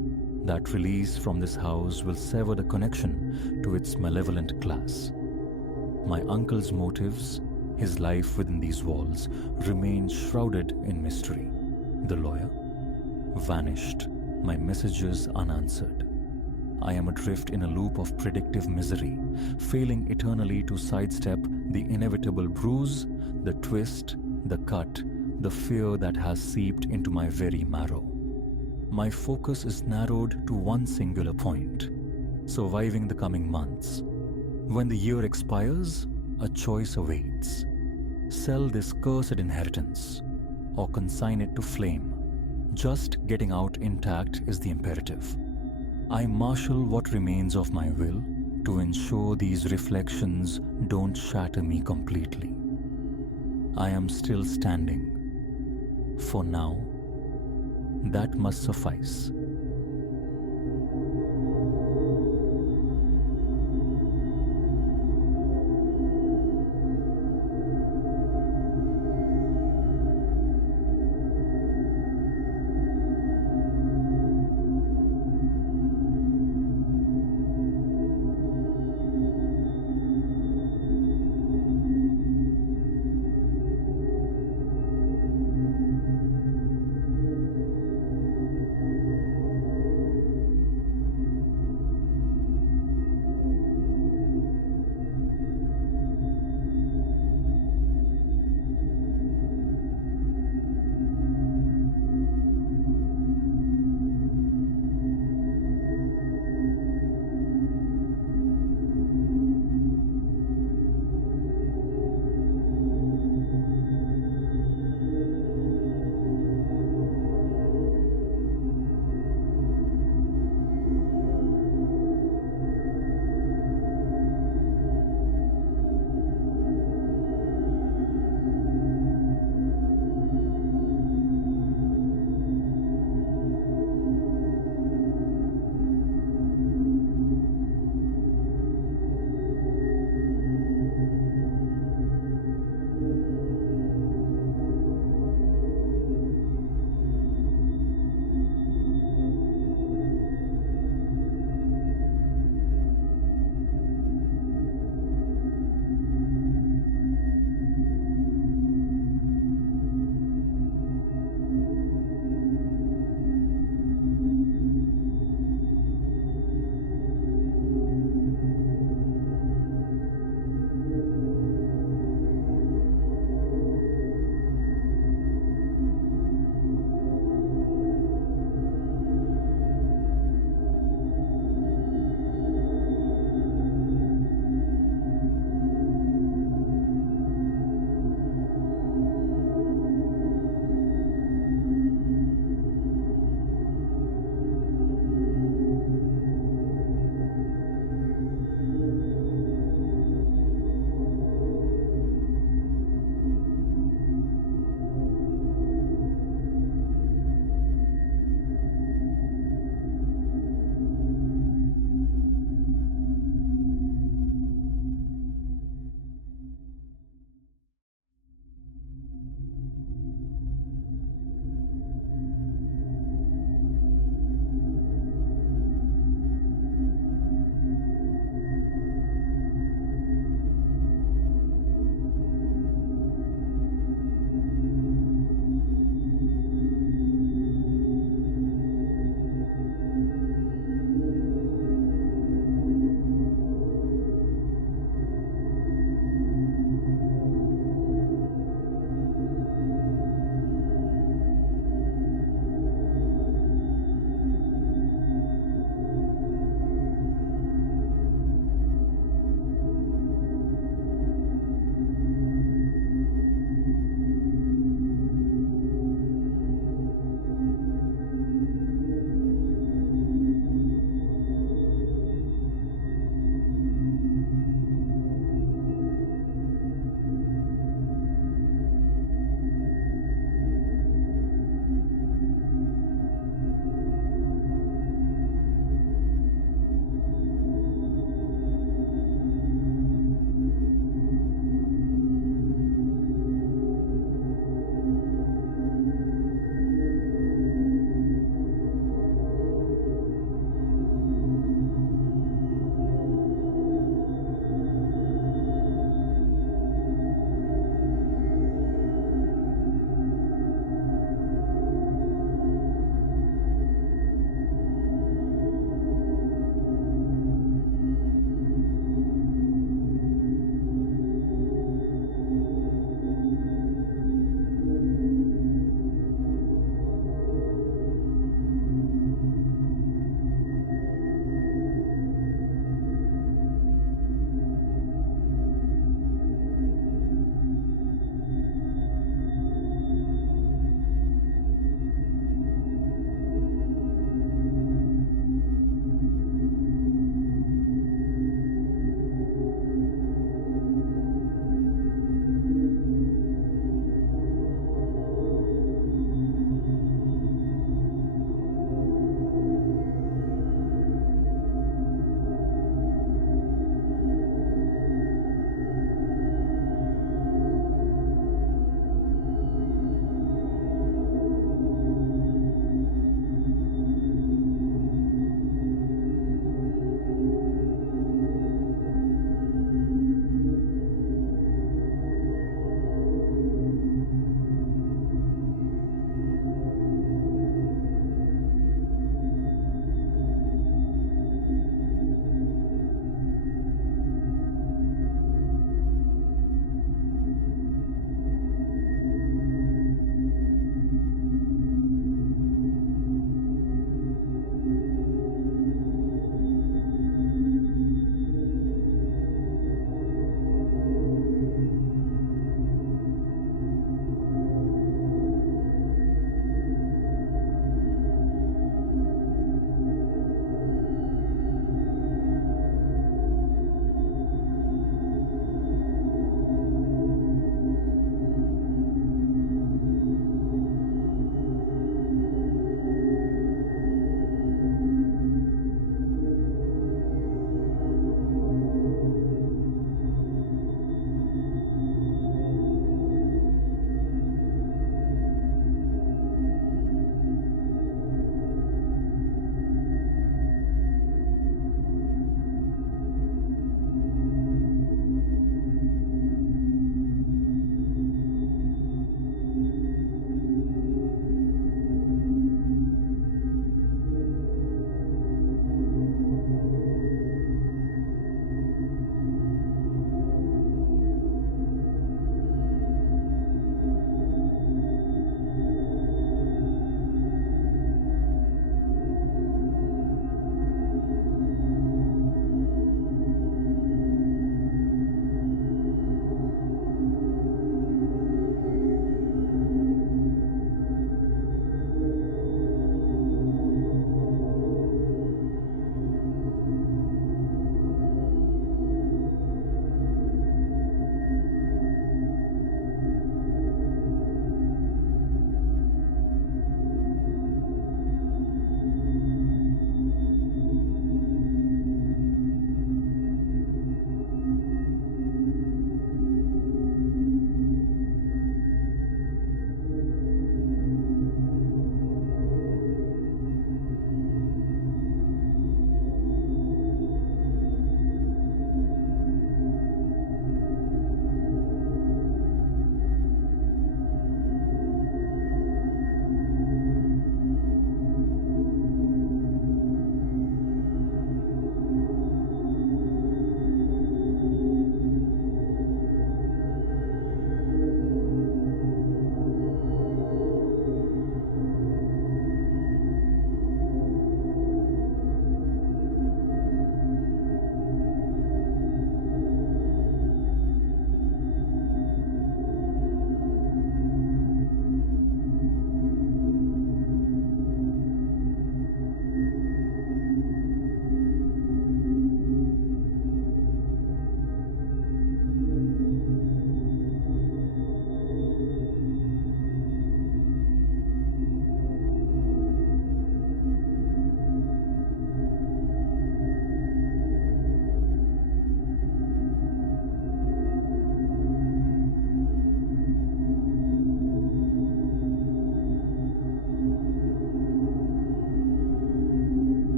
that release from this house will sever the connection to its malevolent class. My uncle's motives, his life within these walls, remain shrouded in mystery. The lawyer? Vanished, my messages unanswered. I am adrift in a loop of predictive misery, failing eternally to sidestep the inevitable bruise, the twist, the cut, the fear that has seeped into my very marrow. My focus is narrowed to one singular point: surviving the coming months. When the year expires, a choice awaits. Sell this cursed inheritance, or consign it to flame. Just getting out intact is the imperative. I marshal what remains of my will to ensure these reflections don't shatter me completely. I am still standing. For now, that must suffice.